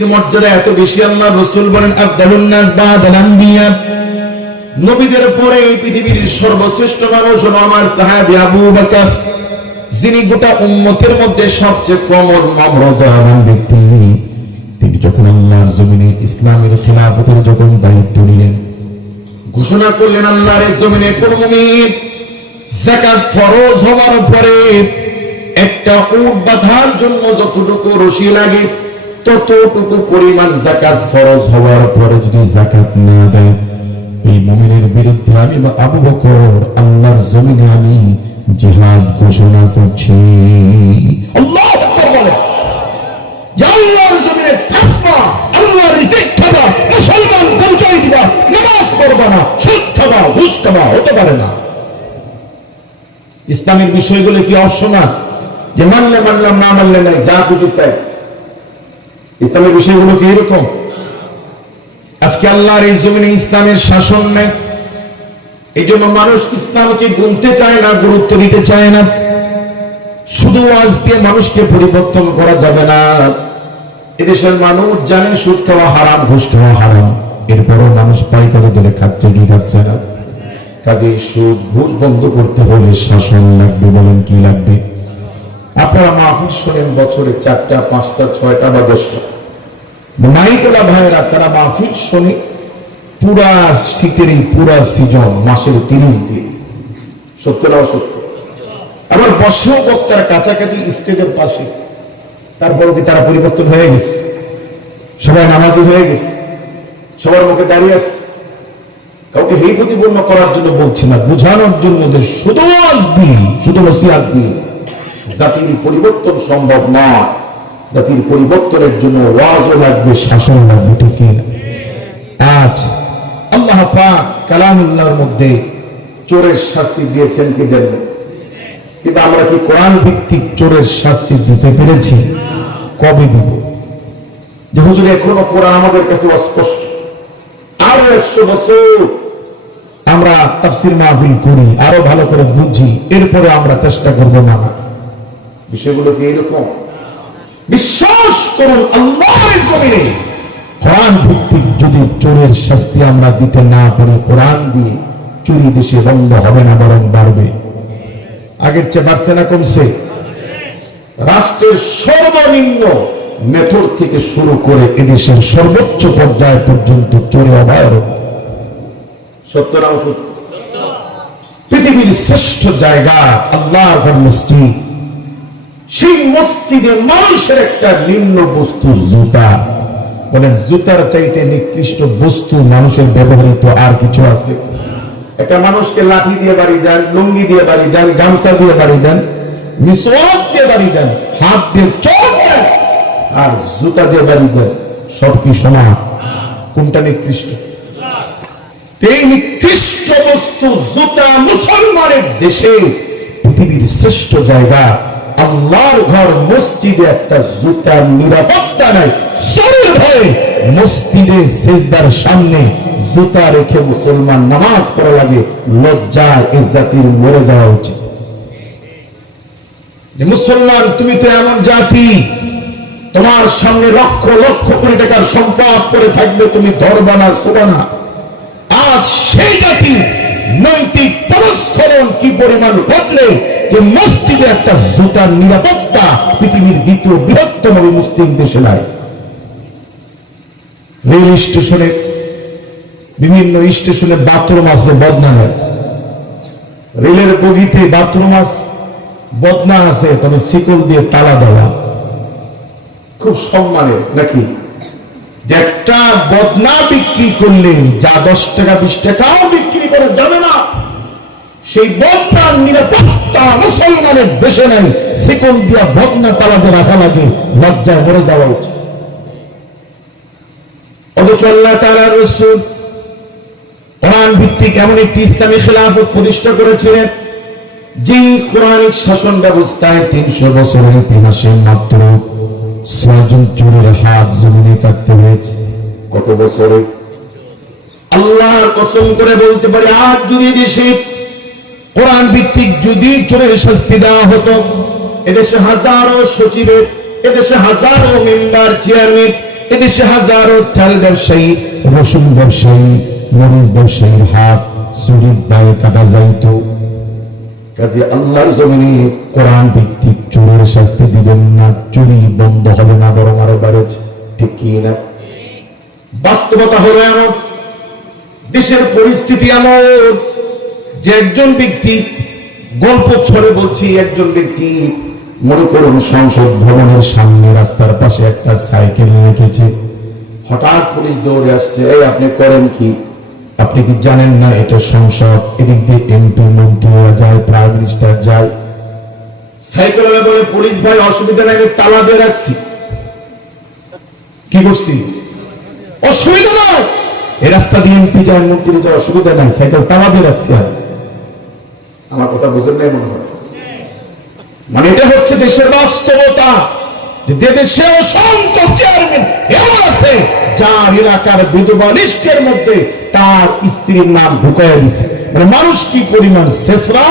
মর্যাদা এত বেশি, আল্লাহ রাসূল বলেন আফদালুন নাস বাদাল আম্বিয়া, নবীদের পরে এই পৃথিবীর সর্বশ্রেষ্ঠ মানুষ হলো আমার সাহাবী আবু বকর, যিনি গোটা উম্মতের মধ্যে সবচেয়ে কোমল নম্র দয়াবান ব্যক্তি। তিনি যখন আল্লাহর জমিনে ইসলামের খিলাফতের যখন দায়িত্ব নিলেন, ঘোষণা করলেন আল্লাহর জমিনে কোন মুমিন যাকাত ফরজ হওয়ার পরে একটা উট বাঁধার জন্য যতটুকু রশি লাগে ততটুকু পরিমাণ যাকাত ফরজ হওয়ার পরে যদি যাকাত না দেয়, এই মুমিনের বিরুদ্ধে আমি আবু বকর আল্লাহর জমিনে আমি জিহাদ ঘোষণা করছি। আল্লাহু আকবার বলে, যে আল্লাহর জমিনে থাকবা, আল্লাহর রিজিক খাবা, মুসলমান পরিচয় দিবা, নামাজ পড়বা না, সুদ খাবা, ঘুষ খাবা, হতে পারে না। ইসলামের বিষয়গুলো কি অপশনাল, যে মানলে মানলাম, না মানলে নাই, যা খুশি তাই? ইসলামের বিষয়গুলো কি এরকম? আজকে আল্লাহর এই জমিনে ইসলামের শাসন নেই, এই জন্য মানুষ ইসলামকে গুনতে চায় না, গুরুত্ব দিতে চায় না। শুধু ওয়াজ দিয়ে মানুষকে পরিবর্তন করা যাবে না। এদেশের মানুষ জানে সুদ খাওয়া হারাম, ঘুষ খাওয়া হারাম, এরপরও মানুষ পাইকারি দরে খাচ্ছে কি খাচ্ছে না? কাজে সুদ ঘুষ বন্ধ করতে হলে শাসন লাগবে। বলেন কি লাগবে? আপনারা মাহফিল শোনেন বছরে 4টা 5টা 6টা বা 10টা, মাইকলা ভাইয়েরা তারা মাহফিল শোনে পুরা শীতের এই পুরা সিজন, মাসের 30 দিন। সত্য না অসত্য? আবার বসেও বক্তার কাছাকাছি স্টেজের পাশে, তারপর কি তারা পরিবর্তন হয়ে গেছে? সবাই নামাজি হয়ে গেছে, সবার মুখে দাঁড়িয়ে আসছে। কাউকে এই প্রতিপন্ন করার জন্য বলছি না, বোঝানোর জন্য যে শুধু ওয়াজ দিয়ে, শুধু নসিহত দিয়ে জাতির পরিবর্তন সম্ভব নয়। জাতির পরিবর্তনের জন্য ওয়াজও লাগবে, শাসন লাগবে, ঠিক কি না? আজ আল্লাহ পাক কালামুল্লাহর মধ্যে চোরের শাস্তি দিয়েছেন কি দেন? কিন্তু আমরা কি কোরআন ভিত্তিক চোরের শাস্তি দিতে পেরেছি? কবে দিব? যে হুজুর এখনো কোরআন আমাদের কাছে অস্পষ্ট, আরো 100 বছর আমরা তাফসীর মাহফিল করি, আরো ভালো করে বুঝি, এরপরে আমরা চেষ্টা করবো না। বিষয়গুলো কি এরকম? বিশ্বাস করুন, আল্লাহর জমিনে কোরআন ভিত্তিক যদি চোরের শাস্তি আমরা দিতে না পারি, কোরআন দিয়ে চুরি দেশে বন্ধ হবে না, বরং বাড়বে। আগের চেয়ে বাড়ছে না কমছে? রাষ্ট্রের সর্বনিম্ন মেথড থেকে শুরু করে এদেশের সর্বোচ্চ পর্যায় পর্যন্ত চোরে অভয়ারণ্য। সত্য না অসত্য? পৃথিবীর শ্রেষ্ঠ জায়গা আল্লাহর ঘর মসজিদ, সেই মসজিদে মানুষের একটা নিম্ন বস্তু জুতা। বলেন, জুতার চাইতে নিকৃষ্ট বস্তু মানুষের ব্যবহৃত আর কিছু আছে? একটা মানুষকে লাঠি দিয়ে বাড়ি দেন, লুঙ্গি দিয়ে বাড়ি দেন, গামছা দিয়ে বাড়ি দেন, মিসওয়াক দিয়ে বাড়ি দেন, হাত দিয়ে চোখ দেন, আর জুতা দিয়ে বাড়ি দেন, সব কি সমান? কোনটা নিকৃষ্ট? এই নিকৃষ্ট বস্তু জুতা মুসলমানের দেশে, পৃথিবীর শ্রেষ্ঠ জায়গা আল্লাহর ঘর মসজিদে একটা জুতার নিরাপত্তা নাই। চোরের ভয়ে মসজিদে সিজদার সামনে জুতা রেখে মুসলমান নামাজ পড়া লাগে। লজ্জায় এই জাতির মরে যাওয়া উচিত। যে মুসলমান, তুমি তো এমন জাতি, তোমার সামনে লক্ষ লক্ষ কোটি টাকার সম্পদ পড়ে থাকবে, তুমি ধরবা না, শোবা না। আজ সেই জাতির নৈতিক পরস্খলন কি পরিমাণ ঘটলে যে মসজিদে একটা জুতার নিরাপত্তা পৃথিবীর দ্বিতীয় বৃহত্তম মুসলিম দেশে নাই। রেল স্টেশনে, বিভিন্ন স্টেশনে বাথরুম আছে বদনামের, রেলের বগিতে বাথরুম আছে, বদনা আছে, তবে শিকল দিয়ে তালা দেওয়া, খুব সম্মানের নাকি? যে একটা বদনা বিক্রি করলে যা 10 টাকা 20 টাকাও বিক্রি করা যাবে না, সেই বদনার নিরাপত্তা মুসলমানের দেশে নাই। শিকল দিয়া বদনা তালাতে রাখা লাগে, লজ্জায় মরে যাওয়া উচিত। অথচ আল্লাহ তাআলার রাসূল কোরআন ভিত্তিক এমন একটি ইসলামী খেলাফত প্রতিষ্ঠা করেছিলেন, যে কোরআনিক শাসন ব্যবস্থায় 300 বছরের ইতিহাসে মাত্র 6 জন চোরের হাত জমিনে কাটতে হয়েছে। কত বছরে? আল্লাহর কসম করে বলতে পারি, আজ যদি দেশে কোরআন ভিত্তিক যদি চোরের শাস্তি দেওয়া হতো, এদেশে হাজারো সচিবের, এদেশে হাজারো মেম্বার, চেয়ারম্যান, এদেশে হাজারো চাল ব্যবসায়ী, রসুন ব্যবসায়ী, মরিচ ব্যবসায়ীর হাত চুরির দায়ে কাটা যাইত। কাজে আল্লাহর জমিনে কোরআন ভিত্তিক চোরের শাস্তি দিবেন না, চুরি বন্ধ হবে না, বরং আরো বাড়েছে। ঠিক কি না? বাস্তবতা হলো এমন, দেশের পরিস্থিতি এমন যে একজন ব্যক্তি, গল্প ছড়ে বলছি, একজন ব্যক্তি মনে করুন সংসদ ভবনের সামনে রাস্তার পাশে একটা সাইকেল রেখেছে। হঠাৎ পুলিশ দৌড়ে আসছে, এই আপনি করেন কি? আপনি কি জানেন না এটা সংসদ? এদিক দিয়ে এমপি মন্ত্রীরা যায়, প্রাইম মিনিস্টার যায়। সাইকেল বলে, পুলিশ ভাই অসুবিধা নাই, আমি তালা দিয়ে রাখছি। কি করছি? অসুবিধা নাই, এই রাস্তা দিয়ে এমপি যায়, মন্ত্রী যায়, অসুবিধা নাই, সাইকেল তালা দিয়ে রাখছি। আর আমার কথা বুঝেন নাই মনে হয়? মানে এটা হচ্ছে দেশের বাস্তবতা, যে দেশে অসংখ্য চেয়ারম্যান এমন আছে যার এলাকার বিধবা লিস্টের মধ্যে তার স্ত্রীর নাম ঢুকাইয়া দিছে। মানে মানুষ কি পরিমাণ শেষরা,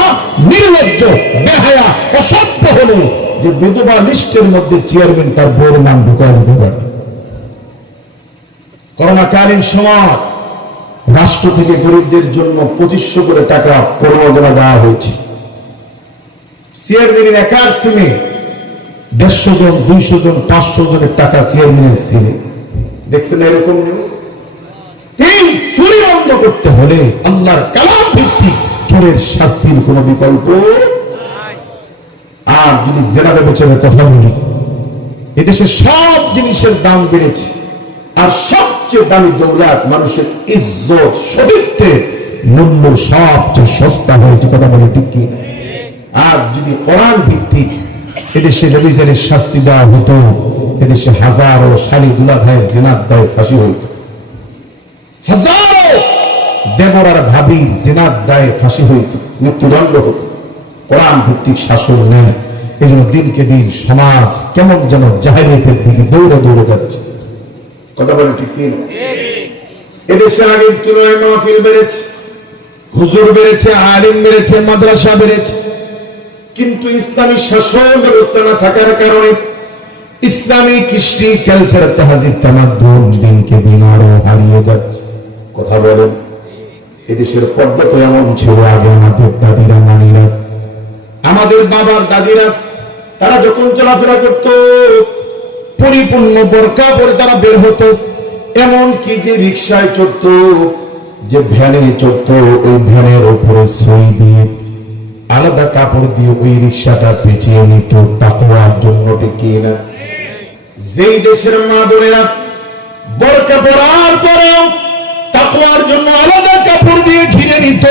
নির্লজ্জ, বেহায়া, অসভ্য হলো যে বিধবা লিস্টের মধ্যে চেয়ারম্যান তার বউর নাম ঢুকাই দিতে পারে। করোনাকালীন সময় রাষ্ট্র থেকে গরিবদের জন্য 2500 করে টাকা প্রণোদনা দেওয়া হয়েছে। চেয়ারম্যানের একার সিমে 150 জন, 200 জন, 500 জনের টাকা চেয়ারম্যানের সিমে। দেখছেন এরকম নিউজ? এই চুরি বন্ধ করতে হলে আল্লাহর কালাম ভিত্তিক চোরের শাস্তির কোন বিকল্প নাই। আর যদি জেনা ব্যবচারের কথা বলি, এদেশে সব জিনিসের দাম বেড়েছে, আর সবচেয়ে দামি দৌলত মানুষের ইজ্জত, সতীত্বের মূল্য সবচেয়ে সস্তা হয়েছে। কথা বলে ঠিক কি? আর যদি কোরআন ভিত্তিক এদেশে ব্যভিচারের শাস্তি দেওয়া হতো, এদেশে হাজারো শালী দুলাভাইয়ের জিনার দায়ে ফাঁসি হইত, হাজারো দেবর আর ভাবির জিনার দায়ে ফাঁসি হইত, মৃত্যুদণ্ড হতো। কোরআন ভিত্তিক শাসন নেই। এই জন্য দিনকে দিন সমাজ কেমন যেন জাহেলিয়াতের দিকে দৌড়ে দৌড়ে যাচ্ছে। কথা বলেন ঠিক কি? এদেশে আগের তুলনায় মাহফিল বেড়েছে, হুজুর বেড়েছে, আলিম বেড়েছে, মাদ্রাসা বেড়েছে, কিন্তু ইসলামী শাসন ব্যবস্থা না থাকার কারণে ইসলামী কৃষ্টি, কালচার, তাহজিব, তামাদ্দুন দিনকে দিন আরো হারিয়ে যাচ্ছে। কথা বলেন, এদেশের পর্দা তো এমন ছিল আগে আমাদের দাদিরা, নানিরা, আমাদের বাবার দাদিরা, তারা যখন চলাফেরা করত পরিপূর্ণ বোরকা পরে তারা বের হতো। এমন কি যে রিক্সায় চড়ত, যে ভ্যানে চড়ত, ওই ভ্যানের উপরে সই দিয়ে আলাদা কাপড় দিয়ে ওই রিক্সাটা পেঁচিয়ে নিত তাকওয়ার জন্য। ঠিক না? যেই দেশের মা বোনেরা বোরকা পরার পরেও তাকওয়ার জন্য আলাদা কাপড় দিয়ে ঘিরে নিত,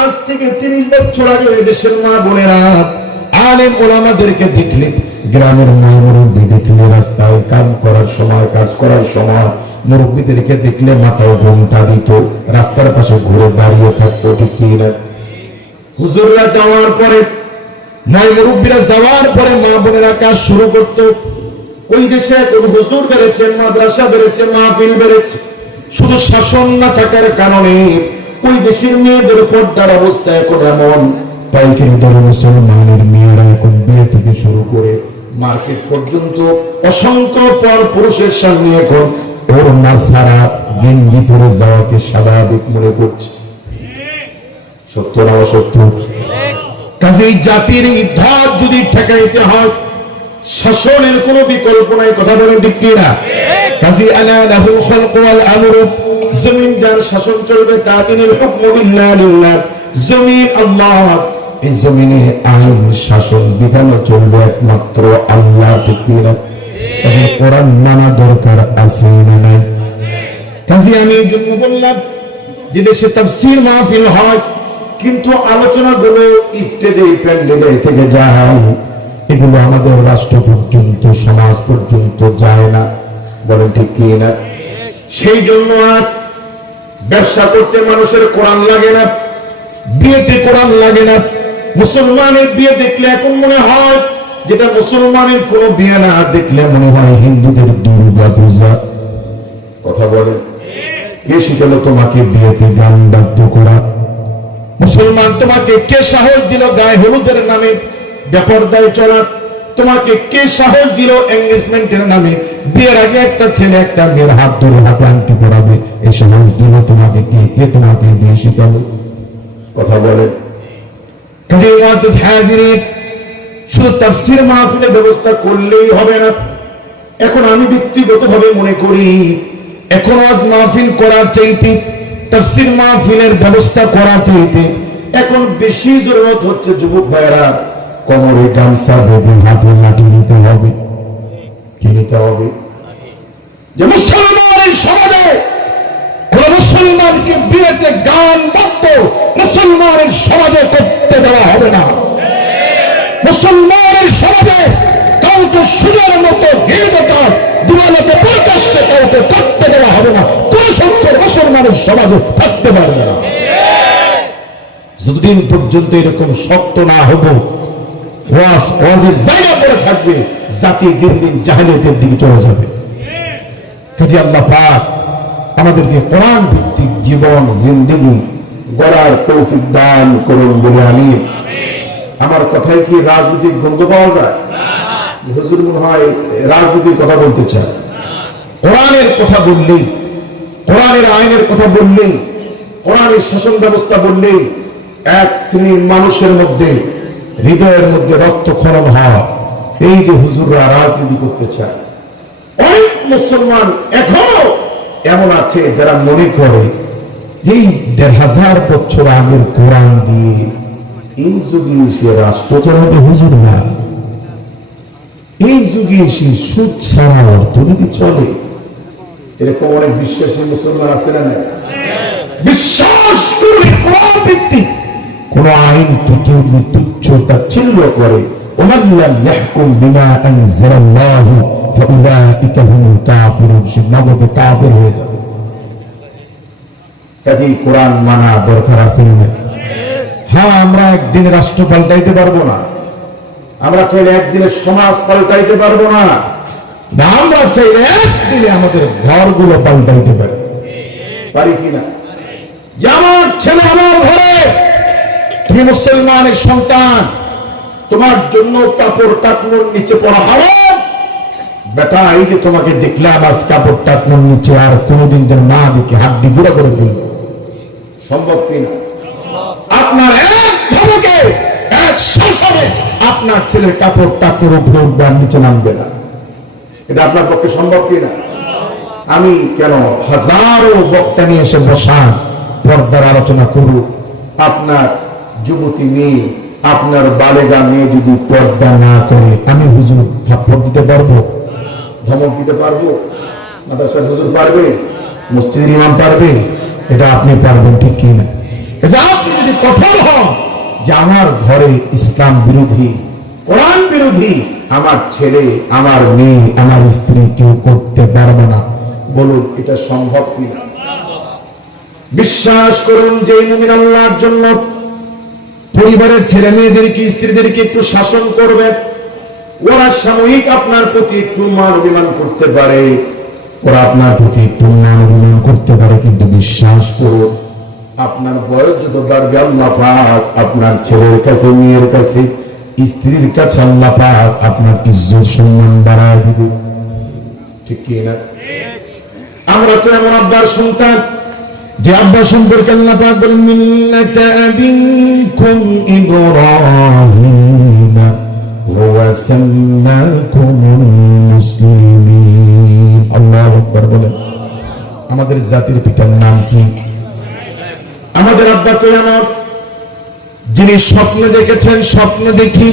আজ থেকে 30 বছর আগে ওই দেশের মা বোনেরা আলেম ওলামাদেরকে দেখলে, গ্রামের মা মুরব্বী দেখলে, রাস্তায় কাম করার সময়, কাজ করার সময় মুরব্বীদেরকে দেখলে মাথায় ঘোমটা দিত, রাস্তার পাশে ঘুরে দাঁড়িয়ে থাকতো। ঠিক কি না? হুজুররা যাওয়ার পরে, নয় মুরব্বীরা যাওয়ার পরে মা বোনেরা কাজ শুরু করত। ওই দেশে এখন হুজুর বেড়েছে, মাদ্রাসা বেড়েছে, মাহফিল বেড়েছে। শুধু শাসন না থাকার কারণে ওই দেশের মেয়েদের পর্দার অবস্থা এখন এমন, পাইকারি দরে মুসলমানের মেয়েরা এখন বিয়ে থেকে শুরু করে মার্কেট পর্যন্ত অসংখ্য পর পুরুষের সামনে এখন ওর না সারা গেঞ্জি পরে যাওয়াকে স্বাভাবিক মনে করছে। সত্য না অসত্য? কাজেই জাতির এই ধার যদি ঠেকাইতে হয়, শাসনের কোন বিকল্প নাই। কথা বলেন ঠিক কিনা? কাজেই আলা লাহুল খালকু ওয়াল আমরু, জমিন যার শাসন চলবে, তাবিনুল হুকমু বিল্লাহ, জমিন আল্লাহ, এই জমিনে আইন শাসন বিধান চলবে একমাত্র আল্লাহ। ঠিক কিনা? কাজে কোরআন মানা দরকার আছে না নাই? কাজে আমি এই জন্য বললাম যে দেশে তাফসীর মাহফিল হয়, কিন্তু আলোচনাগুলো স্টেজে, প্যান্ডেলে থেকে যায়, এগুলো আমাদের রাষ্ট্র পর্যন্ত, সমাজ পর্যন্ত যায় না। বলেন ঠিক কি না? সেই জন্য আজ ব্যবসা করতে মানুষের কোরআন লাগে না, বিয়েতে কোরআন লাগে না। মুসলমানের বিয়ে দেখলে এখন মনে হয় যেটা মুসলমানের কোন বিয়ে না দেখলে মনে হয় হিন্দুদের দুর্গা পূজা। কথা বলেন, কে শিখালো তোমাকে বিয়েতে গান বাদ্য করা? মুসলমান তোমাকে কে সাহস দিল গায়ে হলুদের নামে বেপরদায় চলার? তোমাকে কে সাহস দিল এঙ্গেজমেন্টের নামে বিয়ের আগে একটা ছেলে একটা মেয়ের হাত ধরে হাতে আংটি পরাবে? এই সাহস দিল তোমাকে কে? কে তোমাকে বিয়ে শিখালো? কথা বলে। শুধু তাফসীর মাহফিলের ব্যবস্থা করলেই হবে না। এখন আমি ব্যক্তিগতভাবে মনে করি এখন ওয়াজ মাহফিল করার চাইতে তাফসীর মাহফিলের ব্যবস্থা করার চাইতে এখন বেশি জরুরত হচ্ছে যুবক ভাইয়েরা কোমরে গামছা বেঁধে হাতে লাঠি নিতে হবে। কি নিতে হবে? যে মুসলমানের সমাজে কোন মুসলমানকে বিয়েতে গান বাদ্য মুসলমানের সমাজে করতে দেওয়া হবে না। মুসলমানের সমাজে কাউকে সুদের মতো গির্দকার দিওয়ানাতে প্রকাশ্যে কাউকে থাকতে দেওয়া হবে না। কোন সত্যের মুসলমানের সমাজে থাকতে পারবে না। যতদিন পর্যন্ত এরকম শক্ত না হব ওয়াজের জায়গা পড়ে থাকবে, জাতি দিন দিন জাহেলিয়াতের দিকে চলে যাবে। কাজে আল্লাহ পাক আমাদেরকে কোরআন ভিত্তিক জীবন জিন্দেগি গড়ার তৌফিক দান করুন বলে আমি। আমার কথায় কি রাজনৈতিক গন্ধ পাওয়া যায়? হুজুর মনে হয় রাজনীতির কথা বলতে চায়। কোরআনের কথা বললেই, কোরআনের আইনের কথা বললেই, কোরআনের শাসন ব্যবস্থা বললেই এক শ্রেণীর মানুষের মধ্যে হৃদয়ের মধ্যে রক্তক্ষরণ হয়। এই যে হুজুররা রাজনীতি করতে চায়, অনেক মুসলমান এখনো এমন আছে যারা মনে করে যে ১৫০০ বছর আগের কোরআন দিয়ে এই যুগে এসে রাষ্ট্র চালাবে হুজুর না। এই যুগে এসে সুদ ছাড়া অর্থনীতি চলে। এরকম অনেক বিশ্বাসী মুসলমান আছে না? বিশ্বাস করে কোরআন ভিত্তিক কোন আইনকে কেউ যদি তুচ্ছ তাচ্ছিল্য করে, ওয়াল্লাম ইয়াহকুম বিমা আনজালাল্লাহু ফাউলাইকা হুমুল কাফিরুন, সে নগদে কাফির হয়ে যাবে। কাজেই কোরআন মানা দরকার আছে না? হ্যাঁ, আমরা একদিন রাষ্ট্র পাল্টাইতে পারবো না, আমরা চাইলে একদিনের সমাজ পাল্টাইতে পারবো না, আমরা চাইলে একদিনে আমাদের ঘরগুলো পাল্টাইতে পারি। পারি কিনা? যে আমার ছেলে আমার ঘরে, তুমি মুসলমানের সন্তান, তোমার জন্য কাপড় টাকনোর নিচে পড়া হারাম। বেটা, এই যে তোমাকে দেখলাম আজ কাপড় টাকনোর নিচে, আর কোনোদিন তোর মা দেখে হাড্ডি গুঁড়া করে ফেলবে, সম্ভব কিনা? আপনার এক ধমকে, এক শাসনে আপনার ছেলের কাপড় টাকনোর উপরে উঠবে, নিচে নামবে না। এটা আপনার পক্ষে সম্ভব কিনা? আমি কেন হাজারো বক্তা নিয়ে এসে বসান, পর্দার আলোচনা করুক। আপনার যুবতী মেয়ে, আপনার বালেগা মেয়ে যদি পর্দা না করে, আমি হুজুর থাপ্পড় দিতে পারবো? ধমক দিতে পারবো? মাদ্রাসার হুজুর পারবে? মসজিদের ইমাম পারবে? এটা আপনি পারবেন, ঠিক কিনা? আপনি যদি কঠোর হন যে আমার ঘরে ইসলাম বিরোধী, কোরআন বিরোধী আমার ছেলে, আমার মেয়ে, আমার স্ত্রী কেউ করতে পারবে না, বলুন এটা সম্ভব কিনা? বিশ্বাস করুন যে মুমিন আল্লাহর জন্য পরিবারের ছেলে মেয়েদেরকে, স্ত্রীদেরকে একটু শাসন করবেন। ওরা সাময়িক আপনার প্রতি একটু মান অভিমান করতে পারে, ওরা আপনার প্রতি একটু মান অভিমান করতে পারে, কিন্তু বিশ্বাস করুন আপনার বয়স যত বাড়বে আল্লাহ পাক আপনার ছেলের কাছে, মেয়ের কাছে, স্ত্রীর কাছে আল্লাহ পাক আপনার ইজ্জত সম্মান বাড়ায় দিবে। ঠিক কি না? আমরা তো এমন আব্বার সন্তান যে আব্বা সম্পর্কে আল্লাহ পাক বলেন মিল্লাতা আবিকুম ইব্রাহিম ওয়া সাম্মাকুমুল মুসলিমিন। আল্লাহু আকবার বলেন। আমাদের জাতির পিতার নাম কি? আমাদের আব্বা তো এমন, যিনি স্বপ্ন দেখেছেন, স্বপ্ন দেখি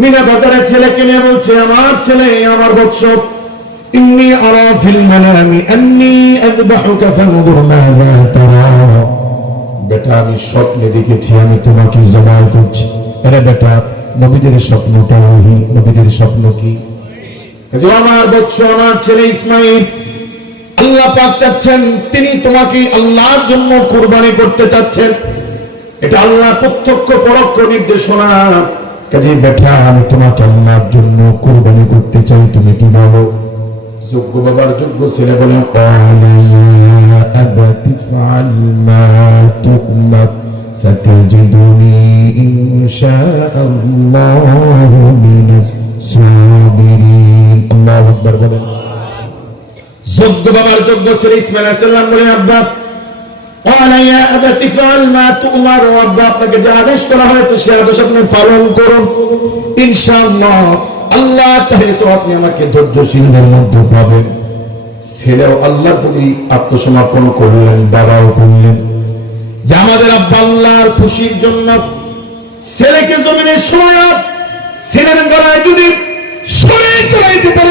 মিনা বাজারে ছেলেকে নিয়ে বলছে, আমার ছেলে, আমার বৎস, ইন্নী আরা ফিল মানামি আন্নী আযবাহুকা ফানজুর মাযা তারা। বেটা, আমি স্বপ্নে দেখেছি আমি তোমাকে জবাই করছি। আরে বেটা, নবীদের স্বপ্নটা ওহী, নবীদের স্বপ্ন কি? আমার বৎস, আমার ছেলে ইসমাঈল, আল্লাহ পাক চাচ্ছেন তিনি তোমাকে আল্লাহর জন্য কুরবানি করতে চাচ্ছেন। এটা আল্লাহ প্রত্যক্ষ পরোক্ষ নির্দেশনা। কাজে বেটা, আমি তোমাকে আল্লাহর জন্য কুরবানি করতে চাই, তুমি কি বলো? যোগ্য বাবার যোগ্য ছেলে বলে, সাতাজিদুনি ইনশাআল্লাহু মিনাস সাবিরিন। আল্লাহু আকবার বলেন। যোগ্য বাবার যোগ্য ছেলে ইসমাঈল আলাইহিস সালাম বলে, আব্বা ক্বালা ইয়া আবাতি ফাআল মা তু'মার, আব্বা আপনাকে যে আদেশ করা হয়েছে সে আদেশ আপনি পালন করুন, ইনশাআল্লাহ আল্লাহ চাইলে তো আপনি আমাকে ধৈর্যশীলদের মধ্যে পাবেন। ছেলেও আল্লাহর প্রতি আত্মসমর্পণ করলেন, বাবাও করলেন যে আমাদের আব্বা আল্লাহর খুশির জন্য ছেলেকে জমিনে শোয়া, ছেলের গলায় যদি ছুরি চালাইতে পারে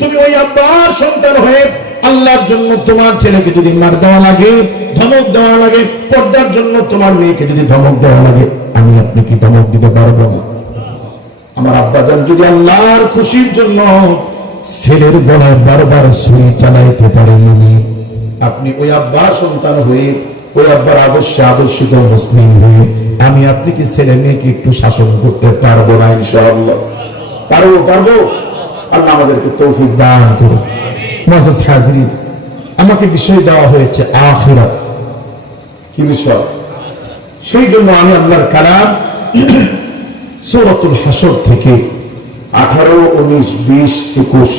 তুমি ওই আব্বার সন্তান হয়ে আল্লাহর জন্য তোমার ছেলেকে যদি মার দেওয়া লাগে, ধমক দেওয়া লাগে, পর্দার জন্য তোমার মেয়েকে যদি ধমক দেওয়া লাগে, আমি আপনি কি ধমক দিতে পারবো না? আমার আব্বাজান যদি আল্লাহর খুশির জন্য ছেলের গলায় বারবার ছুরি চালাইতে পারেননি, আপনি ওই আব্বার সন্তান হয়ে ওই আব্বার আদর্শে আদর্শিত মুসলিম হয়ে আমি আপনি কি ছেলে মেয়েকে একটু শাসন করতে পারবো না? ইনশাআল্লাহ পারবো। আল্লাহ আমাদেরকে তৌফিক দান করুন। মুআজ্জাজ হাজিরিন, আমাকে বিষয় দেওয়া হয়েছে আখিরাত। কি বিষয়? সেই জন্য আমি আল্লাহর কালাম সূরাতুল হাসর থেকে 18, 19, 20, 21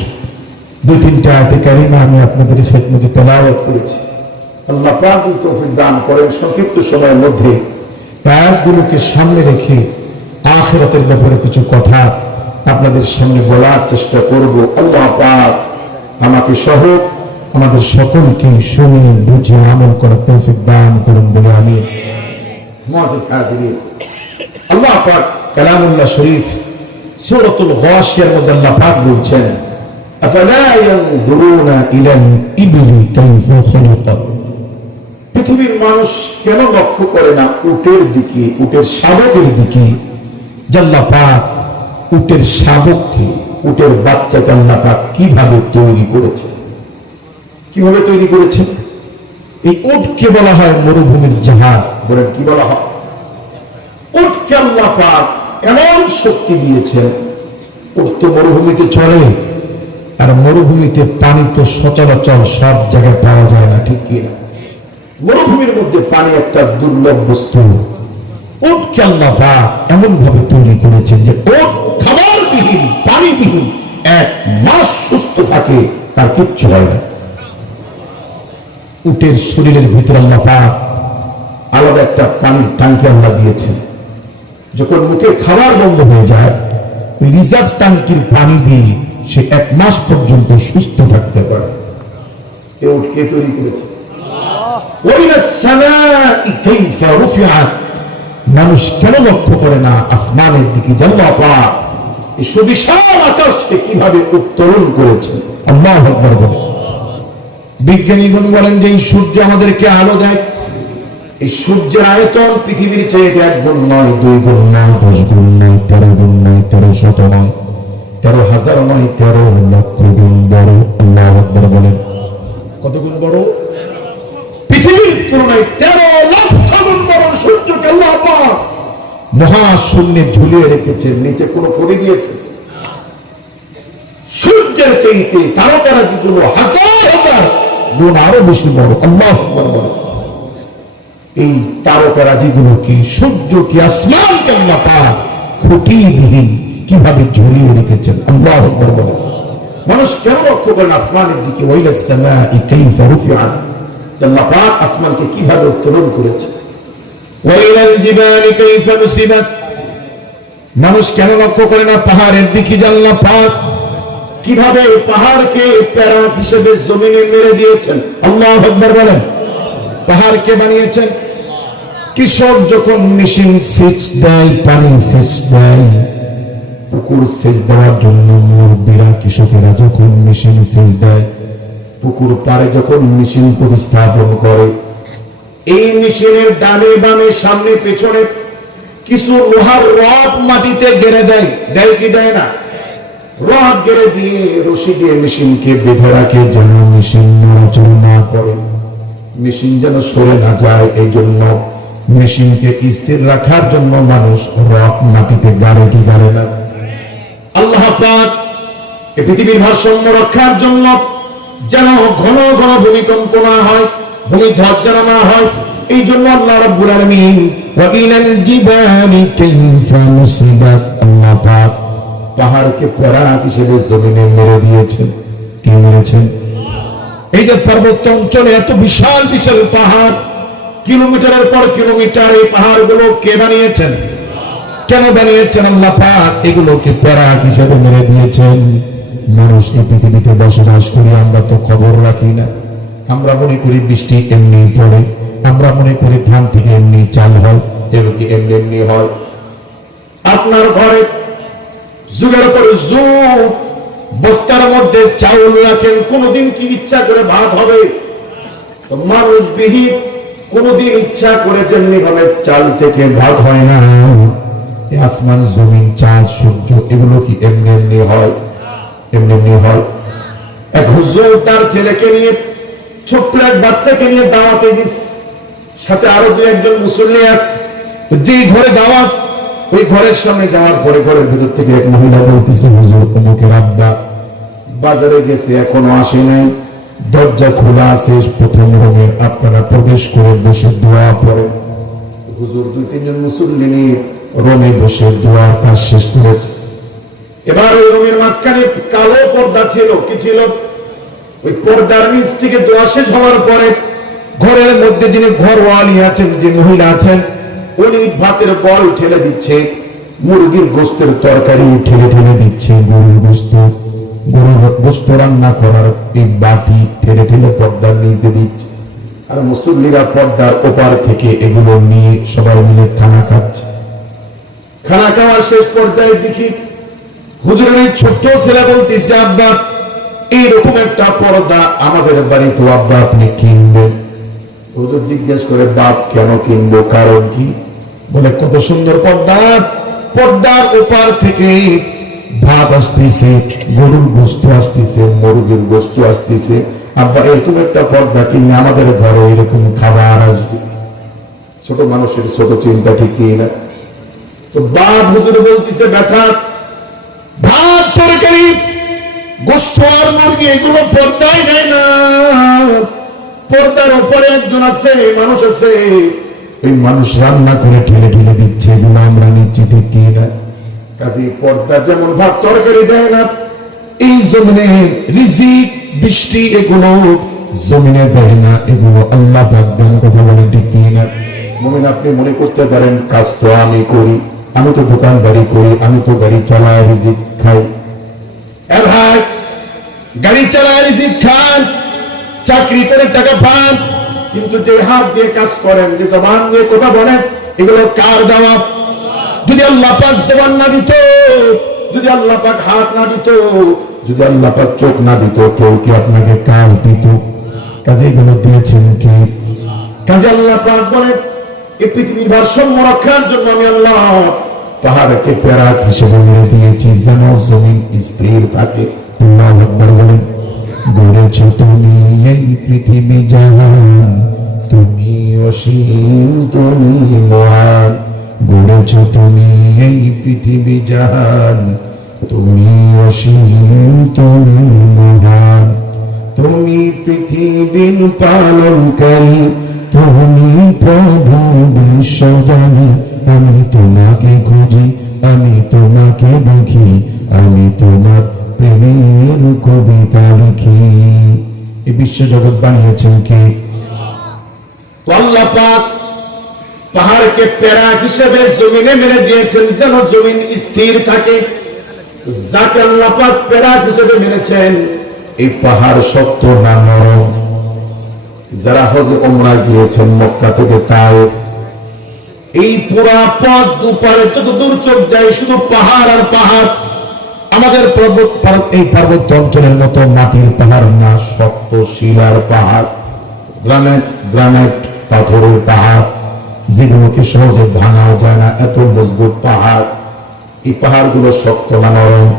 দুই তিনটা আয়াতে কারিমা আমি আপনাদের খেদমতে তেলাওয়াত করেছি। আল্লাহ পাক তৌফিক দান করেন সংক্ষিপ্ত সময়ের মধ্যে আয়াতগুলোকে সামনে রেখে আখিরাতের ব্যাপারে কিছু কথা আপনাদের সামনে বলার চেষ্টা করব। আল্লাহ পাক আমাকে সহ আমাদের সকলকে শুনে বুঝে আমল করার তৌফিক দান করুন বলে আমি। মুআজ্জাজ হাজিরিন, আল্লাহ পাক কালামুল্লাহ শরীফ সূরাতুল গাশিয়ার মধ্যে আল্লাহ পাক বলছেন, আফালা ইয়ানজুরুনা ইলাল ইবলি কাইফা খুলিকাত। পৃথিবীর মানুষ কেন লক্ষ্য করে না উটের দিকে, উটের শাবকের দিকে? আল্লাহ পাক উটের শাবককে, উটের বাচ্চাকে আল্লাহ পাক কিভাবে তৈরি করেছে, কিভাবে তৈরি করেছে? এই উটকে বলা হয় মরুভূমির জাহাজ। বলেন কি বলা হয়? উটকে আল্লাহ পাক এমন শক্তি দিয়েছেন, উট তো মরুভূমিতে চলে, আর মরুভূমিতে পানি তো সচরাচর সব জায়গায় পাওয়া যায় না, ঠিক কি না? মরুভূমির মধ্যে পানি একটা দুর্লভ বস্তু। উটকে আল্লাহ পাক এমন ভাবে তৈরি করেছে যে উট খাবারবিহীন, পানিবিহীন 1 মাস সুস্থ থাকে, তার কিচ্ছু হয় না। উটের শরীরের ভিতরে আল্লাহ পাক আলাদা একটা পানির ট্যাঙ্কি আল্লাহ দিয়েছেন। যখন মুখের খাবার বন্ধ হয়ে যায়, ওই রিজার্ভ ট্যাঙ্কির পানি দিয়ে সে 1 মাস পর্যন্ত সুস্থ থাকতে পারে। এ উট কে তৈরি করেছে? মানুষ কেন লক্ষ্য করে না আসমানের দিকে? আল্লাহ পাক এই সুবিশাল আকাশকে কিভাবে উত্তোলন করেছে। আল্লাহু আকবার বলে। বিজ্ঞানীগণ বলেন যে এই সূর্য আমাদেরকে আলো দেয়। এই সূর্যের আয়তন পৃথিবীর চাইতে 1 গুণ নয়, 2 গুণ নয়, 10 গুণ নয়, 13 গুণ নয়, 13শত নয়, 13,000 নয়, 13 লক্ষ গুণ বড়। আল্লাহু আকবার বলেন। কত গুণ বড়? পৃথিবীর তুলনায় 13 লক্ষ গুণ বড় সূর্যকে আল্লাহ পাক মহাশূন্যে ঝুলিয়ে রেখেছেন। নিচে কোনো পড়ে দিয়েছে? সূর্যের চাইতে তারকারাজিগুলো 1000,000 গুণ আরো বেশি বড়। আল্লাহু আকবার বলেন। এই তারকারাজিগুলো কি, সূর্য কি, আসমানকে আল্লাহ পাক খুঁটিবিহীন কিভাবে ঝুলিয়ে রেখেছেন। আল্লাহু আকবার বলেন। মানুষ কেন লক্ষ্য করেন আসমানের দিকে? ওয়াইলাস সামাই কাইফা রুফিআত। আল্লাহ পাক আসমানকে কিভাবে উত্তোলন করেছে। ওয়াইলাল জিবালি কাইফা নুসিবাত। মানুষ কেন লক্ষ্য করে না পাহাড়ের দিকে? আল্লাহ পাক কিভাবে পাহাড়কে প্যারাক হিসেবে জমিনে মেরে দিয়েছেন। আল্লাহু আকবার বলেন। পাহাড়কে বানিয়েছেন। কৃষক যখন মেশিন সেচ দেয়, পানি সেচ দেয়, পুকুর সেচ দেওয়ার জন্য মুরব্বীরা, কৃষকেরা যখন মেশিন সেচ দেয়, পুকুর পাড়ে যখন মেশিন প্রতিস্থাপন করে, এই মেশিনের ডানে বামে সামনে পেছনে কিছু লোহার রড মাটিতে গেড়ে দেয়। দেয় কি দেয় না? রড গেড়ে দিয়ে রশি দিয়ে মেশিনকে বেঁধে রাখে, যেন মেশিন নড়াচড়া না করে, মেশিন যেন সরে না যায়। এই জন্য মেশিনকে স্থির রাখার জন্য মানুষ রড মাটিতে গাড়ে কি গাড়ে না? আল্লাহ পাক এই পৃথিবীর ভারসাম্য রক্ষার জন্য যেন ঘন ঘন ভূমিকম্প না হয়, ভূমিধ্বস যেন না হয়, এই জন্য আল্লাহ রাব্বুল আলামিন ওয়া ইলাল জিবালি কাইফা নুসিবাত, আল্লাহ পাক পাহাড়কে পরাগ হিসেবে জমিনে মেরে দিয়েছেন। কে মেরেছেন? এই যে পার্বত্য অঞ্চলে এত বিশাল বিশাল পাহাড়, কিলোমিটারের পর কিলোমিটার, এই পাহাড়গুলো কে বানিয়েছেন? কেন বানিয়েছেন? আল্লাহ পাক এগুলোকে পরাগ হিসেবে মেরে দিয়েছেন। মানুষ এই পৃথিবীতে বসবাস করি, আমরা তো খবর রাখি না। আমরা মনে করি বৃষ্টি এমনি পড়ে, আমরা মনে করি ধান থেকে এমনি চাল হয়, এগুলো এমনি এমনি হয়। আপনার ঘরে যুগের পর যুগ বস্তার মধ্যে চাউল রাখেন, কোনদিন কি ইচ্ছা করে ভাত হবে? মানুষ বিহীন কোনদিন ইচ্ছা করে যেমনি ভাবে চাল থেকে ভাত হয় না। আসমান জমিন চাঁদ সূর্য এগুলো কি এমনি এমনি হয়? এমনি এমনি হয়। এক হুজুর তার ছেলেকে নিয়ে, ছোট্ট এক বাচ্চাকে নিয়ে দাওয়াতে দিচ্ছে, সাথে আরো দু একজন মুসল্লি আছে। যে ঘরে দাওয়াত, ওই ঘরের সামনে যাওয়ার পরে ঘরের ভেতর থেকে এক মহিলা বলতেছে, হুজুর অমুকের আব্বা বাজারে গেছে, এখনো আসে নাই, দরজা খোলা আছে, প্রথম রুমের, আপনারা প্রবেশ করে বসে দোয়া পড়েন। হুজুর দুই তিনজন মুসল্লি নিয়ে রুমে বসে দোয়ার কাজ শেষ করেছে। এবার ওই রুমের মাঝখানে কালো পর্দা ছিল। কি ছিল? ওই পর্দার নিচ থেকে দোয়া শেষ হওয়ার পরে ঘরের মধ্যে যিনি ঘরওয়ালি আছেন, যে মহিলা আছেন, উনি ভাতের বল ঠেলে দিচ্ছে, মুরগির গোস্তের তরকারি ঠেলে ঠেলে দিচ্ছে, গরুর গোস্ত রান্না করার এই বাটি ঠেলে ঠেলে পর্দার নিতে দিচ্ছে। আর মুসল্লিরা পর্দার ওপার থেকে এগুলো নিয়ে সবাই মিলে খানা খাচ্ছে। খানা খাওয়ার শেষ পর্যায়ে দেখি হুজুরের ছোট্ট ছেলে বলতেছে, আব্বা এইরকম একটা পর্দা আমাদের বাড়িতে আব্বা আপনি কিনবেন। হুজুর জিজ্ঞেস করে, বাপ কেন কিনবো, কারণ কি? বলে, কত সুন্দর পর্দা, পর্দার ওপার থেকে ভাত আসতেছে, গরুর গোস্ত আসতেছে, মুরগির গোস্ত আসতেছে, আব্বা এরকম একটা পর্দা কিনলে আমাদের ঘরে এরকম খাবার আসবে। ছোট মানুষের ছোট চিন্তা, ঠিক না? তো বাপ হুজুর বলতেছে, বেটা ভাত তরকারি গোস্ত আর মুরগি এগুলো পর্দায় নেয় না, পর্দার উপরে একজন আছে, মানুষ আছে, এই মানুষ রান্না করে ঠেলে ঠেলে দিচ্ছে, এগুলো আমরা নিচ্ছি, ঠিক না? কাজে পর্দা যেমন ভাত তরকারি দেয় না, এই জমিনে রিজিক বৃষ্টি এগুলো জমিনে দেয় না, এগুলো আল্লাহ পাক দেন। কথা বলেন, ঠিক না? মুমিন আপনি মনে করতে পারেন কাজ তো আমি করি, আমি তো দোকানদারি করি, আমি তো গাড়ি চালাই রিজিক খাই। ভাই গাড়ি চালায় রিজিক খান, চাকরি করে টাকা পান, কিন্তু যে হাত দিয়ে কাজ করেন, যে জবান দিয়ে কথা বলেন, এগুলো কার দেওয়া? যদি আল্লাহ পাক জবান না দিত, যদি আল্লাহ পাক হাত না দিত, যদি আল্লাহ পাক চোখ না দিত, কেউ কি আপনাকে কাজ দিত? কাজে এগুলো দিয়েছেন কে? কাজে আল্লাহ পাক বলে, এই পৃথিবীর ভারসাম্য রক্ষার জন্য আমি আল্লাহ পাহাড়কে প্যারাক হিসেবে মেরে দিয়েছি, যেন জমিন স্থির থাকে। আল্লাহু আকবার বলেন। গড়েছ তুমি এই পৃথিবী জাহান, তুমি অসীম, তুমি মহান। গড়েছ তুমি এই পৃথিবী জাহান, তুমি অসীম, তুমি মহান। তুমি পৃথিবীর পালনকারী, তুমি প্রভু বিশ্বজানি। আমি তোমাকে খুঁজি, আমি তোমাকে দেখি, আমি তোমার প্রেমের কবিতা লিখি। এই বিশ্বজগৎ বানিয়েছেন কে? আল্লাহ পাক পাহাড়কে প্যারাক হিসেবে জমিনে মেরে দিয়েছেন, যেন জমিন স্থির থাকে। যাকে আল্লাহ পাক প্যারাক হিসেবে মেরেছেন, এই পাহাড় শক্ত না নরম? যারা হজ ওমরা গিয়েছেন মক্কা থেকে তায়েফ, এই পুরা পথ দুপারে যত দূর চোখ যায় শুধু পাহাড় আর পাহাড়। আমাদের এই পার্বত্য অঞ্চলের মতো মাটির পাহাড় না, শক্ত শিলার পাহাড়, গ্রানাইট পাথরের পাহাড়, যেগুলোকে সহজে ভাঙাও যায় না, এত মজবুত পাহাড়। এই পাহাড়গুলো শক্ত না নরম?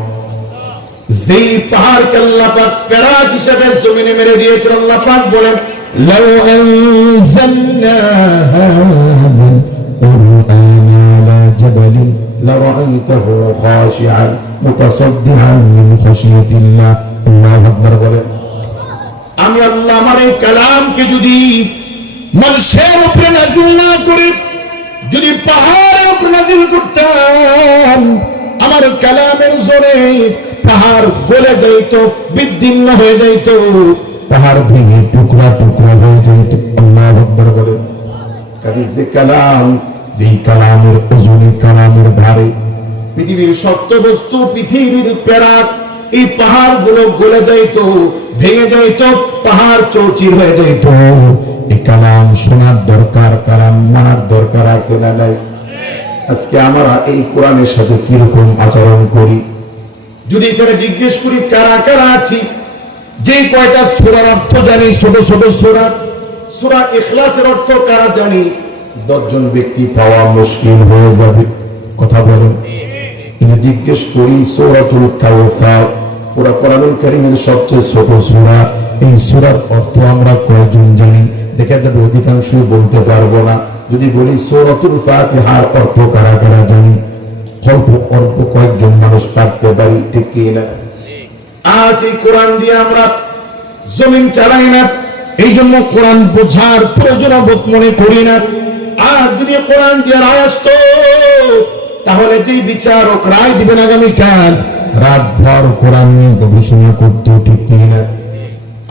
যেই পাহাড়কে আল্লাহ পাক প্যারাক হিসেবে জমিনে মেরে দিয়েছেন, আল্লাহ পাক বলেন, লাউ আনজালনা হাযাল কুরআনা আলা জাবালিন লারাআইতাহু খাশিআন মুতাসাদ্দিআন মিন খাশিয়াতিল্লাহ। আল্লাহু আকবার বলেন। আমি আল্লাহ আমার এই কালামকে যদি মানুষের উপরে নাজিল না করে যদি পাহাড়ের উপরে নাজিল করতাম, আমার কালামের জোরে পাহাড় গলে যাইত, বিদীর্ণ হয়ে যাইত, পাহাড় ভেঙে টুকরা টুকরা হয়ে যাইত। আল্লাহু আকবার বলে। যে কালাম, যেই কালামের ওজনে, কালামের ভারে পৃথিবীর সত্য বস্তু, পৃথিবীর প্যারাত, এই পাহাড় গুলো গলে যাইত, ভেঙে যাইত, পাহাড় চৌচির হয়ে যাইত। এই কালাম শোনার দরকার, কালাম মানার দরকার আছে না নাই? আজকে আমরা এই কোরআনের সাথে কিরকম আচরণ করি? যদি এখানে জিজ্ঞেস করি কারা কারা আছি, যে কয়টা সূরার অর্থ জানি, ছোট ছোট সূরা, সূরা ইখলাসের অর্থ কারা জানি, 10 জন ব্যক্তি পাওয়া মুশকিল হয়ে যাবে। কথা বলেন। কিন্তু জিজ্ঞেস করি সূরাতুল কাউসার, পুরা কোরআনুল কারীমের সবচেয়ে ছোট সূরা, এই সূরার অর্থ আমরা কয়জন জানি? দেখা যাবে অধিকাংশই বলতে পারবো না। যদি বলি সূরাতুল ফাতিহার অর্থ কারা কারা জানি, অল্প অল্প কয়েকজন মানুষ পারতে পারি, ঠিক কি না? আজ এই কোরআন দিয়ে আমরা জমিন চালাই না, এই জন্য কোরআন বোঝার প্রয়োজন বোধ মনে করি না। আর যদি কোরআন দিয়ে রায় আসতো, তাহলে যে বিচারক রায় দিবেন আগামীকাল, রাতভর কোরআন নিয়ে গবেষণা করতো, ঠিক কি না?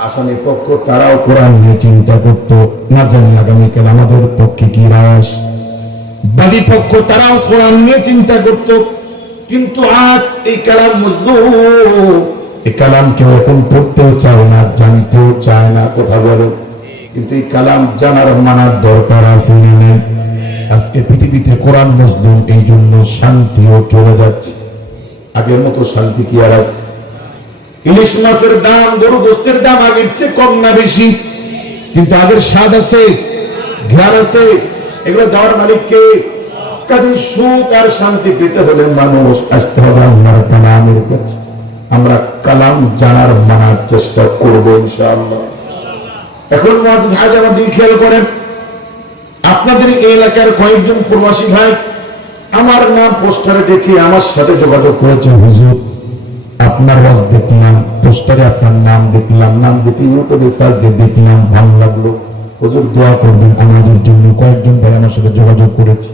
আসামি পক্ষ তারাও কোরআন নিয়ে চিন্তা করত, না জানি আগামীকাল আমাদের পক্ষে কি রায় আসে। বাদী পক্ষ তারাও কোরআন নিয়ে চিন্তা করত। কিন্তু আজ এই কালাম মজলুম, এই কালাম কেউ এখন পড়তেও চায় না, জানতেও চায় না। কথা বলো। কিন্তু এই কালাম জানার মানার দরকার আছে না? আজকে পৃথিবীতে কোরআন মজলুম, এই জন্য শান্তিও চলে যাচ্ছে। আগের মতো শান্তি কি আর আছে? ইলিশ মাছের দাম, গরু গোস্তের দাম আগের চেয়ে কম না বেশি? কিন্তু আগের স্বাদ আছে, ঘ্রাণ আছে, এগুলো দেওয়ার মালিককে। কাজে সুখ আর শান্তি পেতে হলে মানুষ আসতে হবে আল্লাহর কালামের কাছে। আমরা কালাম জানার মানার চেষ্টা করবো ইনশাআল্লাহ। এখন মুআজ্জিজ হাজি আমার দিন খেয়াল করেন, আপনাদের এই এলাকার কয়েকজন প্রবাসী ভাই আমার নাম পোস্টারে দেখে আমার সাথে যোগাযোগ করেছে। হুজুর, আপনার ওয়াজ দেখলাম, পোস্টারে আপনার নাম দেখলাম, নাম দেখে ইউটিউবে সার্চ দিয়ে দেখলাম, ভালো লাগলো, হুজুর দোয়া করবেন আমাদের জন্য। কয়েকজন ভাই আমার সাথে যোগাযোগ করেছে।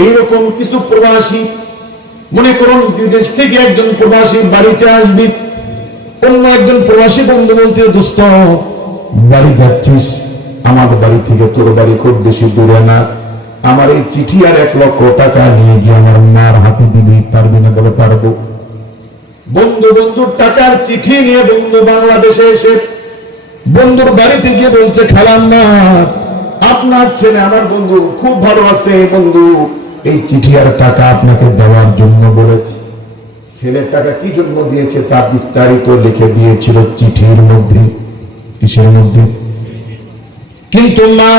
এইরকম কিছু প্রবাসী, মনে করুন বিদেশ থেকে একজন প্রবাসী বাড়িতে আসবি, অন্য একজন প্রবাসী বন্ধু বলতে, দোস্ত বাড়ি যাচ্ছিস, আমার বাড়ি থেকে তোর বাড়ি খুব বেশি দূরে না, আমার এই চিঠি আর 1 লক্ষ টাকা নিয়ে গিয়ে আমার মার হাতে দিবি, পারবি না? বলে পারবো। বন্ধু বন্ধুর টাকার চিঠি নিয়ে বন্ধু বাংলাদেশে এসে বন্ধুর বাড়িতে গিয়ে বলছে, খালাম্মা আপনার ছেলে আমার বন্ধু খুব ভালো আছে, বন্ধু এই চিঠি আর টাকা আপনাকে দেওয়ার জন্য বলেছে। ছেলের টাকা কি জন্য দিয়েছে তা বিস্তারিত লিখে দিয়েছিল চিঠির মধ্যে। কিসের মধ্যে? কিন্তু মা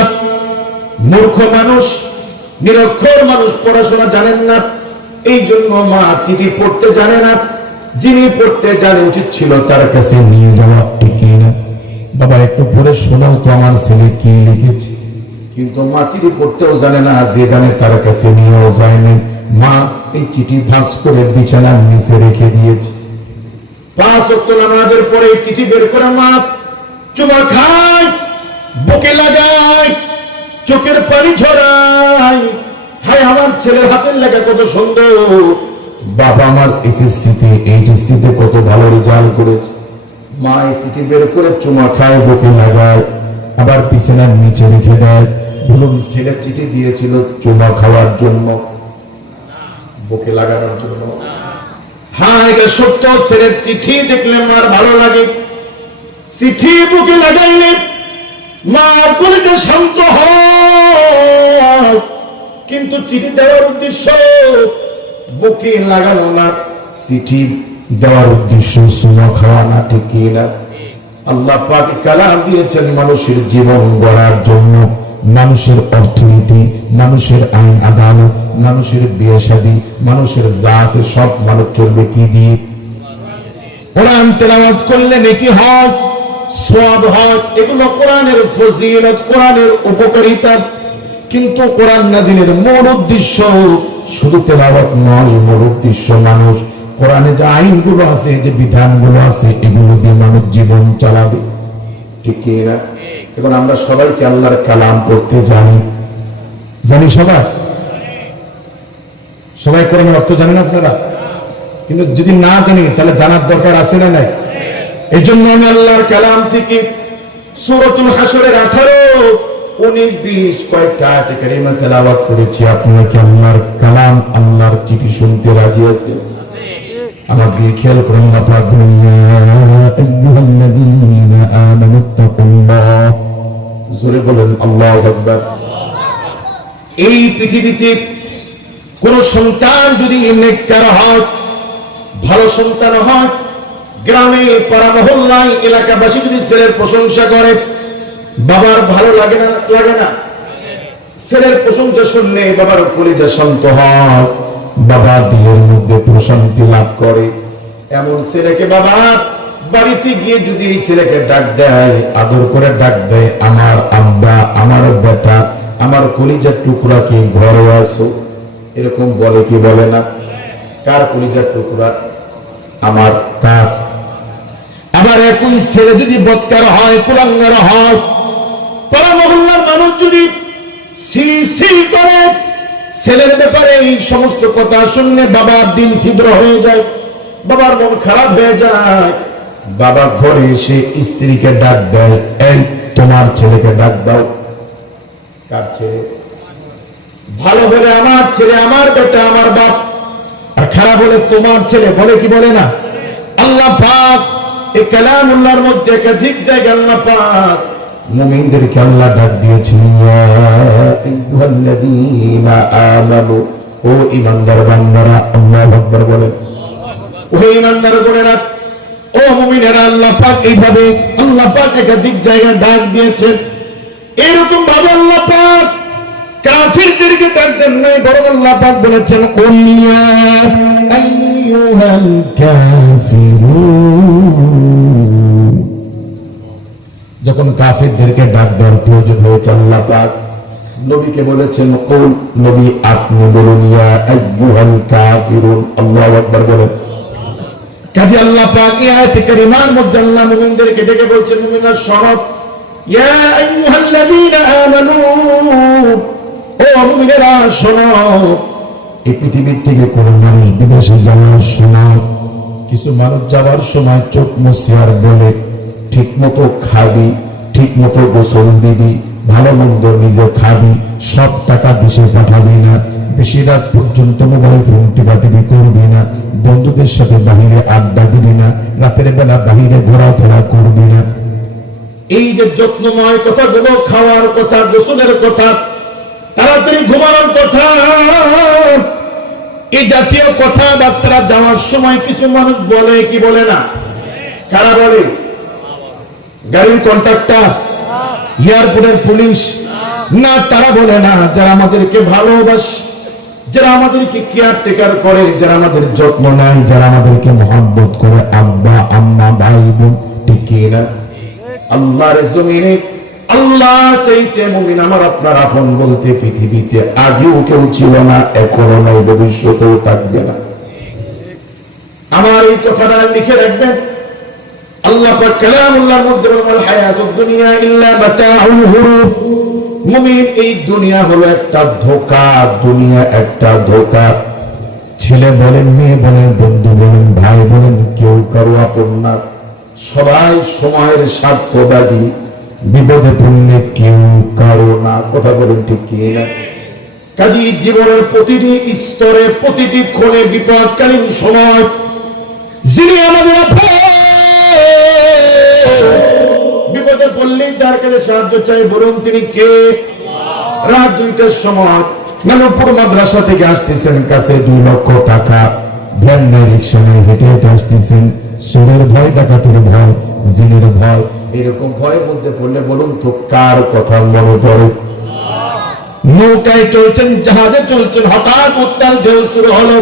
মূর্খ মানুষ, নিরক্ষর মানুষ, পড়াশোনা জানেন না, এই জন্য মা চিঠি পড়তে জানে না। যিনি পড়তে জানে উচিত ছিল তার কাছে নিয়ে যাওয়া, ঠিক না? বাবা একটু পড়ে শোনাও তো আমার ছেলে কি লিখেছে। কিন্তু মা চিঠি পড়তেও জানে না, যে জানে তার কাছে নিয়েও যায়নি। মা এই চিঠি ভাঁজ করে বিছানার নিচে রেখে দিয়েছে। 5 ওয়াক্ত নামাজের পরে এই চিঠি বের করে মা চুমা খায়, বুকে লাগায়, চোখের পানি ঝরায়। হায় আমার ছেলের হাতের লেখা কত সুন্দর, বাবা আমার এসএসসিতে এইচএসসিতে কত ভালো রেজাল্ট করেছে। মা এই চিঠি বের করে চুমা খায়, বুকে লাগায়, আবার বিছানার নিচে রেখে দেয়। বলুন ছেলের চিঠি দিয়েছিল চুমা খাওয়ার জন্য, বুকে লাগানোর জন্য? হ্যাঁ এটা সত্য। ছেলের চিঠি দেখলে মার ভালো লাগে, চিঠি বুকে লাগাইলে মার কলিজা শান্ত হয়। কিন্তু চিঠি দেওয়ার উদ্দেশ্য বুকে লাগানো না, চিঠি দেওয়ার উদ্দেশ্য চুমা খাওয়া না, ঠিক না? আল্লাহ পাক কালাম দিয়েছেন মানুষের জীবন গড়ার জন্য, মানুষের অর্থনীতি, মানুষের আইন আদালত, মানুষের বিয়ে শাদী, মানুষের যা আছে সব মানুষ চলবে কি দিয়ে? কোরআন তেলাওয়াত করলে নেকি হয়, সওয়াব হয়, এগুলো কোরআনের ফজিলত, কোরআনের উপকারিতা। কিন্তু কোরআন নাযিলের মূল উদ্দেশ্য শুধু তেলাওয়াত নয়, মূল উদ্দেশ্য মানুষ কোরআনে যে আইনগুলো আছে, যে বিধানগুলো আছে, এগুলো দিয়ে মানুষ জীবন চালাবে, ঠিক না? এখন আমরা সবাইকে আল্লাহর কালাম পড়তে জানি, জানি সবাই, সবাই কোরআনের অর্থ জানেন আপনারা? কিন্তু যদি না জানি তাহলে জানার দরকার আছে না নাই? এই জন্য আমি আল্লাহর কালাম থেকে সূরাতুল হাশরের 18, 19, 20 কয়েকটা আয়াত কারিমা তেলাওয়াত করেছি। আপনারা কি আল্লাহর কালাম, আল্লাহর চিঠি শুনতে রাজি আছেন? আমার দিকে খেয়াল করুন। আল্লাহ পাক বলেন, ইয়া আইয়ুহাল্লাযীনা আমানুত্তাকুল্লাহ, জোরে বলেন আল্লাহু আকবার। এই পৃথিবীতে কোন সন্তান যদি নেককার হয়, ভালো সন্তান হয়, গ্রামে পাড়া মহল্লায় এলাকাবাসী যদি ছেলের প্রশংসা করে, বাবার ভালো লাগে না? লাগে না? ছেলের প্রশংসা শুনলে বাবার কলিজা শান্ত হয়, বাবা দিলের মধ্যে প্রশান্তি লাভ করে। এমন ছেলেকে বাবা বাড়িতে গিয়ে যদি এই ছেলেকে ডাক দেয়, আদর করে ডাক দেয়, আমার আব্বা, আমার বেটা, আমার কলিজার টুকরা, কি ঘরে আসো, এরকম বলে কি বলে না? কার কলিজার টুকরা? আমার। কার? আবার একই ছেলে যদি বদকার হয়, কুলাঙ্গার হয়, পাড়া মহল্লার মানুষ যদি সি সি করে ছেলের ব্যাপারে এই সমস্ত কথা শুনলে বাবার দিন ছিদ্র হয়ে যায়, বাবার মন খারাপ হয়ে যায়। বাবা ঘরে এসে স্ত্রীকে ডাক দেয়, এই তোমার ছেলেকে ডাক দাও। কার ছেলে? ভালো হলে আমার ছেলে, আমার বেটা, আমার বাপ, আর খারাপ হলে তোমার ছেলে, বলে কি বলে না? আল্লাহ পাক এই কালামুল্লাহর মধ্যে একাধিক জায়গায় আল্লাহ পাক মুমিনদেরকে আল্লাহ ডাক দিয়েছেন, ইয়া আইয়ুহাল্লাযীনা আমানু, ও ঈমানদার বান্দারা, আল্লাহু আকবার বলেন। ও ঈমানদার বোনেরা, ও মুমিনেরা, আল্লাহ পাক এইভাবে আল্লাহ পাক একাধিক জায়গায় ডাক দিয়েছেন। এরকম ভাবে আল্লাহ পাক কাফিরদেরকে ডাক দেন নাই, বরং আল্লাহ পাক বলেছেন, কুল ইয়া আইয়ুহাল কাফিরুন। যখন কাফিরদেরকে ডাক দেওয়ার প্রয়োজন হয়েছে, আল্লাহ পাক নবীকে বলেছেন, ও নবী আপনি বলুন, ইয়া আইয়ুহাল কাফিরুন। আল্লাহু আকবার বলেন। কাজে আল্লাহ পাক এই আয়াতে কারিমার মধ্যে আল্লাহ মুমিনদেরকে ডেকে বলছেন, মুমিনরা শোনো, ইয়া আইয়ুহাল্লাযীনা আমানু, ও মুমিনেরা শোনো। এই পৃথিবীর থেকে কোন মানুষ বিদেশে যাওয়ার সময়, কিছু মানুষ যাওয়ার সময় চোখ মুছে আর বলে, ঠিক মতো খাবি, ঠিক মতো গোসল দিবি, ভালো মন্দ নিজে খাবি, সব টাকা দেশে পাঠাবি না, বেশি রাত পর্যন্ত মোবাইল ফোন টিপাটিপি করবি না, বন্ধুদের সাথে বাহিরে আড্ডা দিবি না, রাতের বেলা বাহিরে ঘোরাফেরা করবি না। এই যে যত্নময় কথাগুলো, খাওয়ার কথা, গোসলের কথা, তাড়াতাড়ি ঘুমানোর কথা, এই জাতীয় কথাবার্তা যাওয়ার সময় কিছু মানুষ বলে কি বলে না? কারা বলে? গাড়ির কন্ট্রাক্টর, এয়ারপোর্টের পুলিশ না, তারা বলে না। যারা আমাদেরকে ভালোবাসে, যারা আমাদেরকে কেয়ার টেকার করে, যারা আমাদের যত্ন নেয়, যারা আমাদেরকে মহব্বত করে, আব্বা আম্মা ভাই বোন, ঠিক কি না? আল্লাহর জমিনে আল্লাহ চাইতে মুমিন আমার আপনার আপন বলতে পৃথিবীতে আগেও কেউ ছিল না, এখনো নাই, ভবিষ্যতেও থাকবে না। আমার এই কথাটা লিখে রাখবেন। আল্লাহ পাক কালামুল্লাহর মধ্যে বলেন, হায়াতুদ দুনিয়া ইল্লা মাতাউল গুরুর। মুমিন, এই দুনিয়া হলো একটা ধোঁকা, দুনিয়া একটা ধোঁকা। ছেলে বলেন, মেয়ে বলেন, বন্ধু বলেন, ভাই বলেন, কেউ কারো আপন না, সবাই সময়ের স্বার্থবাদী, বিপদে পড়লে কেউ কারো না। কথা বলেন ঠিক কি না? কাজী জীবনের প্রতিটি স্তরে, প্রতিটি ক্ষণে, বিপদকালীন সময় যিনি আমাদের বিপদে পড়লে যার কাছে সাহায্য চাই, বলুন তিনি কে? রাত 2টার সময় নানুপুর মাদ্রাসা থেকে আসতেছেন, কাছে 2 লক্ষ টাকা, ভ্যান নেই, রিক্সা নেই, হেঁটে হেঁটে আসতেছেন। চোরের ভয়, ডাকাতের ভয়, জিনের ভয়, এরকম ভয়ের মধ্যে পড়লে বলুন তো কার কথা মনে পড়ে? নৌকায় চলছেন, জাহাজে চলছেন, হঠাৎ উত্তাল ঢেউ শুরু হলো,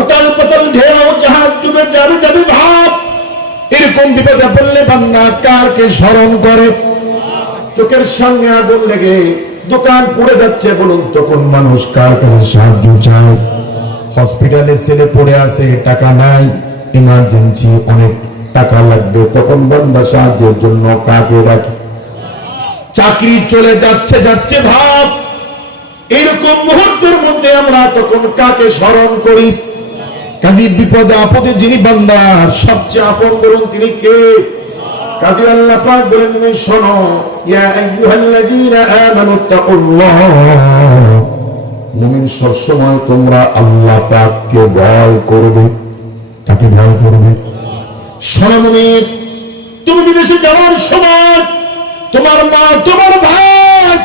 উতাল পাতাল ঢেউ, জাহাজ ডুবে যাবে যাবে ভাব। এরকম বিপদে পড়লে বান্দা কারকে স্মরণ করে? চোখের সামনে আগুন লেগে দোকান পড়ে যাচ্ছে, বলুন তখন মানুষ কার কাছে সাহায্য চায়? হসপিটালে ছেলে পড়ে আছে, টাকা নাই, ইমার্জেন্সি, অনেক টাকা লাগবে, তখন বান্দা সাহায্যের জন্য কাকে রাখে? চাকরি চলে যাচ্ছে যাচ্ছে ভাব, এরকম মুহূর্তের মধ্যে আমরা তখন কাকে স্মরণ করি? কাজী বিপদে আপদে যিনি বান্দার সবচেয়ে আপন বলুন তিনি কে? কাজী আল্লাহ পাক বলেন, শোনো, ইয়া আইয়ুহাল্লাযীনা আমানু তাকুল্লাহ, মুমিন সব সময় তোমরা আল্লাহ পাককে ভয় করবে। তাকে ভয় করবে। শোনো মুমিন, তুমি বিদেশে যাওয়ার সময় তোমার মা, তোমার ভাই,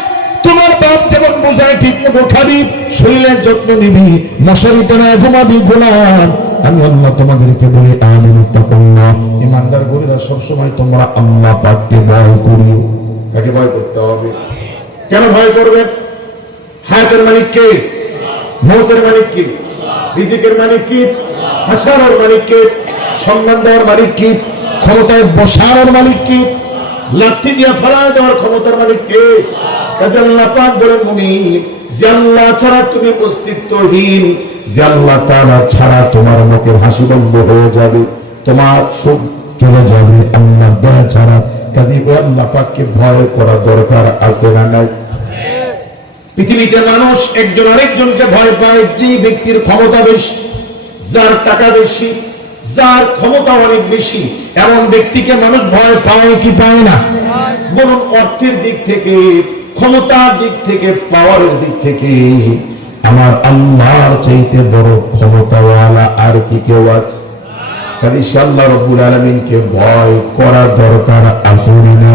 তোমার বাপ যেমন বোঝায় ঠিক মতো খাবি, শরীরের যত্ন নিবি, মশারি টানায় ঘুমাবি। গোলাম, আমি আল্লাহ তোমাদেরকে বলি, আমানু তাকুল্লাহ, ইমানদার গোরেরা সবসময় তোমরা আল্লাহ পাককে ভয় করিও। কাকে ভয় করতে হবে? কেন ভয় করবে? হায়াতের মালিক কে? মৌতের মালিক কি? রিজিকের মালিক কি? হাসানোর মালিক কি? সম্মান দেওয়ার মালিক কি? ক্ষমতায় বসানোর মালিক কি? লাঠি দিয়ে ফেলায় দেওয়ার ক্ষমতার মালিক কে? কাজে আল্লাহ পাক বলেন, মুমিন, যে আল্লাহ ছাড়া তুমি অস্তিত্বহীন, যে আল্লাহ তাআলা ছাড়া তোমার মুখের হাসি বন্ধ হয়ে যাবে, তোমার সুখ চলে যাবে আল্লাহর দয়া ছাড়া। কাজে ওই আল্লাহ পাককে ভয় করা দরকার আছে না নাই? পৃথিবীতে মানুষ একজন আরেকজনকে ভয় পায় যে ব্যক্তির ক্ষমতা বেশি, যার টাকা বেশি, যার ক্ষমতা অনেক বেশি, এমন ব্যক্তিকে মানুষ ভয় পায় কি পায় না? বলুন, অর্থের দিক থেকে, ক্ষমতার দিক থেকে, পাওয়ারের দিক থেকে আমার আল্লাহর চাইতে বড় ক্ষমতাওয়ালা আর কি কেউ আছে? তাহলে আল্লাহ রাব্বুল আলামিনকে ভয় করা দরকার আছে না?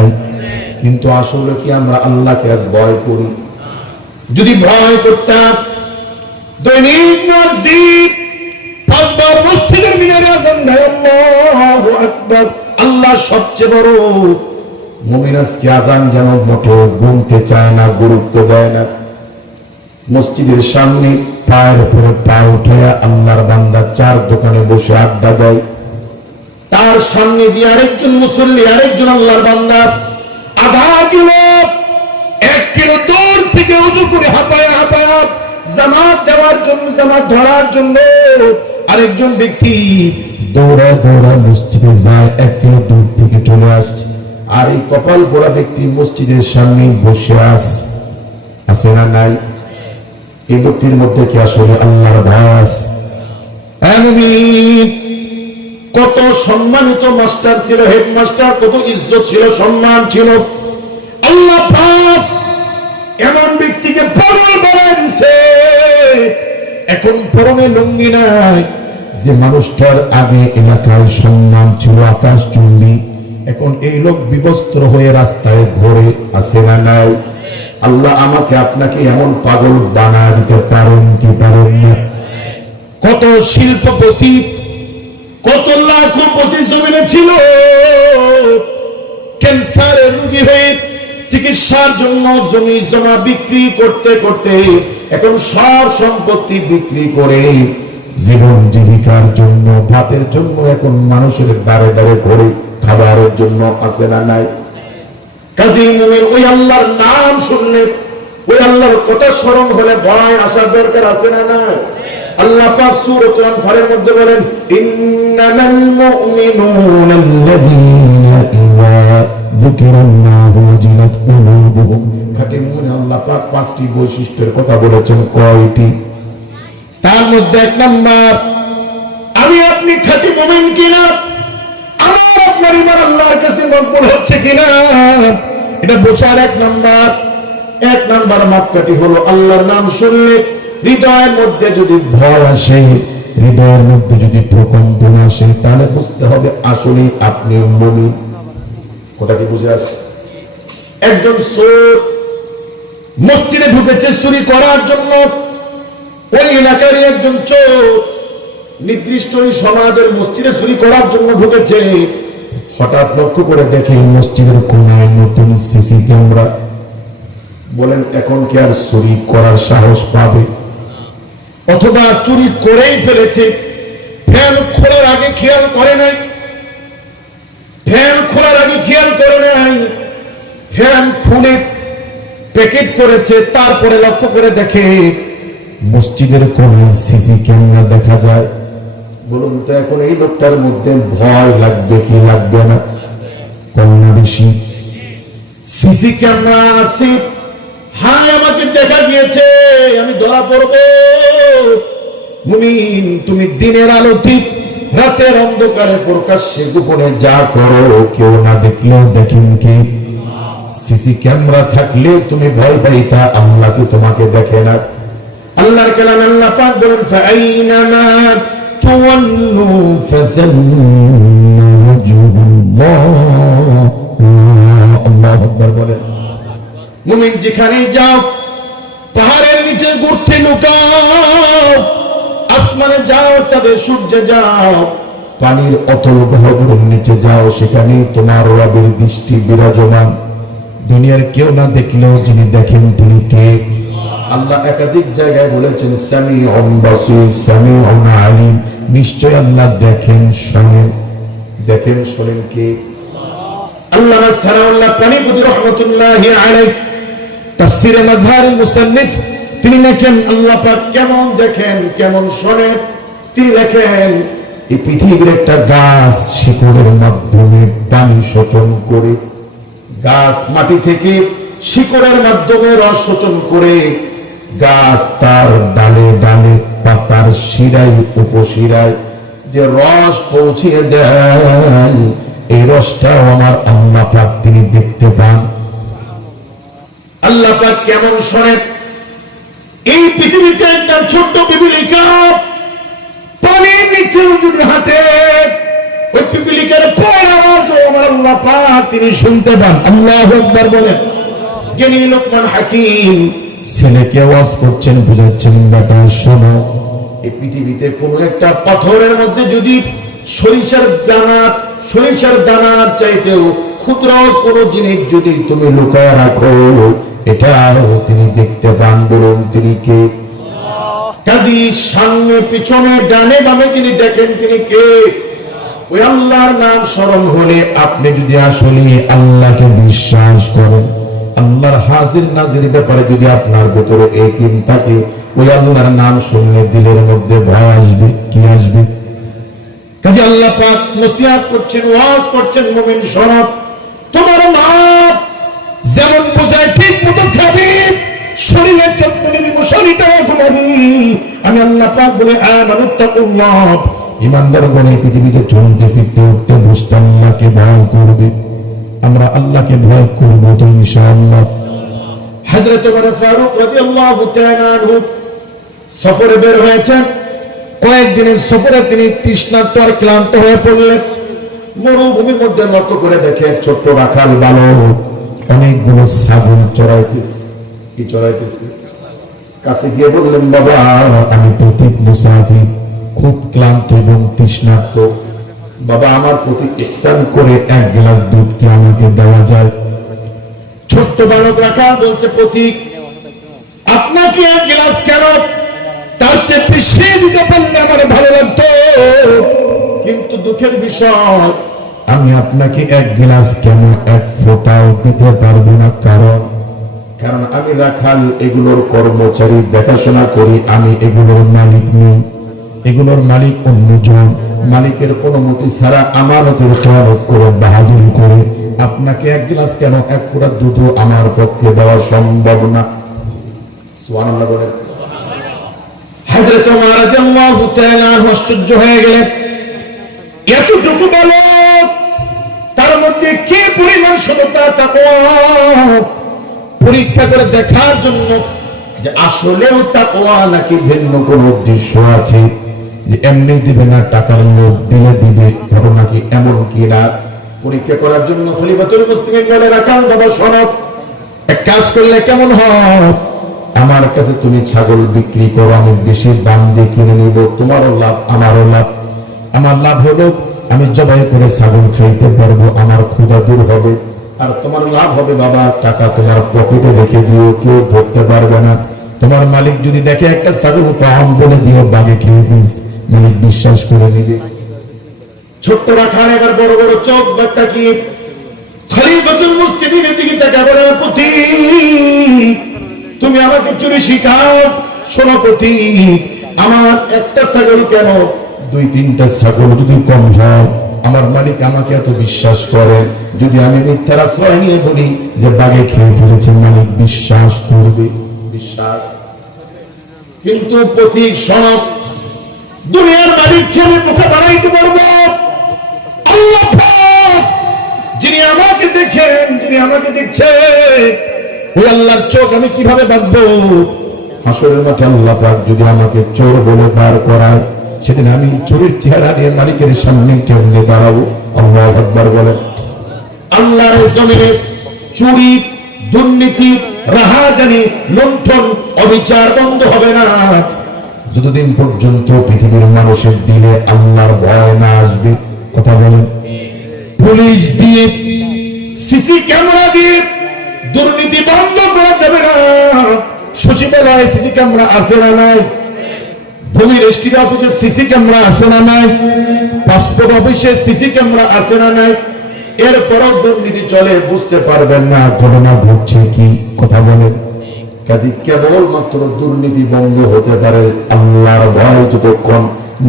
কিন্তু আসলে কি আমরা আল্লাহকে আজ ভয় করি? যদি ভয় করতাম, দৈনিক মসজিদ পাঁচবার মসজিদের মিনারে আযান দেয়, আল্লাহু আকবার, আল্লাহ সবচেয়ে বড়। মুমিন আজকে আযান যেন মোটেও গুনতে চায় না, গুরুত্ব দেয় না। মসজিদের সামনে পায়ের উপরে পা উঠে আল্লাহর বান্দা চার দোকানে বসে আড্ডা দেয়, তার সামনে দিয়ে আরেকজন মুসল্লি, আরেকজন আল্লাহর বান্দা আধা কিলো, 1 কিলো দূর থেকে উযু করে হাঁপায়া হাঁপায়া জামাত দেওয়ার জন্য, জামাত ধরার জন্য আরেকজন ব্যক্তি দৌড়া দৌড়া মসজিদে যায়, 1 কিলো দূর থেকে চলে আসছে। আর এই কপাল পোড়া ব্যক্তি মসজিদের সামনে বসে আছে না নাই? এই ব্যক্তির মধ্যে কি আসলে আল্লাহর ভয়? কত সম্মানিত মাস্টার ছিল, হেডমাস্টার, কত ইজ্জত ছিল, সম্মান ছিল। আল্লাহ পাক এমন ব্যক্তিকে পাগল বানায় দিয়েছে, এখন পরনে লুঙ্গি নাই। যে মানুষটার আগে এলাকায় সম্মান ছিল আকাশ চুম্বি, এখন এই লোক বিবস্ত্র হয়ে রাস্তায় ঘোরে, আছে না নাই? আল্লাহ আমাকে আপনাকে এমন পাগল বানায় দিতে পারেন কি পারেন না? কত শিল্পপতি, কত লাখপতি জমিনে ছিল, ক্যান্সারের রোগী হয়ে চিকিৎসার জন্য জমি জমা বিক্রি করতে করতে এখন সব সম্পত্তি বিক্রি করে জীবন জীবিকার জন্য, ভাতের জন্য এখন মানুষের দ্বারে দ্বারে ঘরে খাবারের জন্য, আছে না নাই? কাজী মুমিন ওই আল্লাহর নাম শুনলে, ওই আল্লাহর কথা স্মরণ হলে ভয় আসার দরকার আছে না নাই? আল্লাহ পাক সূরাতুল আনফালের মধ্যে বলেন, ইন্নামাল মুমিনুনা আল্লাযীনা ইযা যুকিরাল্লাহু ওয়াজিলাত কুলুবুহুম। খাঁটি মুমিন আল্লাহ পাক 5টি বৈশিষ্ট্যের কথা বলেছেন। কয়টি? তার মধ্যে 1 নাম্বার, আমি আপনি খাঁটি মুমিন কিনা, আমার আপনার ঈমান আল্লাহর কাছে মকবুল হচ্ছে কিনা, এটা বোঝার 1 নাম্বার। 1 নাম্বার মাপকাঠি হলো আল্লাহর নাম শুনলে হৃদয়ের মধ্যে যদি ভয় আসে, হৃদয়ের মধ্যে যদি প্রকম্পন আসে, তাহলে বুঝতে হবে আসলে আপনি মুমিন। কথা কি বুঝে আসে? একজন চোর মসজিদে ঢুকেছে চুরি করার জন্য, ওই এলাকারই একজন চোর নির্দিষ্ট ওই সমাজের মসজিদে চুরি করার জন্য ঢুকেছে। হঠাৎ লক্ষ্য করে দেখে মসজিদের কোণায় নতুন সিসি ক্যামেরা। বলেন এখন কি আর চুরি করার সাহস পাবে? অথবা চুরি করেই ফেলেছে, ফ্যান খোলার আগে খেয়াল করে নাই, ফ্যান খোলার আগে খেয়াল করে নাই, ফ্যান খুলে প্যাকেট করেছে, তারপরে লক্ষ্য করে দেখে মসজিদের কোণায় সিসি ক্যামেরা দেখা যায়। বলুন তো এখন এই লোকটার মধ্যে ভয় লাগবে কি লাগবে না? কম না বেশি? সিসি ক্যামেরা আছে, হায় আমাকে দেখা গিয়েছে, আমি ধরা পড়ব। মুমিন, তুমি দিনের আলোতে রাতের অন্ধকারে প্রকাশ্যে গোপনে যা করো কেউ না দেখলেও দেখেন কে? সিসি ক্যামেরা থাকলে তুমি ভয় পাইতা, আল্লাহকে তোমাকে দেখে না। আল্লাহর কালাম আল্লাহ পাক বলেন, ফাআইনামা তুওয়াল্লু ফাসাম্মা ওয়াজহুল্লাহ। আল্লাহু আকবার বলেন। মুমিন, যেখানে যাও, পাহাড়ের নিচে গর্তে লুকাও, আসমানে যাও, চাঁদে সূর্যে যাও, পানির অতল গহ্বরের নিচে যাও, সেখানে তোমার রবের দৃষ্টি বিরাজমান। দুনিয়ার কেউ না দেখলেও যিনি দেখেন তিনি কে? আল্লাহ একাধিক জায়গায় বলেছেন সামিউন বাসীর, সামিউন আলিম। নিশ্চয় আল্লাহ দেখেন, শোনেন। দেখেন, শোনেন কে? আল্লামা সানাউল্লাহ পানিপতি রহমাতুল্লাহি আলাইহি তাফসীরে মাজহারুল মুসান্নিফ তিনি লেখেন আল্লাহ পাক কেমন দেখেন, কেমন শোনেন। তিনি লেখেন, এই পৃথিবীর একটা গাছ শিকড়ের মাধ্যমে পানি শোষণ করে, গাছ মাটি থেকে শিকড়ের মাধ্যমে রস শোষণ করে, গাছ তার ডালে ডালে পাতার শিরায় উপশিরায় যে রস পৌঁছিয়ে দেয়, এই রসটাও আমার আল্লাহ পাক তিনি দেখতে পান। আল্লাহ পাক কেমন শোনেন। এই পৃথিবীতে একটা ছোট্ট পিপিলিকা পানির নিচেও যদি হাঁটে, ওই পিপিলিকার পর আওয়াজও আমার আল্লাহ পাক তিনি শুনতে পান। আল্লাহু আকবার বলেন। জ্ঞানী লোকমান হাকিম ছেলেকে আওয়াজ করছেন, বুঝাচ্ছেন, বেটা শোনো, এই পৃথিবীতে কোনো একটা পাথরের মধ্যে যদি সরিষার দানার চাইতেও ক্ষুদ্র কোন জিনিস যদি তুমি লুকায় রাখো, এটাও তিনি দেখতে পান। বলুন তিনি কে? কাজী সামনে পিছনে ডানে বামে যিনি দেখেন তিনি কে? ওই আল্লাহর নাম স্মরণ হলে আপনি যদি আসলে আল্লাহকে বিশ্বাস করেন, আল্লাহর হাজির নাজির ব্যাপারে যদি আপনার ভেতরে একই থাকে, ওই আল্লাহর নাম শুনলে দিলের মধ্যে ভয় আসবে। কি আসবে? কাজে আল্লাহ পাক নসিহত করছেন, ওয়াজ করছেন, মুমিন শোনো, তোমার মা যেমন বোঝায় ঠিক মতো খাবি, শরীরে যত্ন নিবি, শরীরটাও ঘুমাবি। আমি আল্লাহ পাক বলে আমানুত্তাকুল্লাহ, ইমানদারগণ এই পৃথিবীতে চলতে ফিরতে উঠতে বসতে আল্লাহকে ভয় করবে। আমরা আল্লাহকে ভয় করব তো ইনশাআল্লাহ। হযরত ওমর ফারুক রাদিয়াল্লাহু তাআলা আনহু সফরে বের হয়েছেন। কয়েকদিনের সফরে তিনি তৃষ্ণার্ত আর ক্লান্ত হয়ে পড়লেন। মরুভূমির মধ্যে লক্ষ্য করে দেখে এক ছোট্ট রাখাল বালক অনেকগুলো ছাগল চড়াইতেছে। কি চড়াইতেছে? কাছে গিয়ে বললেন, বাবা আমি পথিক মুসাফির, খুব ক্লান্ত এবং তৃষ্ণার্ত, বাবা আমার প্রতি ইহসান করে এক গ্লাস দুধ কি আমাকে দেওয়া যায়? ছোট্ট বালক রাখাল বলছে, পথিক আপনাকে এক গ্লাস কেন, তার চেয়ে বেশি দিতে পারলে আমার ভালো লাগতো, কিন্তু দুঃখের বিষয় আমি আপনাকে এক গ্লাস কেন এক ফোঁটাও দিতে পারবো না। কারণ আমি রাখাল, এগুলোর কর্মচারী, দেখাশোনা করি, আমি এগুলোর মালিক নই, এগুলোর মালিক অন্যজন। মালিকের অনুমতি ছাড়া আমানতের খেয়ানত করে বাহাদুরি করে আপনাকে এক গ্লাস কেন এক ফোঁটা দুধও আমার পক্ষে দেওয়া সম্ভব না। সুবহানাল্লাহ বলেন। হযরত ওমর রাদিয়াল্লাহু তাআলা আশ্চর্য হয়ে গেলেন, এতটুকু বালক, তার মধ্যে কি পরিমাণ সততা তাকওয়া, পরীক্ষা করে দেখার জন্য যে আসলেও তাকওয়া নাকি ভিন্ন কোন উদ্দেশ্য আছে, যে এমনি দিবে না, টাকার লোভ দিলে দিবে, ঘটনা কি এমন কিনা, পরীক্ষা করার জন্য খলিফাতুল মুসলিমিন বলে, রাখাল বাবা শোনো, এক কাজ করলে কেমন হয়, আমার কাছে তুমি ছাগল বিক্রি করো, আমি বেশি দাম দিয়ে কিনে নিব, তোমারও লাভ আমারও লাভ। আমার লাভ হলো আমি জবাই করে ছাগল খাইতে পারবো, আমার ক্ষুধা দূর হবে। আর তোমার লাভ হবে বাবা, টাকা তোমার পকেটে রেখে দিও, কেউ ধরতে পারবে না। তোমার মালিক যদি দেখে একটা ছাগল কম বলে দিও, বাগে খেয়ে ফেলিস, মালিক বিশ্বাস করে নিবে। ছোট্ট রাখাল এবার বড় বড় চোখ তাকিয়ে খলিফাতুল মুসলিমিনের দিকে তাকিয়ে বলে, পথিক তুমি আমাকে চুরি শিখাও। শোনো পথিক, আমার একটা ছাগল কেন, দুই তিনটা ছাগল যদি কম হয়, আমার মালিক আমাকে এত বিশ্বাস করে, যদি আমি মিথ্যার আশ্রয় নিয়ে বলি যে বাঘে খেয়ে ফেলেছে, মালিক বিশ্বাস করবে? বিশ্বাস। কিন্তু প্রতীক সনদ দুনিয়ার মালিককে আমি কোথা বানাইতে পারবো? আল্লাহ যিনি আমাকে দেখেন, যিনি আমাকে দেখছে, ওই আল্লাহর চোখ আমি কিভাবে বাঁধবো? হাসরের মাঠে আল্লাহ পাক যদি আমাকে চোর বলে দাঁড় করায়, সেদিন আমি চোরের চেহারা নিয়ে মালিকের সামনে কেমনে দাঁড়াবো? আল্লাহু আকবার বলেন। আল্লাহর জমিনে চুরি, দুর্নীতি, রাহাজানি, লুণ্ঠন, অবিচার বন্ধ হবে না যতদিন পর্যন্ত পৃথিবীর মানুষের দিলে আল্লাহর ভয় না আসবে। কথা বলেন। পুলিশ দিয়ে, সিসি ক্যামেরা দিয়ে দুর্নীতি বন্ধ করা যাবে না। সচিবালয়ে সিসি ক্যামেরা আছে না নাই? ভূমি রেজিস্ট্রি অফিসে সিসি ক্যামেরা আছে না নাই? পাসপোর্ট অফিসে সিসি ক্যামেরা আছে না নাই? এরপরও দুর্নীতি চলে, বুঝতে পারবেন না ঘটনা ঘটছে কি। কথা বলেন। কাজে কেবলমাত্র দুর্নীতি বন্ধ হতে পারে আল্লাহর ভয় যতক্ষণ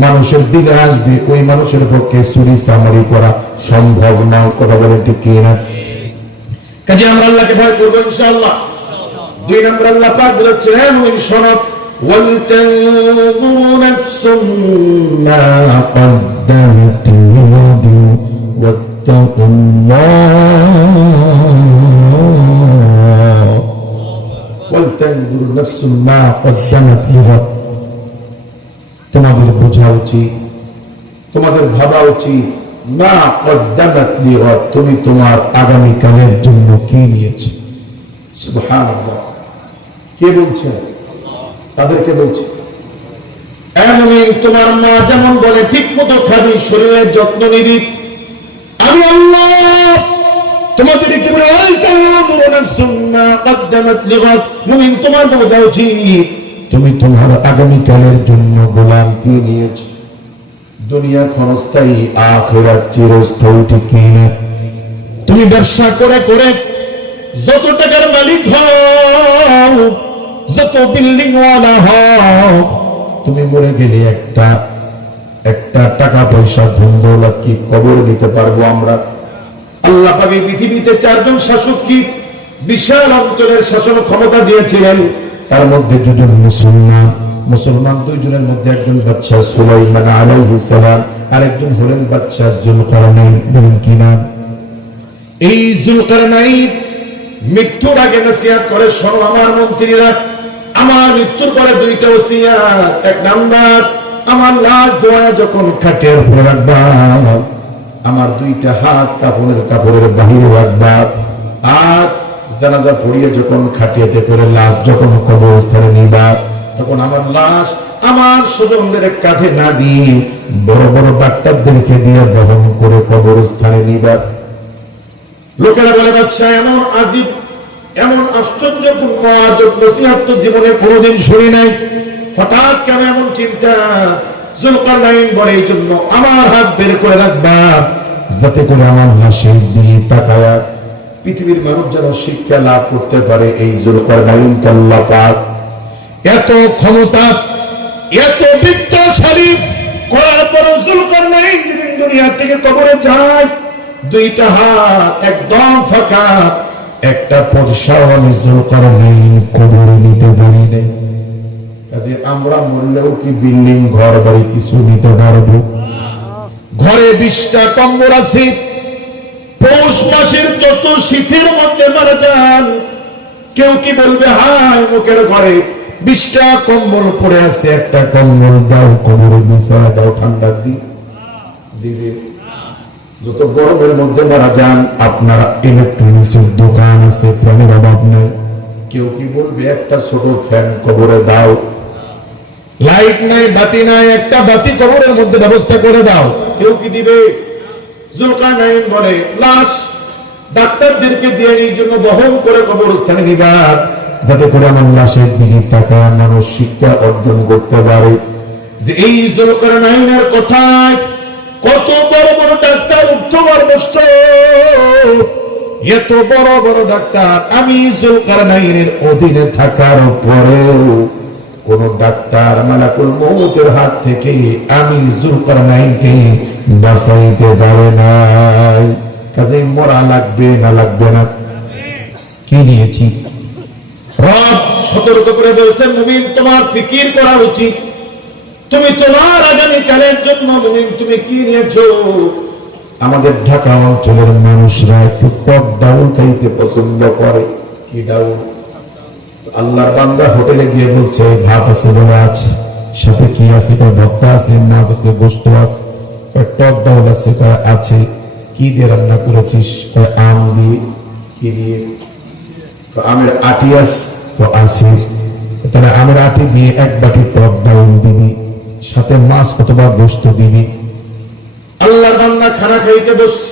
মানুষের দিলে আসবে, ওই মানুষের পক্ষে চুরি চামারি করা সম্ভব না। কথা বলেন ঠিক কি না? কাজে আমরা আল্লাহকে ভয় করবো ইনশাআল্লাহ। 2 নম্বর আল্লাহ পাক বলেছেন ওই সনদ ওয়ালতানযুরু নাফসুম মা কদ্দামাত লিগাদ ওয়াত্তাকুল্লাহ। ওয়ালতানযুরু নাফসুম মা কদ্দামাত লিগাদ। তোমাদের বোঝা উচিত, তোমাদের ভাবা উচিত, মা কদ্দামাত লিগাদ, তুমি তোমার আগামীকালের জন্য কি নিয়েছো। সুবহানাল্লাহ। কে বলছে? তাদেরকে বলছে। এমনই তোমার মা যেমন বলে ঠিক মতো খাবি, শরীরের যত্ন নিবি, আমি আল্লাহ তোমাদেরকে বলে মুমিন তোমার বোঝা উচিত তুমি তোমার আগামীকালের জন্য গোলাম কি নিয়েছো। দুনিয়া ক্ষণস্থায়ী, আখিরাত চিরস্থায়ী। ঠিক কিনা? তুমি ব্যবসা করে করে যত টাকার মালিক হও, যত বিল্ডিং ওয়ালা হও, তুমি মরে গেলে একটা টাকা পয়সা ধন দৌলত কি কবর দিতে পারবো আমরা? আল্লাহ পাক এই পৃথিবীতে 4 জন শাসক কি বিশাল অঞ্চলের শাসন ক্ষমতা দিয়েছিলেন। তার মধ্যে 2 জন মুসলমান 2 জনের মধ্যে একজন বাদশা সুলাইমান আলাইহিস সালাম, আরেকজন হলেন বাদশা যুলকারনাইন। বলেন কি না? এই যুলকারনাইন মৃত্যুর আগে নসিহত করে, শোনো আমার মন্ত্রীরা, আমার মৃত্যুর পরে 2টা ওসিয়াত। 1 নাম্বার, আমার লাশ দোয়া যখন খাটের উপরে রাখবা, আমার 2টা হাত কাপড়ের বাহিরে রাখবা, আর জানাজা পড়িয়ে যখন খাটিয়াতে করে লাশ যখন কবরস্থানে নিবা, তখন আমার লাশ আমার স্বজনদের কাঁধে না দিয়ে বড় বড় ডাক্তারদেরকে দিয়ে বহন করে কবরস্থানে নিবা। লোকেরা বলে বাদশা এমন আজীব, এমন আশ্চর্যপূর্ণ আজব নসিহত তো জীবনে কোনোদিন শুনি নাই, হঠাৎ কেন এমন চিন্তা? যুলকারনাইন বলে এই জন্য আমার হাত বের করে রাখবা, যাতে করে আমার লাশের দিকে তাকায়া পৃথিবীর মানুষ যেন শিক্ষা লাভ করতে পারে। এই যুলকারনাইনকে আল্লাহ পাক এত ক্ষমতা, এত বিত্তশালী করার পর যুলকারনাইন যেদিন দুনিয়া থেকে কবরে যায়, 2টা হাত একদম ফাঁকা, একটা পয়সাও আমি যুলকারনাইন কবরে নিতে পারি নাই। কাজে আমরা মরলেও কি বিল্ডিং ঘর বাড়ি কিছু নিতে পারবো? ঘরে 20টা কম্বল আছে, পৌষ মাসের যত শীতের মধ্যে মারা যান, কেউ কি বলবে হায় মুখের ঘরে 20টা কম্বল পড়ে আছে, একটা কম্বল দাও, কবরে বিছায়া দাও, ঠান্ডা দিবে? যত গরমের মধ্যে মারা যান, আপনারা ইলেকট্রনিক্সের দোকান আছে, ফ্যানের অভাব নেই, কেউ কি বলবে একটা ছোট ফ্যান কবরে দাও? লাইট নাই, বাতি নাই, একটা বাতি কবরের মধ্যে ব্যবস্থা করে দাও, কেউ কি দিবে? যুলকারনাইন বলে লাশ ডাক্তারদেরকে দিয়ে এই জন্য বহন করে কবরস্থানে নিবা, যাতে করে আমার লাশের দিকে তাকায় মানুষ শিক্ষা অর্জন করতে পারে যে এই যুলকারনাইনের কথায় কত বড় বড় ডাক্তার উঠবার বসত, এত বড় বড় ডাক্তার। আমি যুলকারনাইনের অধীনে থাকার পরেও কোন ডাক্তার মালাকুল মউতের হাত থেকে আমি যুলকারনাইনকে বাঁচাইতে পারে নাই। কাজেই মরা লাগবে না লাগবে না? কি নিয়েছি? রব সতর্ক করে বলছেন, মুমিন তোমার ফিকির করা উচিত। তুমি তোমার আগামীকালের জন্য মুমিন তুমি কি নিয়েছো? আমাদের ঢাকা অঞ্চলের মানুষরা একটু টক ডাউল খাইতে পছন্দ করে। কি ডাউল? আল্লাহর বান্দা হোটেলে গিয়ে বলছে ভাত আছে বলে আছে, সাথে কি আছে? ভর্তা আছে, মাছ আছে, গোস্ত আছে। টক ডাউল আছে আছে। কি দিয়ে রান্না করেছিস? আম দিয়ে। কি দিয়ে? আমের আটি আছে। তাহলে আমের আটি দিয়ে এক বাটি টক ডাউল দিবি, সাথে মাছ অথবা গোস্ত দিবি। আল্লাহর বান্দা খানা খাইতে বসছে,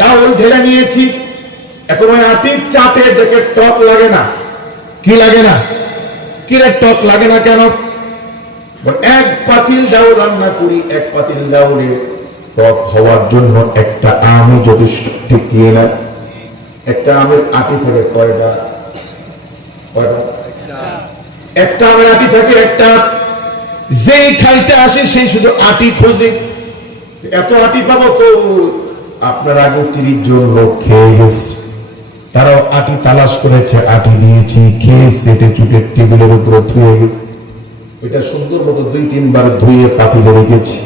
ডাউল ঢেলে নিয়েছি। এখন ওই আটির চাটে দেখে টক লাগে না। কি লাগে না? কি রে টক লাগে না কেন? এক পাতিল ডাউল রান্না করি, এক পাতিল ডাউলে টক হওয়ার জন্য একটা আমই যথেষ্ট। ঠিক দিয়ে না? একটা আমের আটি থাকে কয়টা? একটা আমের আটি থাকে একটা। যেই খাইতে আসে সেই শুধু আটি খোঁজে। এত আটি পাবো তো? আপনার আগে 30 জন লোক খেয়ে গেছে, তারাও আটি তালাশ করেছে, আটি দিয়েছি, খেয়ে সেটে চুটে টেবিলের উপরে ধুয়ে গেছে। এটা সুন্দর মতো 2-3 বার ধুয়ে পাতিলে রেখেছি।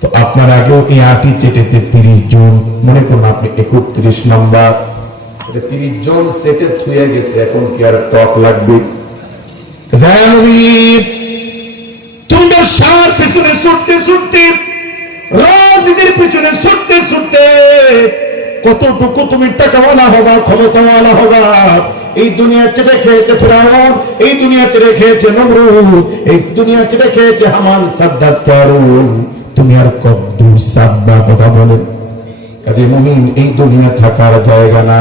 তো আপনার আগেও এই আটি চেটেতে 30 জন, মনে করুন আপনি 31 নম্বর, 30 জন সেটে ধুয়ে গেছে। এখন কি আর টক লাগবে? তোমরা সার পেছনে ছুটতে ছুটতে, রাজনীতির পিছনে ছুটতে ছুটতে কতটুকু তুমি টাকাওয়ালা হবা, ক্ষমতাওয়ালা হবা? এই দুনিয়া চেটে খেয়েছে ফিরাউন, এই দুনিয়া চেটে খেয়েছে নমরুদ, এই দুনিয়া চেটে খেয়েছে হামান, সাদ্দাত, কারুন। তুমি আর কদ্দুর সাব্বা কথা বলেন? কাজে মুমিন এই দুনিয়া থাকার জায়গা না,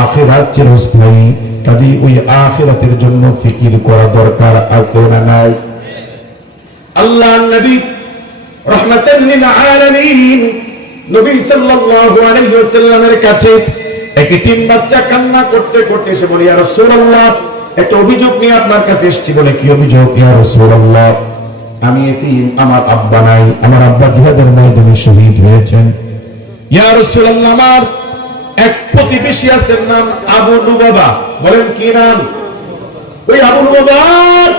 আখিরাত চিরস্থায়ী। কাজে ওই আখিরাতের জন্য ফিকির করা দরকার আছে না নাই? আল্লাহ নবী রাহমাতাল লিল আলামিন নবী সাল্লাল্লাহু আলাইহি ওয়াসাল্লামের কাছে এক এতিম বাচ্চা কান্না করতে করতে এসে বলে, ইয়া রাসূলুল্লাহ, একটা অভিযোগ নিয়ে আপনার কাছে এসেছি। বলে, কি অভিযোগ? ইয়া রাসূলুল্লাহ, আমি এতিম, আমার আব্বা নাই, আমার আব্বা জিহাদের ময়দানে শহীদ হয়েছেন। ইয়া রাসূলুল্লাহ, আমার এক প্রতিবেশী আছেন, নাম আবু লুবাবা। বলেন কি নাম? ওই আবু লুবাবার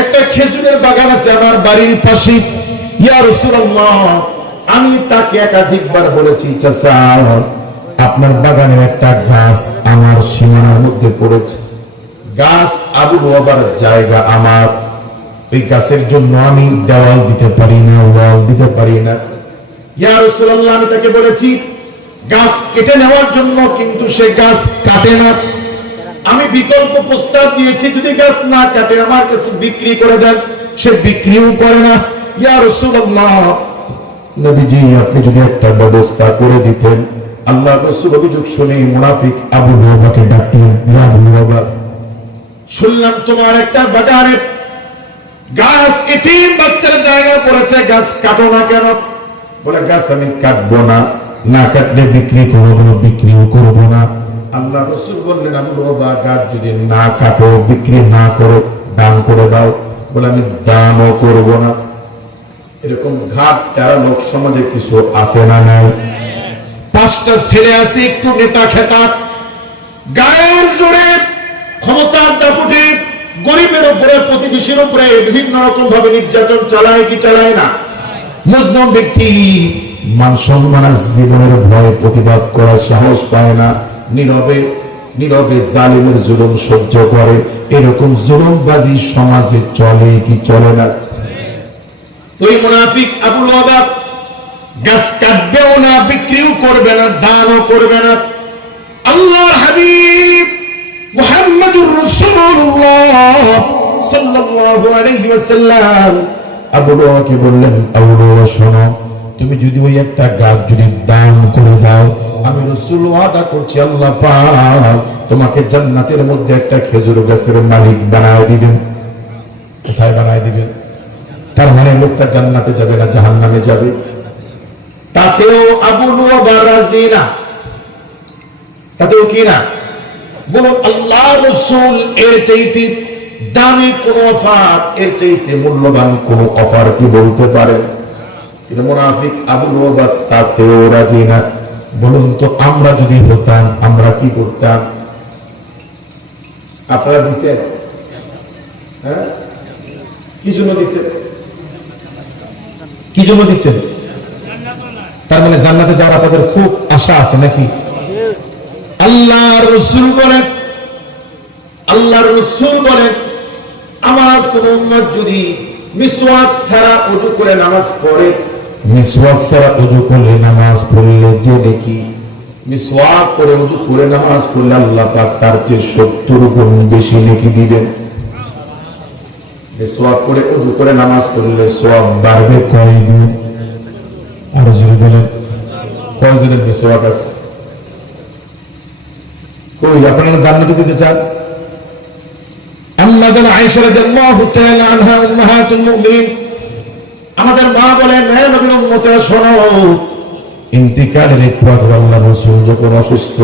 একটা খেজুরের বাগান আছে আমার বাড়ির পাশে। ইয়া রাসূলুল্লাহ, আমি তাকে একাধিকবার বলেছি, চাচা আপনার বাগানের একটা গাছ আমার সীমানার মধ্যে পড়েছে। গাছ আবু লুবাবার জায়গা আমার, এই গাছের জন্য আমি দেওয়াল দিতে পারি না, ওয়াল দিতে পারি না। ইয়া রাসূলুল্লাহ, আমি তাকে বলেছি গাছ কেটে নেওয়ার জন্য, কিন্তু সে গাছ কাটে না। আমি বিকল্প প্রস্তাব দিয়েছি, যদি গাছ না কাটে আমার কাছে বিক্রি করে দেন, সে বিক্রিও করে না। ইয়া রাসূলুল্লাহ, নবীজি আপনি যদি একটা ব্যবস্থা করে দিতেন। আল্লাহ রাসূল অভিযোগ শুনে মুনাফিক আবু লুবাবাকে ডাকলেন, ইয়া আবু লুবাবা, শুনলাম তোমার একটা বাগানে গাছ এতিম বাচ্চার জায়গায় পড়েছে, গাছ কাটো না কেন? বলে, গাছ আমি কাটবো না, না কাটলে বিক্রি করবো, বিক্রিও করবো না। আল্লাহ রাসূল বললেন, আবু লুবাবা, গাছ যদি না কাটো, বিক্রি না করো, দান করে দাও। বলে, আমি দানও করবো না। এরকম ঘাট তারা লোক সমাজে কিছু আছে না নাই? 5টা ছেলে আছে, একটু নেতা খেতা, গায়ের জোরে ক্ষমতার দাপটে গরিবের উপরে, প্রতিবেশীর উপরে বিভিন্ন রকম ভাবে নির্যাতন চালায় কি চালায় না? মজলুম ব্যক্তি মান সম্মান জীবনের ভয়ে প্রতিবাদ করার সাহস পায় না, নীরবে নীরবে জালিমের জুলুম সহ্য করে। এরকম জুলুমবাজি সমাজে চলে কি চলে না? তো এই মুনাফিক আবু লুবাবা গাছ কাটবেও না, বিক্রিও করবে না, দানও করবে না। আল্লাহর হাবিব মুহাম্মদুর রাসূলুল্লাহ সাল্লাল্লাহু আলাইহি ওয়াসাল্লাম আবু লুবাবাকে বললেন, আবু লুবাবা শোনো, তুমি যদি ওই একটা গাছ যদি দান করে দাও, আমি রাসূল ওয়াদা করছি আল্লাহ পাক তোমাকে জান্নাতের মধ্যে একটা খেজুর গাছের মালিক বানায় দিবেন। কোথায় বানায় দিবেন? তার মানে লোকটা জান্নাতে যাবে না, জাহান্নামে যাবে। তাতেও আবু লুবাবা রাজি না। তাতেও কি না? বলুন, আল্লাহ রাসূল এর চাইতে দামি কোন অফার, এর চাইতে মূল্যবান কোন অফার কি বলতে পারেন? কিন্তু মুনাফিক আবু লুবাব তাতেও রাজি না। বলুন তো আমরা যদি হতাম আমরা কি করতাম? আপনারা দিতেন? হ্যাঁ, কি জন্য দিতেন? কি জন্য দিতেন? তার মানে জান্নাতে যাওয়ার আপনাদের খুব আশা আছে নাকি? আল্লাহর রাসূল বলেন, আল্লাহর রাসূল বলেন, আমার কোন উম্মত যদি মিসওয়াক ছাড়া ওযু করে নামাজ পড়ে, মিসওয়াক ছাড়া ওযু করে নামাজ পড়লে যে দেখি মিসওয়াক করে ওযু করে নামাজ পড়লে আল্লাহ পাক তার চেয়ে 70 গুণ বেশি নেকি দিবেন। মিসওয়াক করে ওযু করে নামাজ পড়লে সওয়াব বাড়বে কয় গুণ? আর জোরে বলেন, কয়জনের মিসওয়াক আছে? কই আপনারা জান্নাতে যেতে চান? আম্মা জান আয়েশা রাদিয়াল্লাহু তাআলা আনহা উম্মাহাতুল মুমিনিন আমাদের মা বলেন, হে নবীর উম্মতেরা শোনো, ইন্তিকালের একটু আগে আল্লাহর রাসূল যখন অসুস্থ,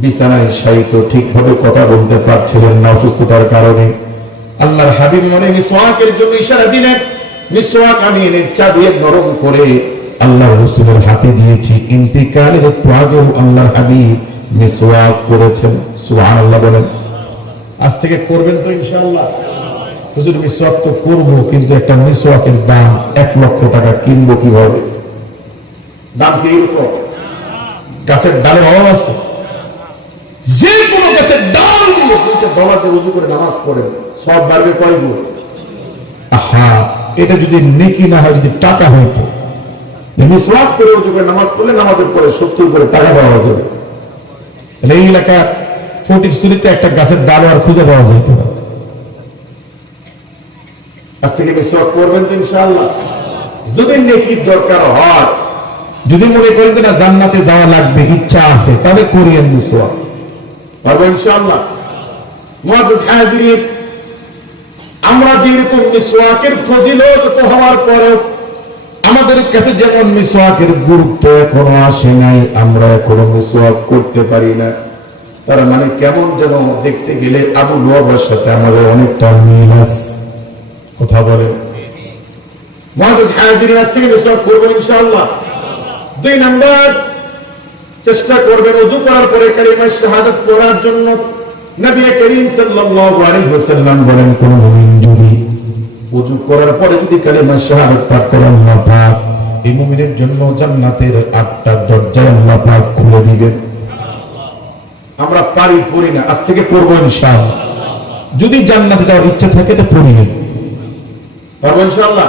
বিছানায় শায়িত, ঠিকভাবে কথা বলতে পারছিলেন না অসুস্থতার কারণে, আল্লাহর হাবিব মনে মিসওয়াকের জন্য ইশারা দিলেন। মিসওয়াক আমি এনে চাবিয়ে নরম করে আল্লাহর রাসূলের হাতে দিয়েছি। ইন্তিকালের একটু আগেও আল্লাহর হাবিব মিসওয়াক করেছেন। সুবহানাল্লাহ বলেন। আজ থেকে করবেন তো ইনশাআল্লাহ? হুজুর মিসওয়াক তো করব, কিন্তু একটা মিসওয়াকের দাম 1 লক্ষ টাকা, কিনবো কিভাবে? দাম কি এরকম? গাছের ডালে অভাব আছে? যে কোনো গাছের ডাল দিয়ে $2 দিয়ে ওযু করে নামাজ পড়েন, সব বাড়বে কয় গুণ? আহা, এটা যদি নেকি না হয়, যদি টাকা হইতো, মিসওয়াক করে ওযু করে নামাজ পড়লে নামাজের পরে 70 করে টাকা পাওয়া যাবে। তাহলে এই এলাকা ফটিকছড়িতে একটা গাছের ডাল আর খুঁজে পাওয়া যেত না। আজ থেকে মিসওয়াক করবেন তো ইনশাআল্লাহ? যদি নেকির দরকার হয়, যদি মনে করেন না জান্নাতে যাওয়া লাগবে, ইচ্ছা আছে, তাহলে করিয়েন মিসওয়াক, পারবেন ইনশাআল্লাহ। মুআজ্জাজ হাজিরিন, আমরা যেরকম মিসওয়াকের ফজিলত তো হওয়ার পরেও আমাদের কাছে যেমন মিসওয়াকের গুরুত্ব এখনো আসে নাই, আমরা এখনো মিসওয়াক করতে পারি না। তার মানে কেমন যেন দেখতে গেলে আবু লুবাবের সাথে আমাদের অনেকটা মিল আছে। কথা বলেন। মুআজ্জাজ হাজিরিন, আজ থেকে মিসওয়াক করবেন ইনশাআল্লাহ। 2 নাম্বার, চেষ্টা করবেন ওযু করার পরে কালিমা শাহাদাত পড়ার জন্য। নবী করিম সাল্লাল্লাহু আলাইহি ওয়াসাল্লাম বলেন, কোন মুমিন যদি ওযু করার পরে যদি কালিমা শাহাদাত পাঠ করে, আল্লাহ পাক এই মুমিনের জন্য জান্নাতের 8টা দরজা আল্লাহ পাক খুলে দিবেন। আমরা পারি পড়ি না, আজ থেকে পড়বো ইনশাআল্লাহ। যদি জান্নাতে যাওয়ার ইচ্ছা থাকে তো পড়িয়ে পারবো ইনশাআল্লাহ।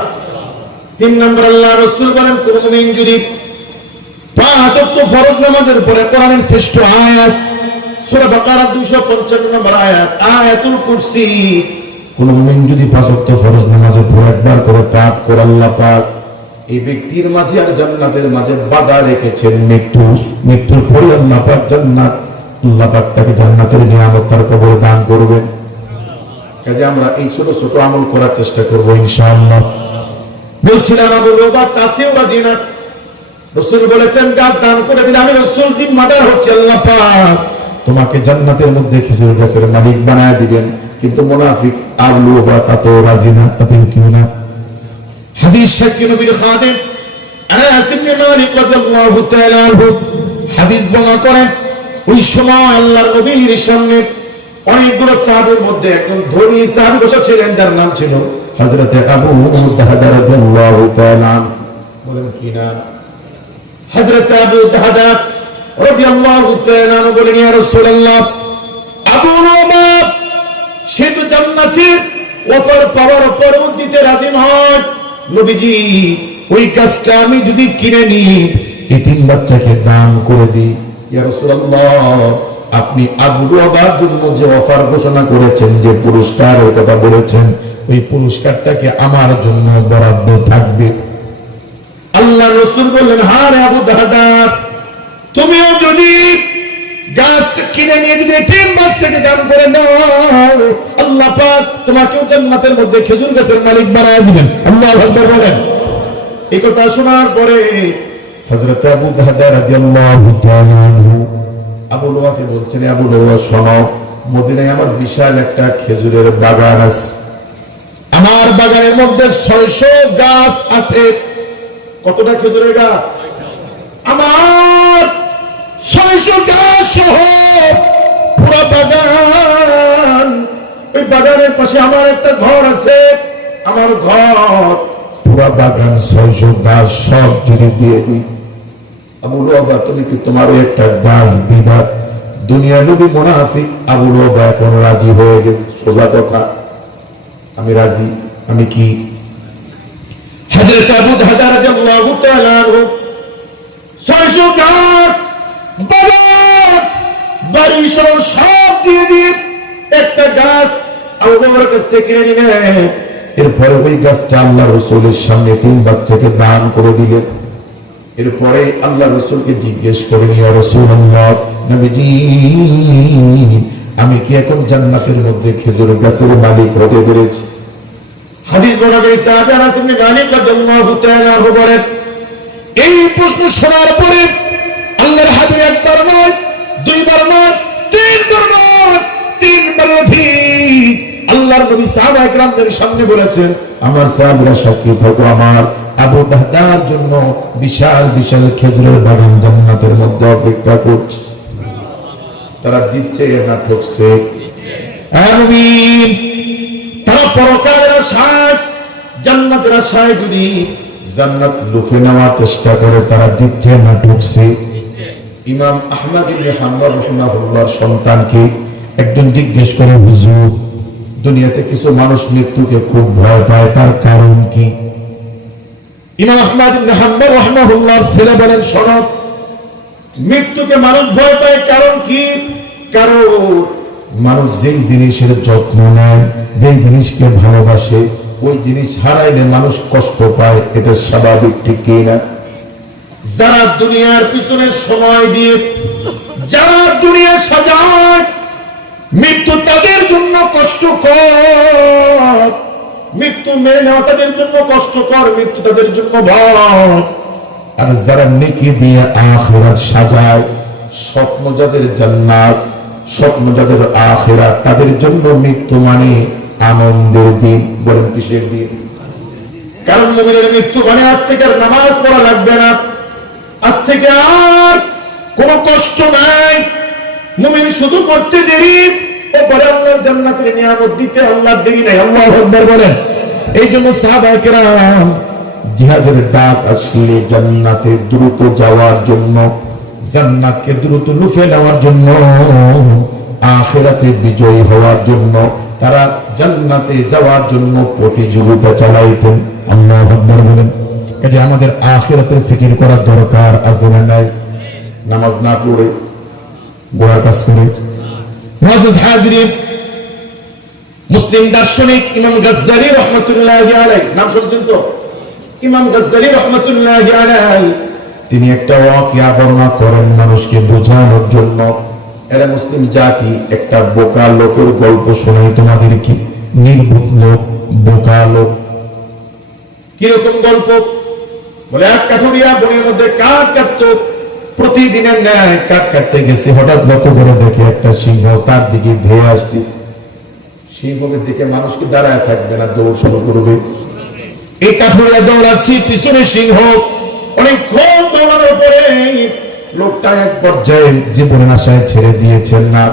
3 নম্বর, আল্লাহর রাসূল বলেন, কোন মুমিন যদি 5 ওয়াক্ত ফরজ নামাজের পরে কোরআনের শ্রেষ্ঠ আয়াত সূরা বাকারা 255 নম্বর আয়াত, আয়াতুল কুরসি, কোন মুমিন যদি 5 ওয়াক্ত ফরজ নামাজের পরে একবার করে পাঠ করে, আল্লাহ পাক এই ব্যক্তির মাঝে আর জান্নাতের মাঝে বাধা রেখেছেন মৃত্যু। মৃত্যুর পরে আল্লাহ পাক জান্নাত, আল্লাহ পাক তাকে জান্নাতের নিয়ামত তার কবরে দান করবেন। কাজে আমরা এই ছোট ছোট আমল করার চেষ্টা করবো ইনশাআল্লাহ। বলছিলাম আবু লুবাব তাতেও রাজি না। রাসূল বলেছেন, গাছ দান করে দিলে আমি রাসূল জিম্মাদার হচ্ছে, আল্লাহ পাক তোমাকে জান্নাতের মধ্যে খেজুর গাছের মালিক বানায় দিবেন। কিন্তু মুনাফিক আবু লুবাব তাতেও রাজি না। তাতে কি না? হাদিস সাক্ষী নবীর খাদেম আনাস ইবনে মালিক রাদিয়াল্লাহু তাআলা আনহু হাদিস বর্ণনা করেন, ওই সময় আল্লাহর নবীর সামনে অনেকগুলো সাহাবীর মধ্যে একজন ধনী সাহাবী বসা ছিলেন, যার নাম ছিল হযরত আবু দাহদা রাদিয়াল্লাহু তাআলা। বলেন কি না? হযরত আবু দাহদা রাদিয়াল্লাহু তাআলা বলেন, ইয়া রাসূলুল্লাহ, আবু লুবাব সে তো জান্নাতের অফার পাওয়ার পরেও দিতে রাজি নয়। নবীজি, ওই কাজটা আমি যদি কিনে নিই, এতিম বাচ্চাকে দান করে দিই। ইয়া রাসূলুল্লাহ, আপনি আবু লুবাবের জন্য যে অফার ঘোষণা করেছেন, যে পুরস্কারের কথা বলেছেন, ওই পুরস্কারটাকে আমার জন্য বরাদ্দ থাকবে। আল্লাহ রাসূল বললেন, হ্যাঁ রে আবু দাহদা, তুমিও যদি গাছটা কিনে নিয়ে যদি এতিম বাচ্চাকে দান করে দাও, আল্লাহ পাক তোমাকেও জান্নাতের মধ্যে খেজুর গাছের মালিক বানায় দিবেন। আল্লাহু আকবার বলেন। এই কথা শোনার পরে হযরত আবু দাহদা রাদিয়াল্লাহু তাআলা আনহু আবু লুবাবকে বলছেন, আবু লুবাব শোনো, মদিনায় আমার বিশাল একটা খেজুরের বাগান আছে। আমার বাগানের মধ্যে 600 গাছ আছে। কতটা খেজুরের গাছ? আমার 600 গাছ সহ পুরো বাগান। ওই বাগানের পাশে আমার একটা ঘর আছে, আমার ঘর পুরো বাগান 600 গাছ সব যদি দিয়ে দিই, আবু লুবাবা তুমি কি তোমার একটা গাছ দিবা? দুনিয়া নবী মুনাফিক আবু লুবাবা এখন রাজি হয়ে গেছে। সোজা কথা, আমি রাজি। আমি কি? হযরত আবু দারদা রাদিয়াল্লাহু তাআলা আনহু 600 গাছ বাড়ি সব দিয়ে দিয়ে একটা গাছ আবু বকরের কাছ থেকে কিনে নিলেন। এরপরে ওই গাছটা আল্লাহ রাসূলের সামনে 3 বাচ্চাকে দান করে দিলেন। এরপরে আল্লাহ রাসূলকে জিজ্ঞেস করেন, ইয়া রাসূলুল্লাহ, নবীজি আমি কি এখন জান্নাতের মধ্যে খেজুর গাছের মালিক হতে পেরেছি? হাদিস বর্ণনা সাহাবা আনাস ইবনে মালিক রাদিয়াল্লাহু তাআলা আনহু বলেন, এই প্রশ্ন শোনার পরে আল্লাহর হাবিব একবার নয়, দুইবার নয়, তিনবার নয়, তিনবার অধিক আল্লাহর নবী সাহাবা একরামদের সামনে বলেছেন, আমার সাহাবীরা সাক্ষী থাকো, আমার আবু দারদার জন্য বিশাল বিশাল খেজুরের বাগান জান্নাতের মধ্যে অপেক্ষা করছে। তারা জিতছে না ঠকছে? আমিন। তারা পরকালের আশায়, জান্নাতের আশায় যদি জান্নাত লুফে নেওয়ার চেষ্টা করে, তারা জিতছে না ঠকছে? ইমাম আহমদ ইবনে হাম্বল রাহিমাহুল্লাহর সন্তানকে একজন জিজ্ঞেস করে, হুজুর দুনিয়াতে কিছু মানুষ মৃত্যুকে খুব ভয় পায়, তার কারণ কি? ইমাম আহমদ ইবনে হাম্বল রাহিমাহুল্লাহর ছেলে বলেন, শোনো, মৃত্যুকে মানুষ ভয় পায় কারণ কি? কারণ মানুষ যেই জিনিসের যত্ন নেয়, যেই জিনিসকে ভালোবাসে, ওই জিনিস হারাইলে মানুষ কষ্ট পায়, এটা স্বাভাবিক, ঠিক কি না? যারা দুনিয়ার পিছনে সময় দিয়ে, যারা দুনিয়া সাজায়, মৃত্যু তাদের জন্য কষ্টকর, মৃত্যু মেনে নেওয়া তাদের জন্য কষ্টকর, মৃত্যু তাদের জন্য ভয়। আর যারা নেকি দিয়ে আখিরাত সাজায়, স্বপ্ন যাদের জান্নাত, স্বপ্ন যাদের আখিরাত, তাদের জন্য মৃত্যু মানে আনন্দের দিন। বলেন কিসের দিন? কারণ মুমিনের মৃত্যু মানে আজ থেকে আর নামাজ পড়া লাগবে না, আজ থেকে আর কোনো কষ্ট নাই, মুমিন শুধু করতে দেরি, এরপরে আল্লাহর জান্নাতের নিয়ামত দিতে আল্লাহর দেরি নাই। আল্লাহু আকবার বলেন। এই জন্য সাহাবায়ে কেরাম জিহাদের ডাক আসলে জান্নাতে দ্রুত যাওয়ার জন্য, জান্নাতকে দ্রুত লুফে নেওয়ার জন্য, আখিরাতে বিজয়ী হওয়ার জন্য, তারা জান্নাতে যাওয়ার জন্য প্রতিযোগিতা চালাইতেন। আল্লাহু আকবার বলেন। কাজে আমাদের আখিরাতের ফিকির করার দরকার আছে না নাই? নামাজ না পড়ে গোড়ার কাজ করে। মুআজ্জিজ হাজিরিন, মুসলিম দার্শনিক ইমাম গাজ্জালি রাহমাতুল্লাহি আলাইহি, নাম শুনছেন তো? ইমাম গাজ্জালি রাহমাতুল্লাহি আলাইহি তিনি একটা ওয়াকিয়া বর্ণনা করেন মানুষকে বোঝানোর জন্য। এরা মুসলিম জাতি একটা বোকা লোকের গল্প শোনাই তোমাদেরকে। নির্বোধ লোক, বোকা লোক। কিরকম গল্প? বলে এক কাঠুরিয়া বনের মধ্যে কাঠ কাটতো, প্রতিদিনের ন্যায় কাঠ কাটতে গেছে, হঠাৎ লক্ষ্য করে দেখে একটা সিংহ তার দিকে ধেয়ে আসতেছে। সিংহকে দেখে মানুষকে দাঁড়ায় থাকবে না, দৌড় শুরু করবে। এই কাঠুরিয়া দৌড়াচ্ছি, পিছনে সিংহ। অনেকক্ষণ দৌড়ানোর পরে লোকটা এক পর্যায়ে জীবনের আশায় ছেড়ে দিয়েছেন, না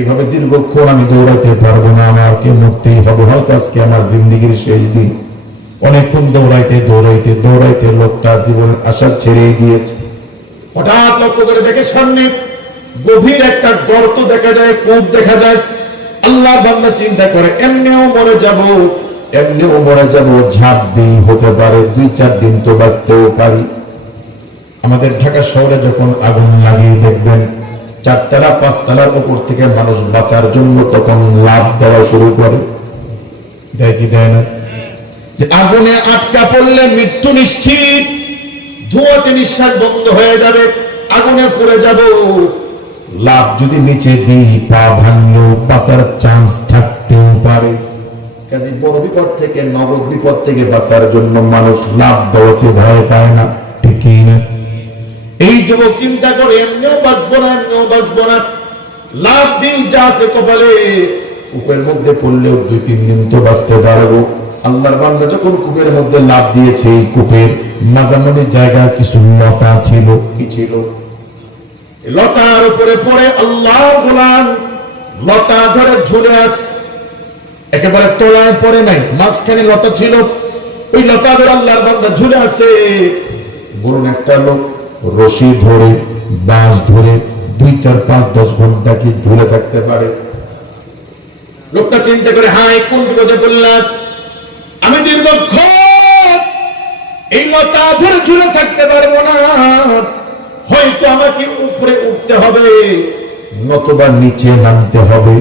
এভাবে দীর্ঘক্ষণ আমি দৌড়াইতে পারবো না, আমাকে মরতেই হবে, হয়তো আজকে আমার জিন্দেগির শেষ দিন। অনেকক্ষণ দৌড়াইতে দৌড়াইতে দৌড়াইতে লোকটা জীবনের আশা ছেড়ে দিয়েছে। হঠাৎ লক্ষ্য করে দেখে সামনে গভীর একটা গর্ত দেখা যায়, কূপ দেখা যায়। আল্লাহর বান্দা চিন্তা করে, এমনিও মরে যাব, এমনিও মরে যাব, ঝাঁপ দিই, হতে পারে 2-4 দিন তো বাঁচতেও পারি। আমাদের ঢাকা শহরে যখন আগুন লাগিয়ে দেখবেন 4 তলা 5 তলার উপর থেকে মানুষ বাঁচার জন্য তখন লাফ দেওয়া শুরু করে, দেয় কি দেয় না? যে আগুনে আটকা পড়লে মৃত্যু নিশ্চিত, ধোঁয়াতে নিঃশ্বাস বন্ধ হয়ে যাবে, আগুনে পড়ে যাব, লাফ যদি নিচে দিই পা ভাঙলেও বাঁচার চান্স থাকতেও পারে। কাজে বড় বিপদ থেকে, নগদ বিপদ থেকে বাঁচার জন্য মানুষ লাফ দেওয়াতে ভয় পায় না, ঠিক না? এই যুবক চিন্তা করে, এমনিও বাঁচবো না, এমনিও বাঁচবো না, লাফ দিই, যা আছে কপালে, কূপের মধ্যে পড়লেও 2-3 দিন তো বাঁচতে পারবো। আল্লাহর বান্দা যখন কূপের মধ্যে লাফ দিয়েছে, এই কূপের মাঝামাঝি জায়গায় কিছু লতা ছিল। কি ছিল? লতার উপরে পড়ে আল্লাহর গোলাম লতা ধরে ঝুলে আছে, একেবারে তলায় পড়ে নাই, মাঝখানে লতা ছিল, ওই লতা ধরে আল্লাহর বান্দা ঝুলে আছে। বলুন, একটা লোক রশি ধরে বাঁশ ধরে 2, 4, 5, 10 ঘন্টা কি ঝুলে থাকতে পারে? লোকটা চিন্তা করে, হাই কোন বিপদে বললাম, আমি দীর্ঘক্ষণ এই লতা ধরে ঝুলে থাকতে পারবো না, হয়তো আমাকে উপরে উঠতে হবে নতুবা নিচে নামতে হবে,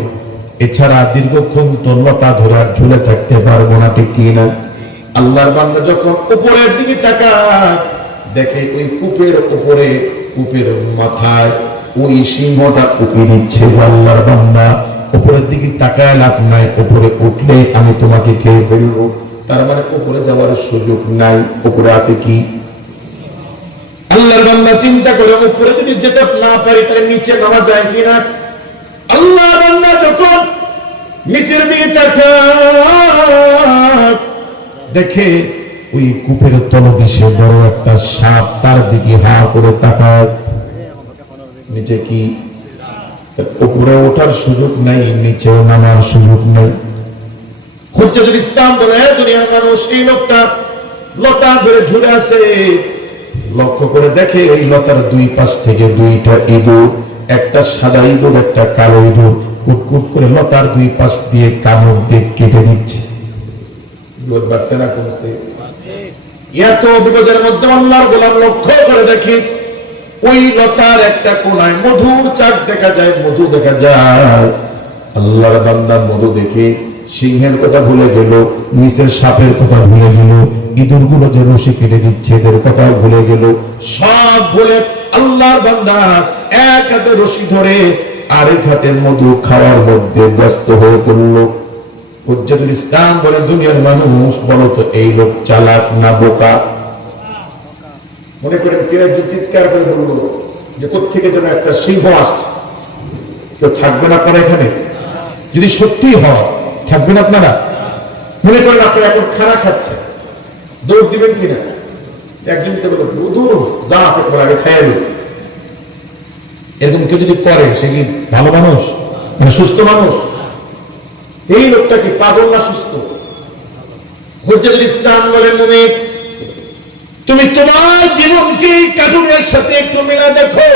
এছাড়া দীর্ঘক্ষণ তো লতা ধরে আর ঝুলে থাকতে পারবো না, ঠিক কিনা? আল্লাহর বান্দা যখন উপরের দিকে তাকায়, দেখে ওই কূপের উপরে, কূপের মাথায় ওই সিংহটা উকি দিচ্ছে। আল্লাহর বান্দা, উপরের দিকে তাকায় লাভ নাই, উপরে উঠলে আমি তোমাকে খেয়ে ফেলবো। তার মানে উপরে যাওয়ার সুযোগ নাই, উপরে আছে কি? আল্লাহর বান্দা চিন্তা করে, উপরে যদি যেতে না পারি তাহলে নিচে নামা যায় কিনা। আল্লাহর বান্দা যখন নিচের দিকে তাকায়, দেখে ওই কূপের তলদেশে বড় একটা সাপ তার দিকে হা করে তাকায়। নিচে কি? উপরে ওঠার সুযোগ নাই, নিচে নামার সুযোগ নাই। হুজ্জাতুল ইসলাম বলে, দুনিয়ার মানুষ, এই লোকটা লতা ধরে ঝুলে আছে, লক্ষ্য করে দেখে এই লতার 2 পাশ থেকে 2টা ইঁদুর, একটা সাদা ইঁদুর একটা কালো ইঁদুর কুটকুট করে লতার 2 পাশ দিয়ে কামড় দিয়ে কেটে দিচ্ছে। বাড়ছে না কমছে? এত বিপদের মধ্যে আল্লাহর গোলাম লক্ষ্য করে দেখি ওই লতার একটা কোনায় মধুর চাক দেখা যায়, মধু দেখা যায়। আল্লাহর বান্দা মধু দেখে সিংহের কথা ভুলে গেল, নিচের সাপের কথা ভুলে গেল, ইঁদুরগুলো যে রশি কেটে দিচ্ছে এদের কথা ভুলে গেল, সব ভুলে আল্লাহর বান্দা এক হাতে রশি ধরে আরেক হাতে মধু খাওয়ার মধ্যে ব্যস্ত হয়ে পড়ল। হুজ্জাতুল ইসলাম বলে, দুনিয়ার মানুষ বলো তো এই লোক চালাক না বোকা? মনে করেন কেউ একজন চিৎকার করে বলল যে কোত্থেকে যেন একটা সিংহ আসছে, কেউ থাকবেন আপনারা এখানে? যদি সত্যি হয় থাকবেন আপনারা? মনে করেন আপনারা এখন খানা খাচ্ছেন, দৌড় দিবেন কিনা? একজনকে বলল দূর যা আছে করে আগে খাইয়া দিন। এরকম কেউ যদি করে সে কি ভালো মানুষ, মানে সুস্থ মানুষ? এই লোকটা কি পাগল না সুস্থ? হুজ্জাতুল ইসলাম বলেন, মুমিন তুমি তোমার জীবনকে কার্টুনের সাথে একটু মিলা দেখো।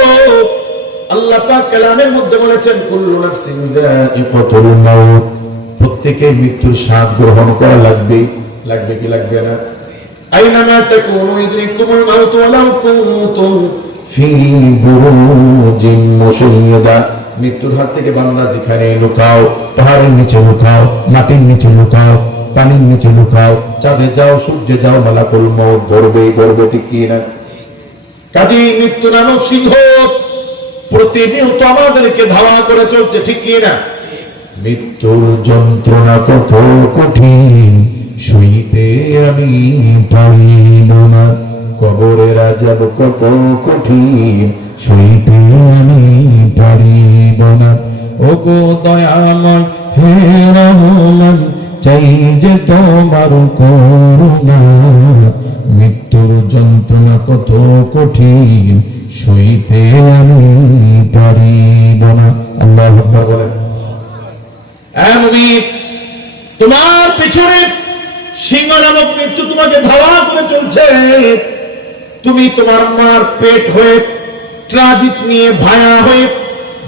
আল্লাহ পাক কালামের মধ্যে বলেছেন, কুল্লু নাফসিন যায়িকাতুল মাউত, প্রত্যেকের মৃত্যুর স্বাদ গ্রহণ করা লাগবে। লাগবে কি লাগবে না? আইনামা তাকুনু ইদরিকুমুল মাউত ওয়ালাউ কুনতুম ফি বুরুজিন মুশাইয়াদা, মৃত্যুর হাত থেকে বান্দা যেখানে লুকাও, পাহাড়ের নিচে লুকাও, মাটির নিচে লুকাও, পানির নিচে লুকাও, চাঁদে যাও, সূর্যে যাও, মালাকুল মউত ধরবে ধরবে, ঠিক কি না? কাজেই মৃত্যু নামক সিংহ প্রতিনিয়ত আমাদেরকে ধাওয়া করে চলছে, ঠিক কি না? মৃত্যুর যন্ত্রণা কত কঠিন, সইতে আমি পারিব না, কবরের আযাব কত কঠিন, সইতে আমি পারিব না। ওগো দয়াময় হে রহমান, চাই যে তোমার করুণা, মৃত্যুর যন্ত্রণা কত কঠিন, সইতে আমি পারিব না। আল্লাহু আকবার বলেন। তোমার পিছনে সিংহ নামক মৃত্যু তোমাকে ধাওয়া করে চলছে, তুমি তোমার মার পেট হয়ে ট্রাজিট নিয়ে ভায়া হয়ে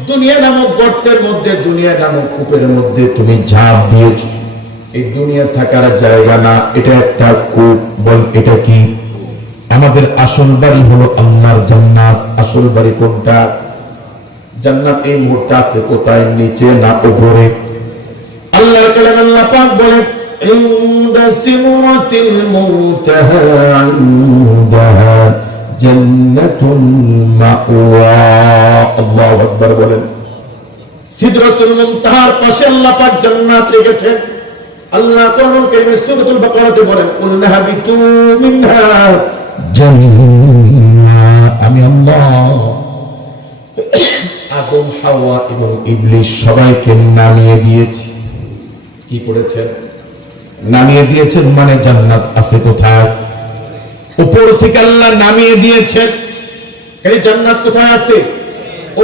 দুনিয়া নামক গর্তের মধ্যে, দুনিয়া নামক কূপের মধ্যে তুমি ঝাঁপ দিয়েছ। এই দুনিয়া থাকার জায়গা না, এটা একটা কূপ। বল এটা কি? আমাদের আসল বাড়ি হলো আল্লাহর জান্নাত। আসল বাড়ি কোনটা? জান্নাত এই মুহূর্তে আছে কোথায়? নিচে না উপরে? আল্লাহর কালাম আল্লাহ পাক বলে, ইনদা সিমরাতিল মুনতাহা ইনদাহা জান্নাতুল মাওয়া। আল্লাহু আকবার বলেন। সিদরাতুল মুনতাহার পাশে আল্লাহ পাক জান্নাত রেখেছেন। আল্লাহ কোরআনুল কারীমে সূরাতুল বাকারাতে বলেন, কুল্লা হাবিতু মিনহা জামিআ, আমি আল্লাহ আদম, হাওয়া এবং ইবলিস সবাইকে নামিয়ে দিয়েছি। কি করেছেন? নামিয়ে দিয়েছেন মানে জান্নাত আছে কোথায়? উপর থেকে আল্লাহ নামিয়ে দিয়েছেন। এই জান্নাত কোথায় আছে?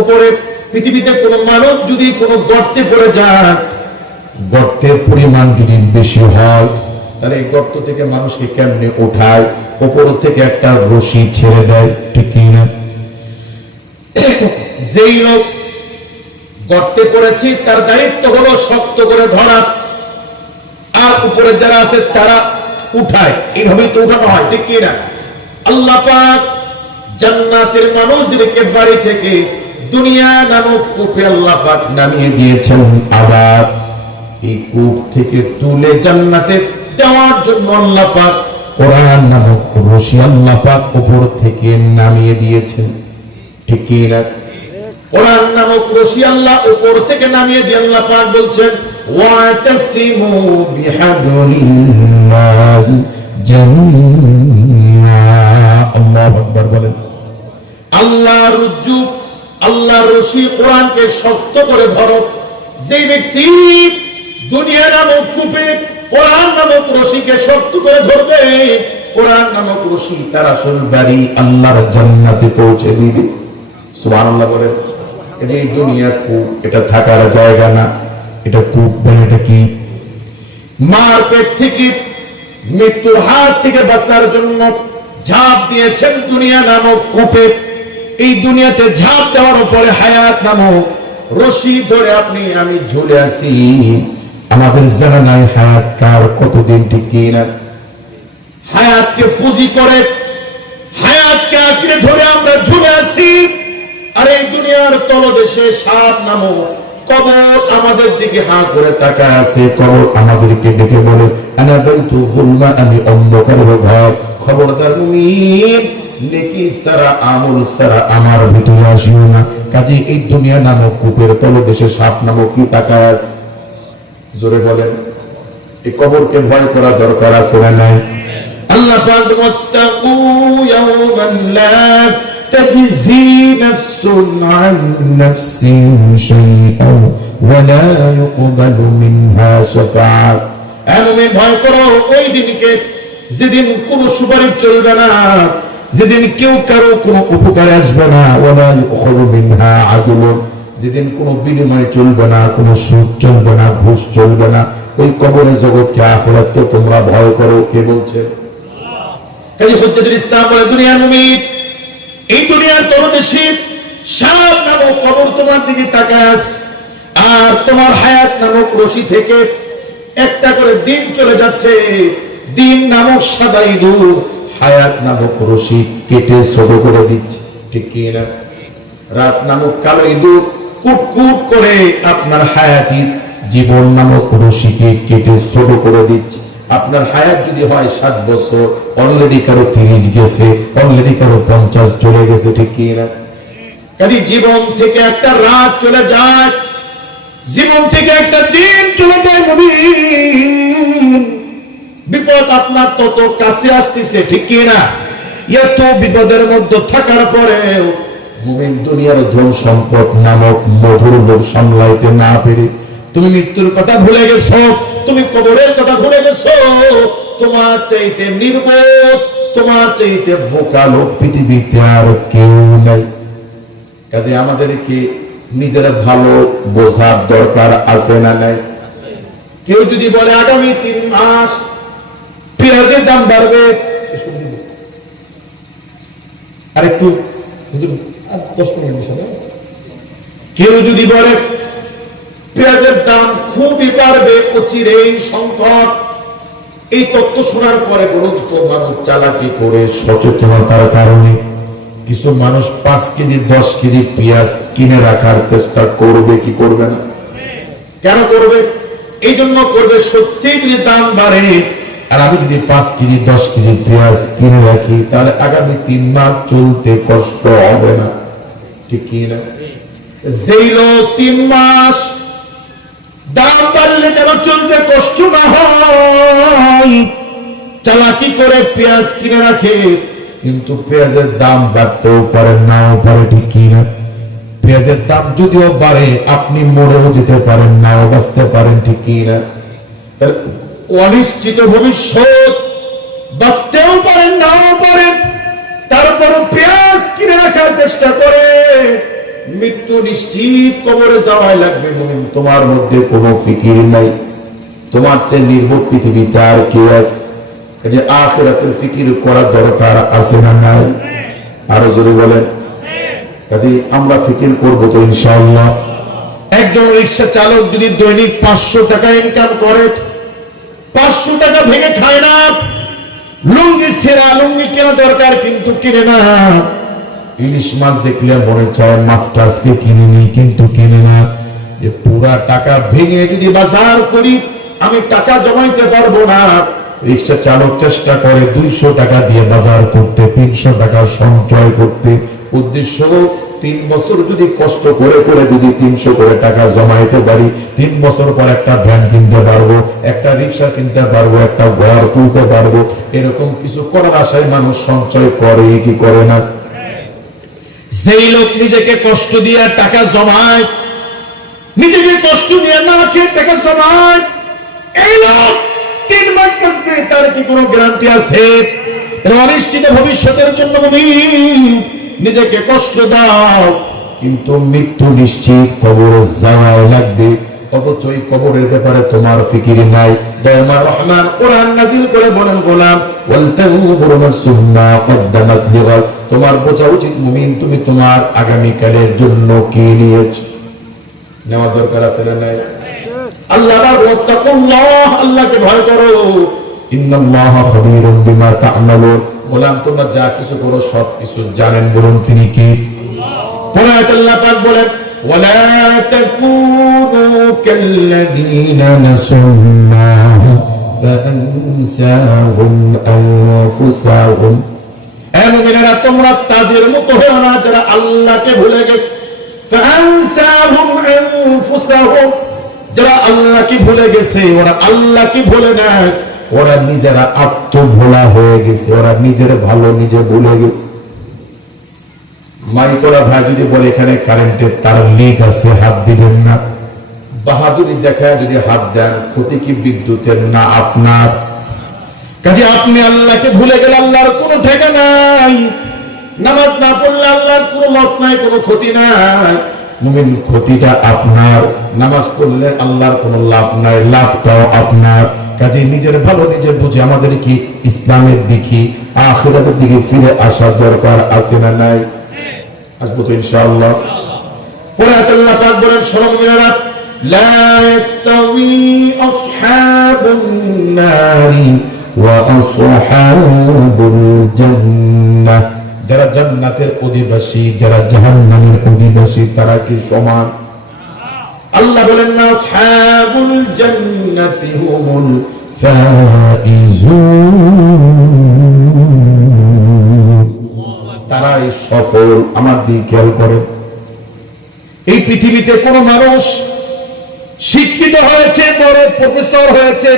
উপরে। পৃথিবীতে কোন মানুষ যদি কোন গর্তে পড়ে যায়, গর্তের পরিমাণ যদি বেশি হয়, তাহলে এই গর্ত থেকে মানুষকে কেমনে উঠায়? উপর থেকে একটা রশি ছেড়ে দেয়, ঠিক কিনা? যেই লোক গর্তে পড়েছে তার দায়িত্ব হলো শক্ত করে ধরা, আর উপরে যারা আছে তারা উঠায়। এইভাবেই তো উঠানো হয়, ঠিক কিনা? আল্লাহ পাক জান্নাতের মানুষদেরকে বাড়ি থেকে দুনিয়া নামক কূপে আল্লাহ পাক নামিয়ে দিয়েছেন। আবার এই কূপ থেকে তুলে জান্নাতে দেওয়ার জন্য আল্লাহ পাক কোরআন নামক রশি আল্লাহ পাক উপর থেকে নামিয়ে দিয়েছেন, ঠিক কিনা? কোরআন নামক রশি আল্লাহ উপর থেকে নামিয়ে দিয়ে আল্লাহ পাক বলছেন, ওয়াতাসিমু বিহাবলিল্লাহি জামিআ। আল্লাহু আকবার বলেন। আল্লাহর রজ্জু, আল্লাহর রশি, কোরআনকে শক্ত করে ধরো। যে ব্যক্তি দুনিয়া নামক কূপে কোরআন নামক রশিকে শক্ত করে ধরবে, কোরআন নামক রশি তার আসল বাড়ি আল্লাহর জান্নাতে পৌঁছে দিবে। সুবহানাল্লাহ বলেন। এই দুনিয়ার কূপ, এটা থাকার জায়গা না, এটা কূপ বলে। এটা কি? মার পেট থেকে, মৃত্যুর হাত থেকে বাঁচার জন্য ঝাঁপ দিয়েছেন দুনিয়া নামক কূপে। এই দুনিয়াতে ঝাঁপ দেওয়ার পরে হায়াত নামক রশি ধরে আপনি আমি ঝুলে আছি। আমাদের জানা নাই হায়াত কার, কতদিন, ঠিক কিনা? হায়াতকে পুঁজি করে, হায়াতকে আঁকড়ে ধরে আমরা ঝুলে আছি। আর এই দুনিয়ার তলদেশে সাপ নামক কবর আমাদের দিকে হাঁ করে তাকায় আছে। কবর আমাদেরকে ডেকে বলে, আনা বাইতু হুলমা, আমি অন্ধকারের ঘর। খবরদার মুমিন, নেকি সারা আমল সারা আমার ভিতরে আসিও না। কাজে এই দুনিয়া নামক কূপের তলদেশে সাপ নামক কি তাকায় আছে? জোরে বলেন। এই কবরকে ভয় করা দরকার আছে না নাই? আল্লাহ পাক ওয়াত্তাকু ইয়াওমান লা তাজজি নাফসুন আন নাফসিন শাইআন ওয়া লা ইউকবালু মিনহা শাফাআত। এমন ভয় করো ওই দিনকে যেদিন কোনো সুপারিশ চলবে না, যেদিন কেউ কারো কোনো উপকারে আসবে না। ওয়া লা ইউখযু মিনহা আদলুন, যেদিন কোনো বিনিময় চলবে না, কোনো সুদ চলবে না, ঘুষ চলবে না। ওই কবরের জগৎকে আখিরাত তোমরা ভয় করো। কে বলছে? কাজী হুজ্জাতুল ইসলাম বলে, দুনিয়ার মুমিন, এই দুনিয়ার তলদেশে সাপ নামক কবর তোমার দিকে তাকায় আছে। আর তোমার হায়াত নামক রশি থেকে একটা করে দিন চলে যাচ্ছে। দিন নামক সাদা ইঁদুর হায়াত নামক রশি কেটে ছোট করে দিচ্ছে, ঠিক কি না? রাত নামক কালো ইঁদুর কুটকুট করে আপনার হায়াতি জীবন নামক রশিকে কেটে ছোট করে দিচ্ছে। আপনার হায়াত যদি হয় 7 বছর, অলরেডি কারো 30 গেছে, অলরেডি কারো 50 চলে গেছে, ঠিক কি না? কাজে জীবন থেকে একটা রাত চলে যায়, জীবন থেকে একটা দিন চলে যায়। মুমিন, বিপদ আপনার তত কাছে আসতেছে, ঠিক কি না? এত বিপদের মধ্যে থাকার পরেও মুমিন দুনিয়ার ধন সম্পদ নামক মধুর লোভ সামলাইতে না পেরে তুমি মৃত্যুর কথা ভুলে গেছো, তুমি কবরের কথা ভুলে গেছো। তোমার চাইতে নির্বোধ, তোমার চাইতে বোকা লোক পৃথিবীতে আর কেউ নাই। কাজে আমাদেরকে নিজেরা ভালো বোঝার দরকার আছে না নাই? কেউ যদি বলে আগামী 3 মাস পেঁয়াজের দাম বাড়বে, আর একটু 10 মিনিট, কেউ যদি বলে পেঁয়াজের দাম খুবই বাড়বে, অচিরেই সংকট, এই তথ্য শোনার পরে বলুন তো মানুষ চালাকি করে সচেতনতার কারণে কিছু মানুষ 5 কেজি 10 কেজি পেঁয়াজ কিনে রাখার চেষ্টা করবে কি করবে না? কেন করবে? এই জন্য করবে, সত্যি যদি দাম বাড়ে আর আমি যদি 5 কেজি 10 কেজি পেঁয়াজ কিনে রাখি, তাহলে আগামী 3 মাস চলতে কষ্ট হবে না, ঠিক কি না? যেই লোক 3 মাস দাম বাড়লে যেন চলতে কষ্ট না হয়, চালাকি করে পেঁয়াজ কিনে রাখে, কিন্তু পেঁয়াজের দাম বাড়তেও পারে নাও পারে, ঠিক কি না? পেঁয়াজের দাম যদিও বাড়ে আপনি মরেও যেতে পারেন, নাও বাঁচতে পারেন, ঠিক কি না? অনিশ্চিত ভবিষ্যৎ, বাঁচতেও পারেন নাও পারেন। চেষ্টা করে মৃত্যু নিশ্চিত কবরে যাওয়াই লাগবে। মুমিন, তোমার মধ্যে কোনো ফিকির নাই, তোমার চেয়ে নির্ভর পৃথিবীতে আর কে আছে? যে আখিরাতের ফিকির করার দরকার আছে না নাই? আরো জোরে বলেন। কাজে আমরা ফিকির করবো তো ইনশাআল্লাহ। একজন রিক্সা চালক যদি দৈনিক 500 টাকা ইনকাম করে, 500 টাকা ভেঙে খায় না। লুঙ্গি ছেঁড়া লুঙ্গি কেনা দরকার কিন্তু কিনে না। ইলিশ মাছ দেখলে মনে চায় মাছটা আজকে কিনে নি, কিন্তু কিনে না। যে পুরা টাকা ভেঙে যদি বাজার করি আমি টাকা জমাইতে পারবো না। রিক্সা চালক চেষ্টা করে 200 টাকা দিয়ে বাজার করতে, 300 টাকা সঞ্চয় করতে। উদ্দেশ্য 3 বছর যদি কষ্ট করে করে যদি 300 করে টাকা জমাইতে পারি, 3 বছর পর একটা ভ্যান কিনতে পারবো, একটা রিক্সা কিনতে পারবো, একটা ঘর তুলতে পারবো। এরকম কিছু করার আশায় মানুষ সঞ্চয় করে কি করে না? যেই লোক নিজেকে কষ্ট দিয়ে টাকা জমায়, নিজেকে কষ্ট দিয়ে না খেয়ে টাকা জমায়, এই লোক 3 মাস বাঁচবে তার কি কোনো গ্যারান্টি আছে? অনিশ্চিত ভবিষ্যতের জন্য মুমিন নিজেকে কষ্ট দাও, কিন্তু মৃত্যু নিশ্চিত, কবরে যাওয়াই লাগবে। অথচ এই কবরের ব্যাপারে তোমার ফিকির নাই। দয়াময় রহমান কোরআন নাজিল করে বলেন, গোলাম ওয়ালতাযুরু নাফসুম মা কদ্দামাত লিগাদ। তোমার বোঝা উচিত মুমিন, তুমি তোমার আগামীকালের জন্য কি নিয়েছো, নেওয়া দরকার আছে না নাই? আল্লাহকে ভয় করো। ইন্নাল্লাহা খাবীরুম বিমা তা'মালুন। গোলাম তোমরা যা কিছু করো সব কিছু জানেন, বলুন তিনি কি? পরে আল্লাহ পাক বলেন, ওয়ালা তাকুনু কাল্লাযীনা নাসুল্লাহ ফাআনসাহুম আনফুসাহুম। হে মুমিনেরা, তোমরা তাদের মতো হও না যারা আল্লাহকে ভুলে গেছে। ফাআনসাহুম আনফুসাহুম, যারা আল্লাহকে ভুলে গেছে, ওরা আল্লাহকে ভুলে না, ওরা নিজেরা আত্মভোলা হয়ে গেছে, ওরা নিজের ভালো নিজে ভুলে গেছে। মাইকোরা ভাই যদি বলে এখানে কারেন্টের তার লিক আছে, হাত দিবেন না, বাহাদুরি দেখায় যদি হাত দেন, ক্ষতি কি বিদ্যুতের না আপনার? কাজে আপনি আল্লাহকে ভুলে গেলে আল্লাহর কোনো ঠেকা নাই। নামাজ না পড়লে আল্লাহর কোনো লস নাই, কোনো ক্ষতি নাই। মুমিন, ক্ষতিটা আপনার। নামাজ পড়লে আল্লাহর কোনো লাভ নাই, লাভটাও আপনার। কাজে নিজের ভালো নিজে বুঝে আমাদের কি ইসলামের দিকে, আখিরাতের দিকে ফিরে আসার দরকার আছে না নাই? আসবো তো ইনশাআল্লাহ। পরে আল্লাহ পাক বলেন, শোনো লা ইস্তাওয়ি আসহাবুন নারি ওয়া আসহাবুল জান্নাহ। যারা জান্নাতের অধিবাসী, যারা জাহান্নামের অধিবাসী, তারা কি সমান? আল্লাহ বলেন না, আসহাবুল জান্নাতি হুমুল ফাইজুন, তারাই সফল। আমার দিকে খেয়াল করেন, এই পৃথিবীতে কোন মানুষ শিক্ষিত হয়েছে, বড় প্রফেসর হয়েছে,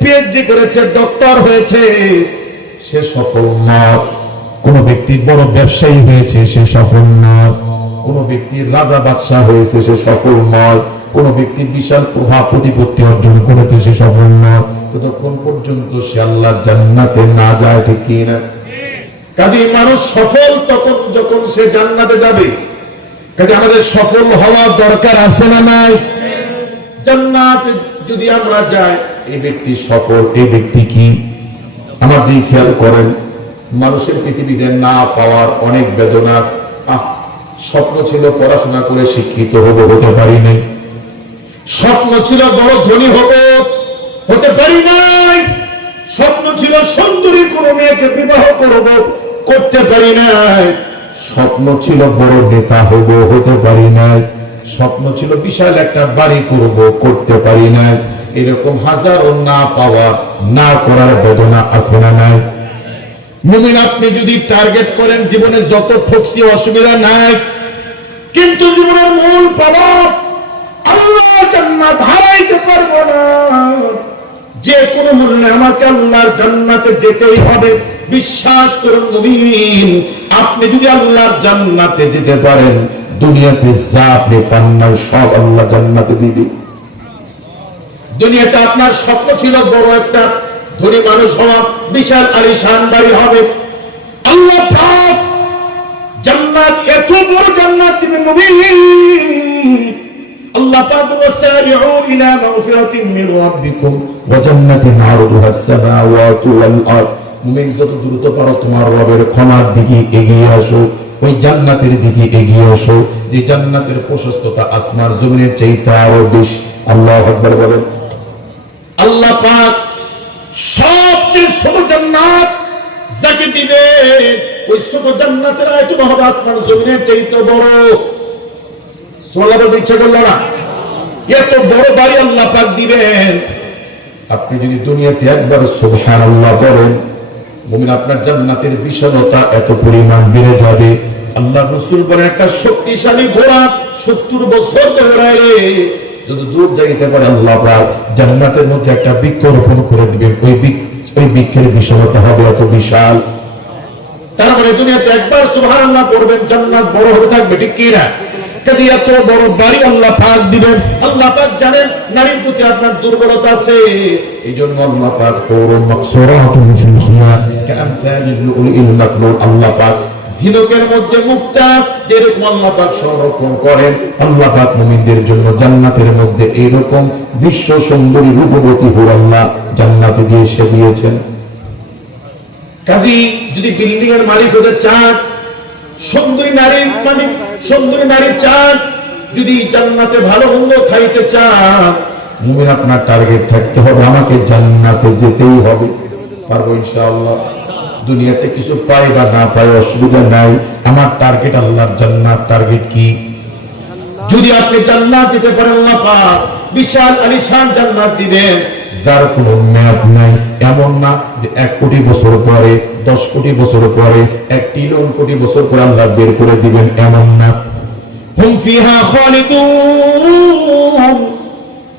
পিএইচডি করেছে, ডক্টর হয়েছে, সে সফল নয়। কোন ব্যক্তি বড় ব্যবসায়ী হয়েছে, সে সফল নয়। কোন ব্যক্তি রাজা বাদশাহ হয়েছে, সে সফল নয়। কোন ব্যক্তি বিশাল প্রভাব প্রতিপত্তি অর্জন করেছে, সে সফল নয়, ততক্ষণ পর্যন্ত সে আল্লাহর জান্নাতে না যায়। ঠিক কি না? কাজে মানুষ সফল তখন যখন সে জান্নাতে যাবে। কাজে আমাদের সফল হওয়ার দরকার আছে না নাই? জান্নাতে যদি আমরা যাই, এই ব্যক্তি সফল। এই ব্যক্তি কি? আমার দিকে খেয়াল করেন, মানুষের পৃথিবীতে না পাওয়ার অনেক বেদনা। স্বপ্ন ছিল পড়াশোনা করে শিক্ষিত হব, হতে পারি নাই। স্বপ্ন ছিল বড় ধনী হব, হতে পারি নাই। স্বপ্ন ছিল সুন্দরী কোন মেয়েকে বিবাহ করব, করতে পারি নাই। স্বপ্ন ছিল বড় নেতা হব, হতে পারি নাই। স্বপ্ন ছিল বিশাল একটা বাড়ি করব, করতে পারি নাই। এরকম হাজারো না পাওয়ার, না করার বেদনা আছে না নাই? মুমিন, আপনি যদি টার্গেট করেন জীবনে যত ঠকছি অসুবিধা নাই, কিন্তু জীবনের মূল পাওয়া আল্লাহ জান্নাত হারাইতে পারবো না। যে কোনো মূল্যে আমাকে আল্লাহর জান্নাতে যেতেই হবে। বিশ্বাস করুন মুমিন, আপনি যদি আল্লাহর জান্নাতে যেতে পারেন, দুনিয়াতে যা আপনি পান না সব আল্লাহ জান্নাতে দিবে। দুনিয়াতে আপনার স্বপ্ন ছিল বড় একটা ধনী মানুষ হওয়া, বিশাল আলিশান বাড়ি হবে। আল্লাহ পাক জান্নাত এত বড় জান্নাত দিবেন নবী। আল্লাহ পাক ওয়াসারিউ ইলা মাগফিরাতিন মির রাব্বিকুম ওয়া জান্নাতিন আরদুহাস সামাওয়াতু ওয়াল আরদ। মুমিন যত দ্রুত পারো তোমার রবের ক্ষমার দিকে এগিয়ে আসো, ওই জান্নাতের দিকে এগিয়ে আসো যে জান্নাতের প্রশস্ততা আসমান জমিনের চাইতে আরো বেশি। আল্লাহু আকবার বলেন। আল্লাহ পাক সবচেয়ে ছোট জান্নাত যাকে দিবে ওই ছোট জান্নাতের আয়তন হবে আসমান জমিনের চাইতে বড়। সুবহানাল্লাহ বলতে ইচ্ছা করলো না? এত বড় বাড়ি আল্লাহ পাক দিবেন। আপনি যদি দুনিয়াতে একবার সুবহানাল্লাহ বলেন, মুমিন আপনার জান্নাতের বিশালতা এত পরিমাণ বেড়ে যাবে। আল্লাহ রাসূল বলেন একটা শক্তিশালী ঘোড়া 70 বছর দৌড়ায় যত দূর যাইতে পারে আল্লাহ পাক জান্নাতের মধ্যে একটা বৃক্ষ রোপণ করে দিবেন। ওই বৃক্ষের বিশালতা হবে এত বিশাল। তার মানে দুনিয়াতে একবার সুবহানাল্লাহ পড়বেন, জান্নাত বড় হতে থাকবে, ঠিক কি না? কাজে এত বড় বাড়ি আল্লাহ পাক দিবেন। আল্লাহ পাক জানেন নারীর প্রতি আপনার দুর্বলতা আছে, এই জন্য আল্লাহ পাক হুরুম মাকসুরাতুন ফিল খিয়াত কামসালিল লুলুল মাকনুন। আল্লাহ পাক ঝিনুকের মধ্যে মুক্তা যেরকম আল্লাহ পাক সংরক্ষণ করেন, আল্লাহ পাক মুমিনদের জন্য জান্নাতের মধ্যে এইরকম বিশ্ব সুন্দরী রূপবতী হুর আল্লাহ জান্নাতে দিয়ে এসে দিয়েছেন। কাজী যদি বিল্ডিং এর মালিক হতে চান, সুন্দরী নারীর মালিক, সুন্দরী নারী চান, যদি জান্নাতে ভালো মন্দ খাইতে চান, মুমিন আপনার টার্গেট থাকতে হবে আমাকে জান্নাতে যেতেই হবে। পারবো ইনশাআল্লাহ। দুনিয়াতে কিছু পাই বা না পাই অসুবিধা নাই, আমার টার্গেট আল্লাহর জান্নাত। টার্গেট কি? যদি আপনি জান্নাত দিতে পারেন আল্লাহ পাক বিশাল আলিশান জান্নাত দিবেন যার কোনো মেয়াদ নাই। এমন না যে 1 কোটি বছর পরে, 10 কোটি বছর পরে, 1 ট্রিলিয়ন কোটি বছর পরে আল্লাহ বের করে দিবেন, এমন না। হুম ফিহা খালিদুন,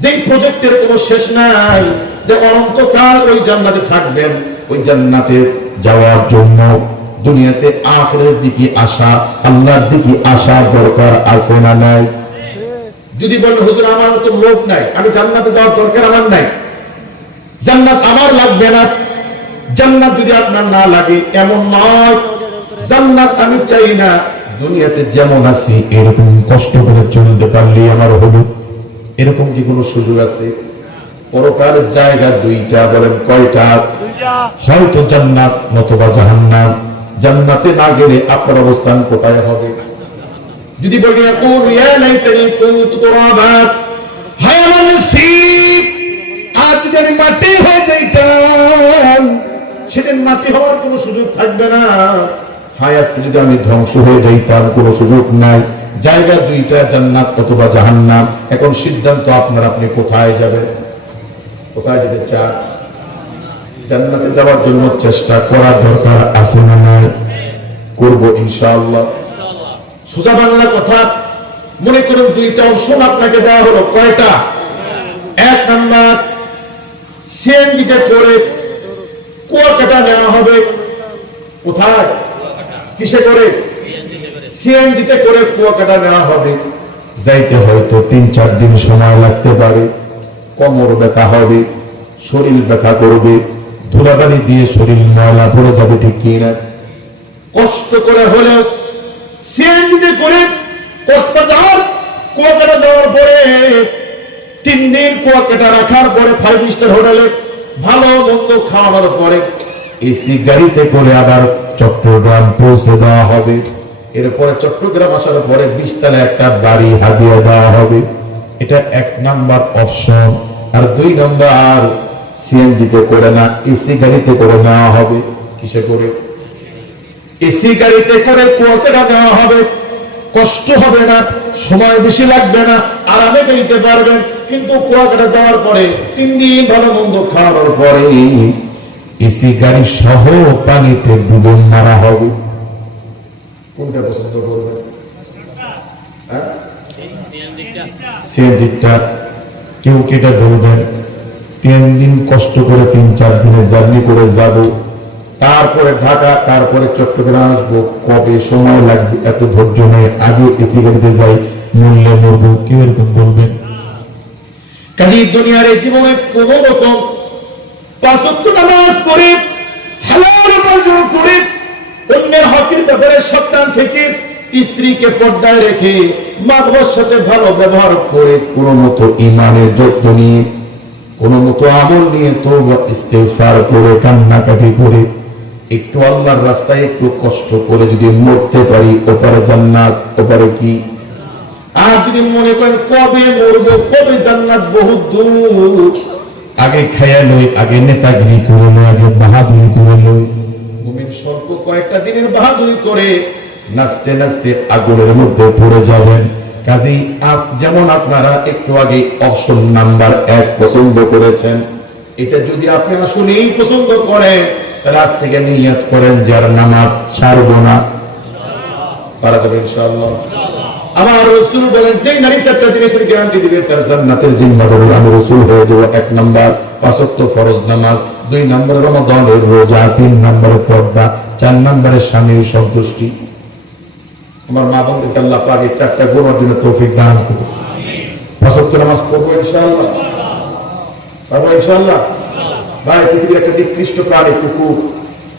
যে প্রজেক্টের কোনো শেষ নাই, যে অনন্তকাল ওই জান্নাতে থাকবেন। ওই জান্নাতে যাওয়ার জন্য দুনিয়াতে আখিরাতের দিকে আসা, আল্লাহর দিকে আসা দরকার আছে না নাই? যদি বলেন হুজুর আমার তো লোভ নাই, আমি জান্নাতে যাওয়ার দরকার আমার নাই, জান্নাত আমার লাগবে না, জান্নাত যদি আপনার না লাগে এমন নয়। জান্নাত আমি চাই না, দুনিয়াতে যেমন আছি এরকম কষ্ট করে চলতে পারলেই আমার হলো, এরকম কি কোনো সুযোগ আছে? পরকালের জায়গা দুইটা, বলেন কয়টা? হয়তো জান্নাত নতুবা জাহান্নাম। জান্নাতে না গেলে আপনার অবস্থান কোথায় হবে? যদি বলি ইয়াকুলু ইয়া লাইতানি কুনতু তুরাবাত, হায় আমার নসিব, আজ যদি আমি মাটি হয়ে যাইতাম, সেদিন মাটি হওয়ার কোনো সুযোগ থাকবে না। হায় আজকে যদি আমি ধ্বংস হয়ে যাইতাম, কোনো সুযোগ নাই। জায়গা দুইটা, জান্নাত অথবা জাহান্নাম। এখন সিদ্ধান্ত আপনার, আপনি কোথায় যাবেন? কোথায় যেতে চান? জান্নাতে যাওয়ার জন্য চেষ্টা করার দরকার আছে না নাই? করবো ইনশাআল্লাহ। সোজা বাংলা কথা, মনে করুন দুইটা অপশন আপনাকে দেওয়া হলো। কয়টা? 1 নাম্বার, সিএনজিতে করে কুয়াকাটা নেওয়া হবে। কোথায়? কিসে করে? সিএনজিতে করে কুয়াকাটা নেওয়া হবে। যাইতে হয়তো 3-4 দিন সময় লাগতে পারে। কোমর ব্যথা হবে, শরীর ব্যথা করবে, ধুলাবালি দিয়ে শরীর ময়লা পড়ে যাবে, ঠিক কি না? কষ্ট করে হলেও সিএনজিতে করে কক্সবাজার কুয়াকাটা যাওয়ার পরে 3 দিন কুয়াকাটা রাখার পরে 5 স্টার হোটেলে ভালো মন্দ খাওয়ানোর পরে এসি গাড়িতে করে আবার চট্টগ্রাম পৌঁছে দেওয়া হবে। এরপরে চট্টগ্রাম আসার পরে 20 তলা একটা বাড়ি হাদিয়া দেওয়া হবে। এটা 1 নাম্বার অপশন। আর 2 নাম্বার, সিএনজিতে করে না, এসি গাড়িতে করে নেওয়া হবে। কিসে করে? এসি গাড়িতে করে কুয়াকাটা নেওয়া হবে। কষ্ট হবে না, সময় বেশি লাগবে না, আরামে বেরিতে পারবেন। কিন্তু কুয়াকাটা যাওয়ার পরে 3 দিন ভালো মন্দ খাওয়ানোর পরে এসি গাড়ি সহ পানিতে ডুবে মারা হবে। কোনটা পছন্দ করবেন? সিএনজিটা। কেউ কেটা বলবেন 3 দিন কষ্ট করে 3-4 দিনে জার্নি করে যাব, তারপরে ঢাকা, তারপরে চট্টগ্রাম আসবো, কবে সময় লাগবে, এত ধৈর্য নেই, আগে এসি গাড়িতে যাই, মূল্যে মরবো। কেউ এরকম বলবেন? কাজে দুনিয়ার এই জীবনে কোন রকম 5 ওয়াক্ত নামাজ পড়ে, হালাল উপার্জন করে, অন্যের হকের ব্যাপারে সাবধান থেকে স্ত্রীকে পর্দায় রেখে মা বাবার সাথে ভালো ব্যবহার করে কোন মতো ইমানের যত্ন নিয়ে কোন মতো আমল নিয়ে তওবা ইস্তেগফার করে কান্নাকাটি করে একটু আল্লাহর রাস্তায় একটু কষ্ট করে যদি মরতে পারি ওপারে জান্নাত ওপারে কি। আর যদি মনে করেন কবে মরবো কবে জান্নাত বহু দূর, আগে খায়া লই, আগে নেতাগিরি করে লই, আগে বাহাদুরি করে লই। মুমিন স্বল্প কয়েকটা দিনের বাহাদুরি করে নাচতে নাচতে আগুনের মধ্যে পড়ে যাবেন। কাজেই যেমন আপনারা একটু আগে অপশন নাম্বার 1 পছন্দ করেছেন, এটা যদি আপনি আসলেই পছন্দ করেন তাহলে আজ থেকে নিয়ত করেন যে আর নামাজ ছাড়বো না। পারা যাবে ইনশাআল্লাহ। আমার রাসূল বলেন যে নারী 4টা জিনিসের গ্যারান্টি দিবে তার জান্নাতের জিম্মাদার আমি রাসূল হয়ে দেব। 1 নাম্বার 5 ওয়াক্ত ফরজ নামাজ, 2 নম্বরে রমাদানের রোজা, 3 নম্বরে পর্দা, 4 নম্বরে স্বামীর সন্তুষ্টি। আমার মা বোনকে আল্লাহ পাক এই 4টা গুণের জন্য তৌফিক দান করুন। 5 ওয়াক্ত নামাজ পড়বো ইনশাআল্লাহ, পারবো ইনশাআল্লাহ। ভাই পৃথিবীর একটা নিকৃষ্ট প্রাণী কুকুর,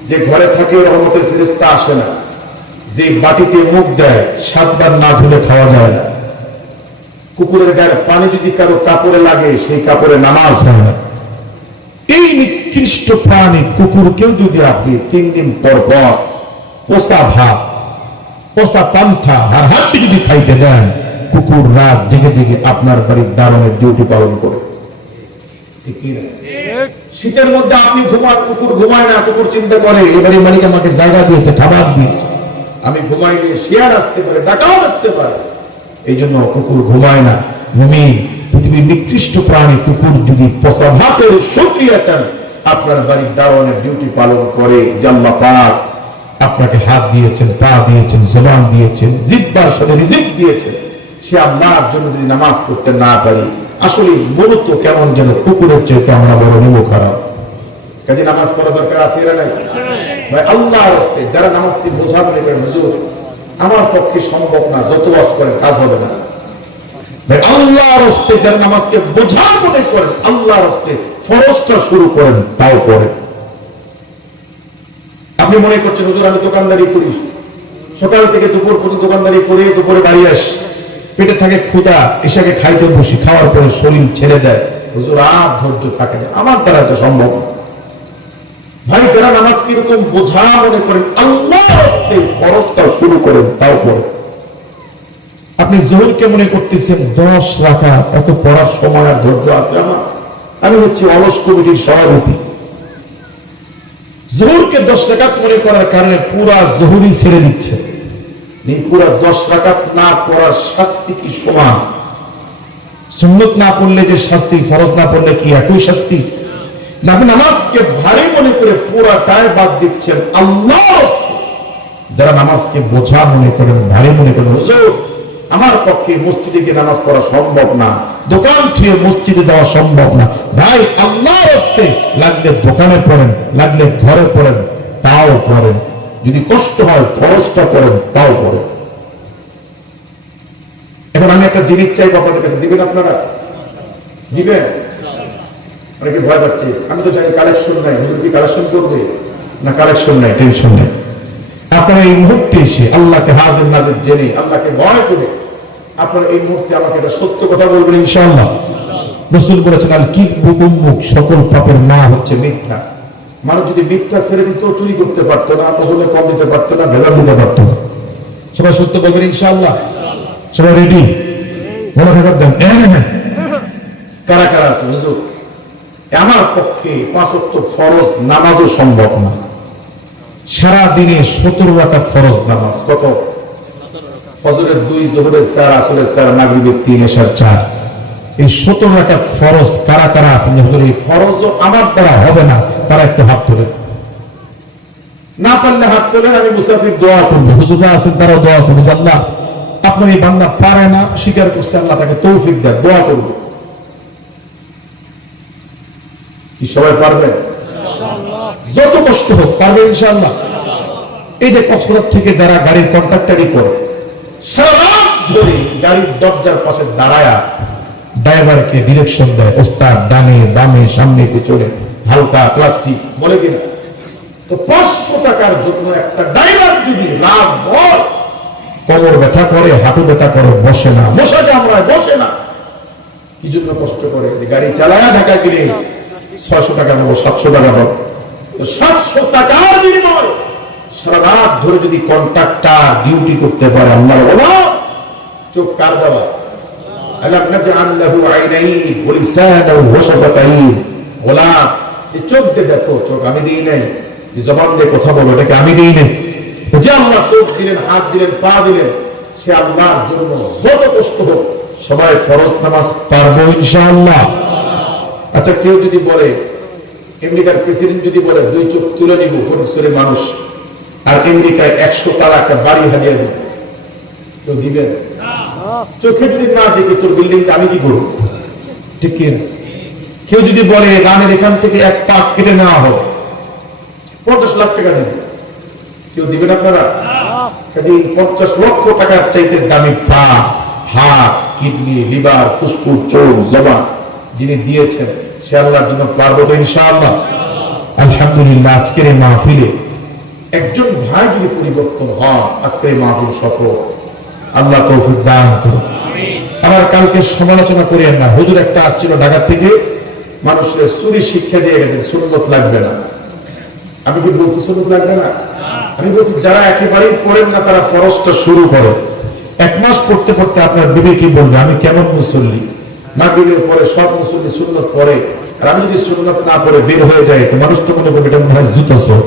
যে ঘরে থাকে রহমতের ফেরেশতা আসে না, যে বাটিতে মুখ দেয় 7 বার না ধুলে খাওয়া যায় না, কুকুরের গায়ে পানি যদি কারো কাপড়ে লাগে সেই কাপড়ে নামাজ হয় না। এই নিকৃষ্ট প্রাণী কুকুরকেও যদি আপনি 3 দিন পর পর পোষা ভাত পোষা পান্থা আর হাতে যদি খাইতে দেন, কুকুর রাত জেগে জেগে আপনার বাড়ির দারোয়ানের ডিউটি পালন করে। শীতের মধ্যে আপনি ঘুমান, কুকুর ঘুমায় না, কুকুর চিন্তা করে এবারে মালিক আমাকে জায়গা দিয়েছে, খাবার দিয়েছে, আমি ঘুমাইলে শিয়াল আসতে পারে, ডাকাও আসতে পারে, এই জন্য কুকুর ঘুমায় না। মুমিন পৃথিবীর নিকৃষ্ট প্রাণী কুকুর যদি পচা ভাতের শুকরিয়াটা আপনার বাড়ির দারোয়ানের ডিউটি পালন করে, যে আল্লাহ পাক আপনাকে হাত দিয়েছেন, পা দিয়েছেন, জবান দিয়েছেন, জিহ্বার সাথে রিজিক দিয়েছেন, সে আল্লাহর জন্য যদি নামাজ পড়তে না পারি, আসলে মূলত কেমন যেন কুকুরের চাইতে আমরা বড় নিমো খারাপ। কাজে নামাজ পড়া দরকার আছে না নাই? ভাই আল্লাহর রাস্তে যারা নামাজকে বোঝা মনে করেন হুজুর আমার পক্ষে সম্ভব না, যত ওয়াজ করেন কাজ হবে না, ভাই আল্লাহর রাস্তে যারা নামাজকে বোঝা মনে করেন আল্লাহর রাস্তে ফরজটা শুরু করেন, তাও করেন। আপনি মনে করছেন হুজুর আমি দোকানদারি করি, সকাল থেকে দুপুর পর্যন্ত দোকানদারি করে দুপুরে বাড়ি আসি, পেটে থাকে ক্ষুধা, এসে খাইতে বসি, খাওয়ার পরে শরীর ছেড়ে দেয়, হুজুর আর ধৈর্য থাকে না, আমার দ্বারা এটা সম্ভব না। ভাই যারা নামাজকে এরকম বোঝা মনে করেন আল্লাহর রাস্তে ফরজটা শুরু করেন, তাও করেন। আপনি জোহরকে মনে করতেছেন 10 রাকাত, এত পড়ার সময় আর ধৈর্য আছে আমার? আমি হচ্ছি অলস কমিটির সভাপতি। জোহরকে 10 রাকাত মনে করার কারণে পুরা জোহরই ছেড়ে দিচ্ছে। এই পুরা 10 রাকাত না পড়ার শাস্তি কি সমান? সুন্নত না পড়লে যে শাস্তি, ফরজ না পড়লে কি একই শাস্তি? আপনি নামাজকে ভারী মনে করে পুরাটাই বাদ দিচ্ছেন আল্লাহ। যারা নামাজকে বোঝা মনে করেন, ভারী মনে করেন, হুজুর আমার পক্ষে মসজিদে গিয়ে নামাজ পড়া সম্ভব না, দোকান থেকে মসজিদে যাওয়া সম্ভব না, ভাই আল্লাহর রাস্তে লাগলে দোকানে পড়েন, লাগলে ঘরে পড়েন, তাও পড়েন। যদি কষ্ট হয় ফরজটা পড়েন, তাও পড়েন। এখন আমি একটা জিনিস চাইবো আপনাদের কাছে, দিবেন আপনারা? দিবেন? অনেকে ভয় পাচ্ছে, আমি তো জানি কালেকশন নাই, হুজুর কি কালেকশন করবে? না কালেকশন নাই, টেনশন নাই। আপনারা এই মুহূর্তে এসে আল্লাহকে হাজির নাজির জেনে আল্লাহকে ভয় করে আপনারা এই মুহূর্তে আমাকে একটা সত্য কথা বলবেন ইনশাআল্লাহ। রাসূল বলেছেন আল কিযবু উম্মুক, সকল পাপের মা হচ্ছে মিথ্যা। মানুষ যদি মিথ্যা ছেড়ে দিত, চুরি করতে পারতো না, ওজনে কম দিতে পারতো না, ভেজাল দিতে পারতো না। সবাই সত্য বলবেন ইনশাআল্লাহ? সবাই রেডি? মনে থাকার দেন। হ্যাঁ, কারা কারা আছে হুজুর আমার পক্ষে 5 ওয়াক্ত ফরজ নামাজও সম্ভব না, সারা দিনে 17 রাকাত ফরজ নামাজ, কত? ফজরের 2, যোহরের 4, আসরের 4, মাগরিবের 3, এশার 4, এই 17 রাকাত ফরজ কারা কারা আছেন হুজুর এই ফরজও আমার দ্বারা হবে না, তারা একটু হাত তোলেন। না পারলে হাত তোলেন, আমি মুসাফির দোয়া করবো। হুজুররা আছেন তারাও দোয়া করবো, আল্লাহ আপনার এই বান্দা পারে না, স্বীকার করছে, আল্লাহ তাকে তৌফিক দেয়, দোয়া করবো। কি সবাই পারবে? যত কষ্ট হোক পারবে ইনশাআল্লাহ। এই যে কক্সবাজার থেকে যারা গাড়ির কন্ট্রাক্টারি করে, সারা রাত ধরে গাড়ির দরজার পাশে দাঁড়ায়া ড্রাইভারকে ডিরেকশন দেয়, ওস্তাদ ডানে বামে সামনে পিছনে, হালকা প্লাস্টিক বলে কিনা, তো 500 টাকার জন্য একটা ড্রাইভার যদি লাভ হয় কোমর ব্যথা করে, হাঁটু ব্যথা করে, বসে না, মশা কামড়ায়, বসে না। কি জন্য কষ্ট করে? গাড়ি চালায় ঢাকা গেলে 600 টাকা নেবো, 700 টাকা নেবো। 700 টাকার বিনিময় সারা রাত ধরে যদি কন্ট্রাক্টর ডিউটি করতে পারে, আল্লাহর ওলা চোখ কার দেওয়া? আলাম নাজআল লাহু আইনাইন ওয়া লিসানান ওয়া শাফাতাইন। ওলা এই চোখ দিয়ে দেখো, চোখ আমি দিই নাই। এই জবান দিয়ে কথা বলো, এটাকে আমি দিই নাই। তো যে আল্লাহ চোখ দিলেন, হাত দিলেন, পা দিলেন, সে আল্লাহর জন্য যত কষ্ট হোক সবাই ফরজ নামাজ পারবো ইনশাআল্লাহ। আচ্ছা, কেউ যদি বলে, আমেরিকার প্রেসিডেন্ট যদি বলে 2 চোখ তুলে নিব ফরিদপুরের মানুষ, আর আমেরিকায় 100 তালা একটা বাড়ি হারিয়ে দেব, তো দিবেন? চোখে যদি না দেখি তোর বিল্ডিং আমি কি করবো? ঠিক কি? কেউ যদি বলে রানের এখান থেকে 1 পা কেটে নেওয়া হোক, 50 লাখ টাকা দেবে, কেউ দিবেন আপনারা? কাজে 50 লক্ষ টাকার চাইতে দামি পা, হাত, কিডনি, লিভার, ফুসফুস, চোখ, জবান যিনি দিয়েছেন সে আল্লাহর জন্য পারবো তো ইনশাআল্লাহ। আলহামদুলিল্লাহ, আজকের এই মাহফিলে একজন ভাই যদি পরিবর্তন হয়, আজকের এই মাহফিল সফল। আল্লাহ তৌফিক দান করুন। আবার কালকে সমালোচনা করিয়েন না। হুজুর একটা আসছিল ঢাকা থেকে, মানুষের চুরি শিক্ষা দিয়ে গেছে, সুন্নত লাগবে না। আমি কি বলছি সুন্নত লাগবে না? আমি বলছি যারা একেবারেই পড়েন না তারা ফরজটা শুরু করে। 1 মাস পড়তে পড়তে আপনার বিবেক কি বলবে, আমি কেমন মুসল্লি? মাগরিবের পরে সব মুসল্লি সুন্নত পড়ে, আর আমি যদি সুন্নত না পড়ে বের হয়ে যাই, তো মানুষ তো মনে করবে এটা মনে হয় জুতো সহ।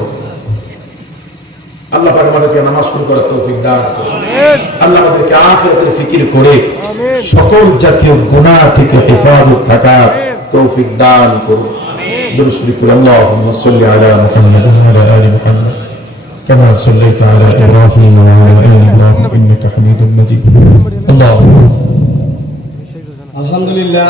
আল্লাহ পাক আমাদেরকে নামাজ শুরু করার তৌফিক দান করুন। আল্লাহ আমাদেরকে আখিরাতের ফিকির করে সকল জাতীয় গুনাহ থেকে হেফাজত থাকার তৌফিক দান করুন। দুরূদ শরীফ পড়ুন। আল্লাহুম্মা সাল্লি আলা মুহাম্মাদ ওয়া আলা আলি মুহাম্মাদ কামা সাল্লাইতা আলা ইব্রাহিম ওয়া আলা আলি ইব্রাহিম ইন্নাকা হামিদুম মাজিদ। আল্লাহ। আলহামদুলিল্লাহ।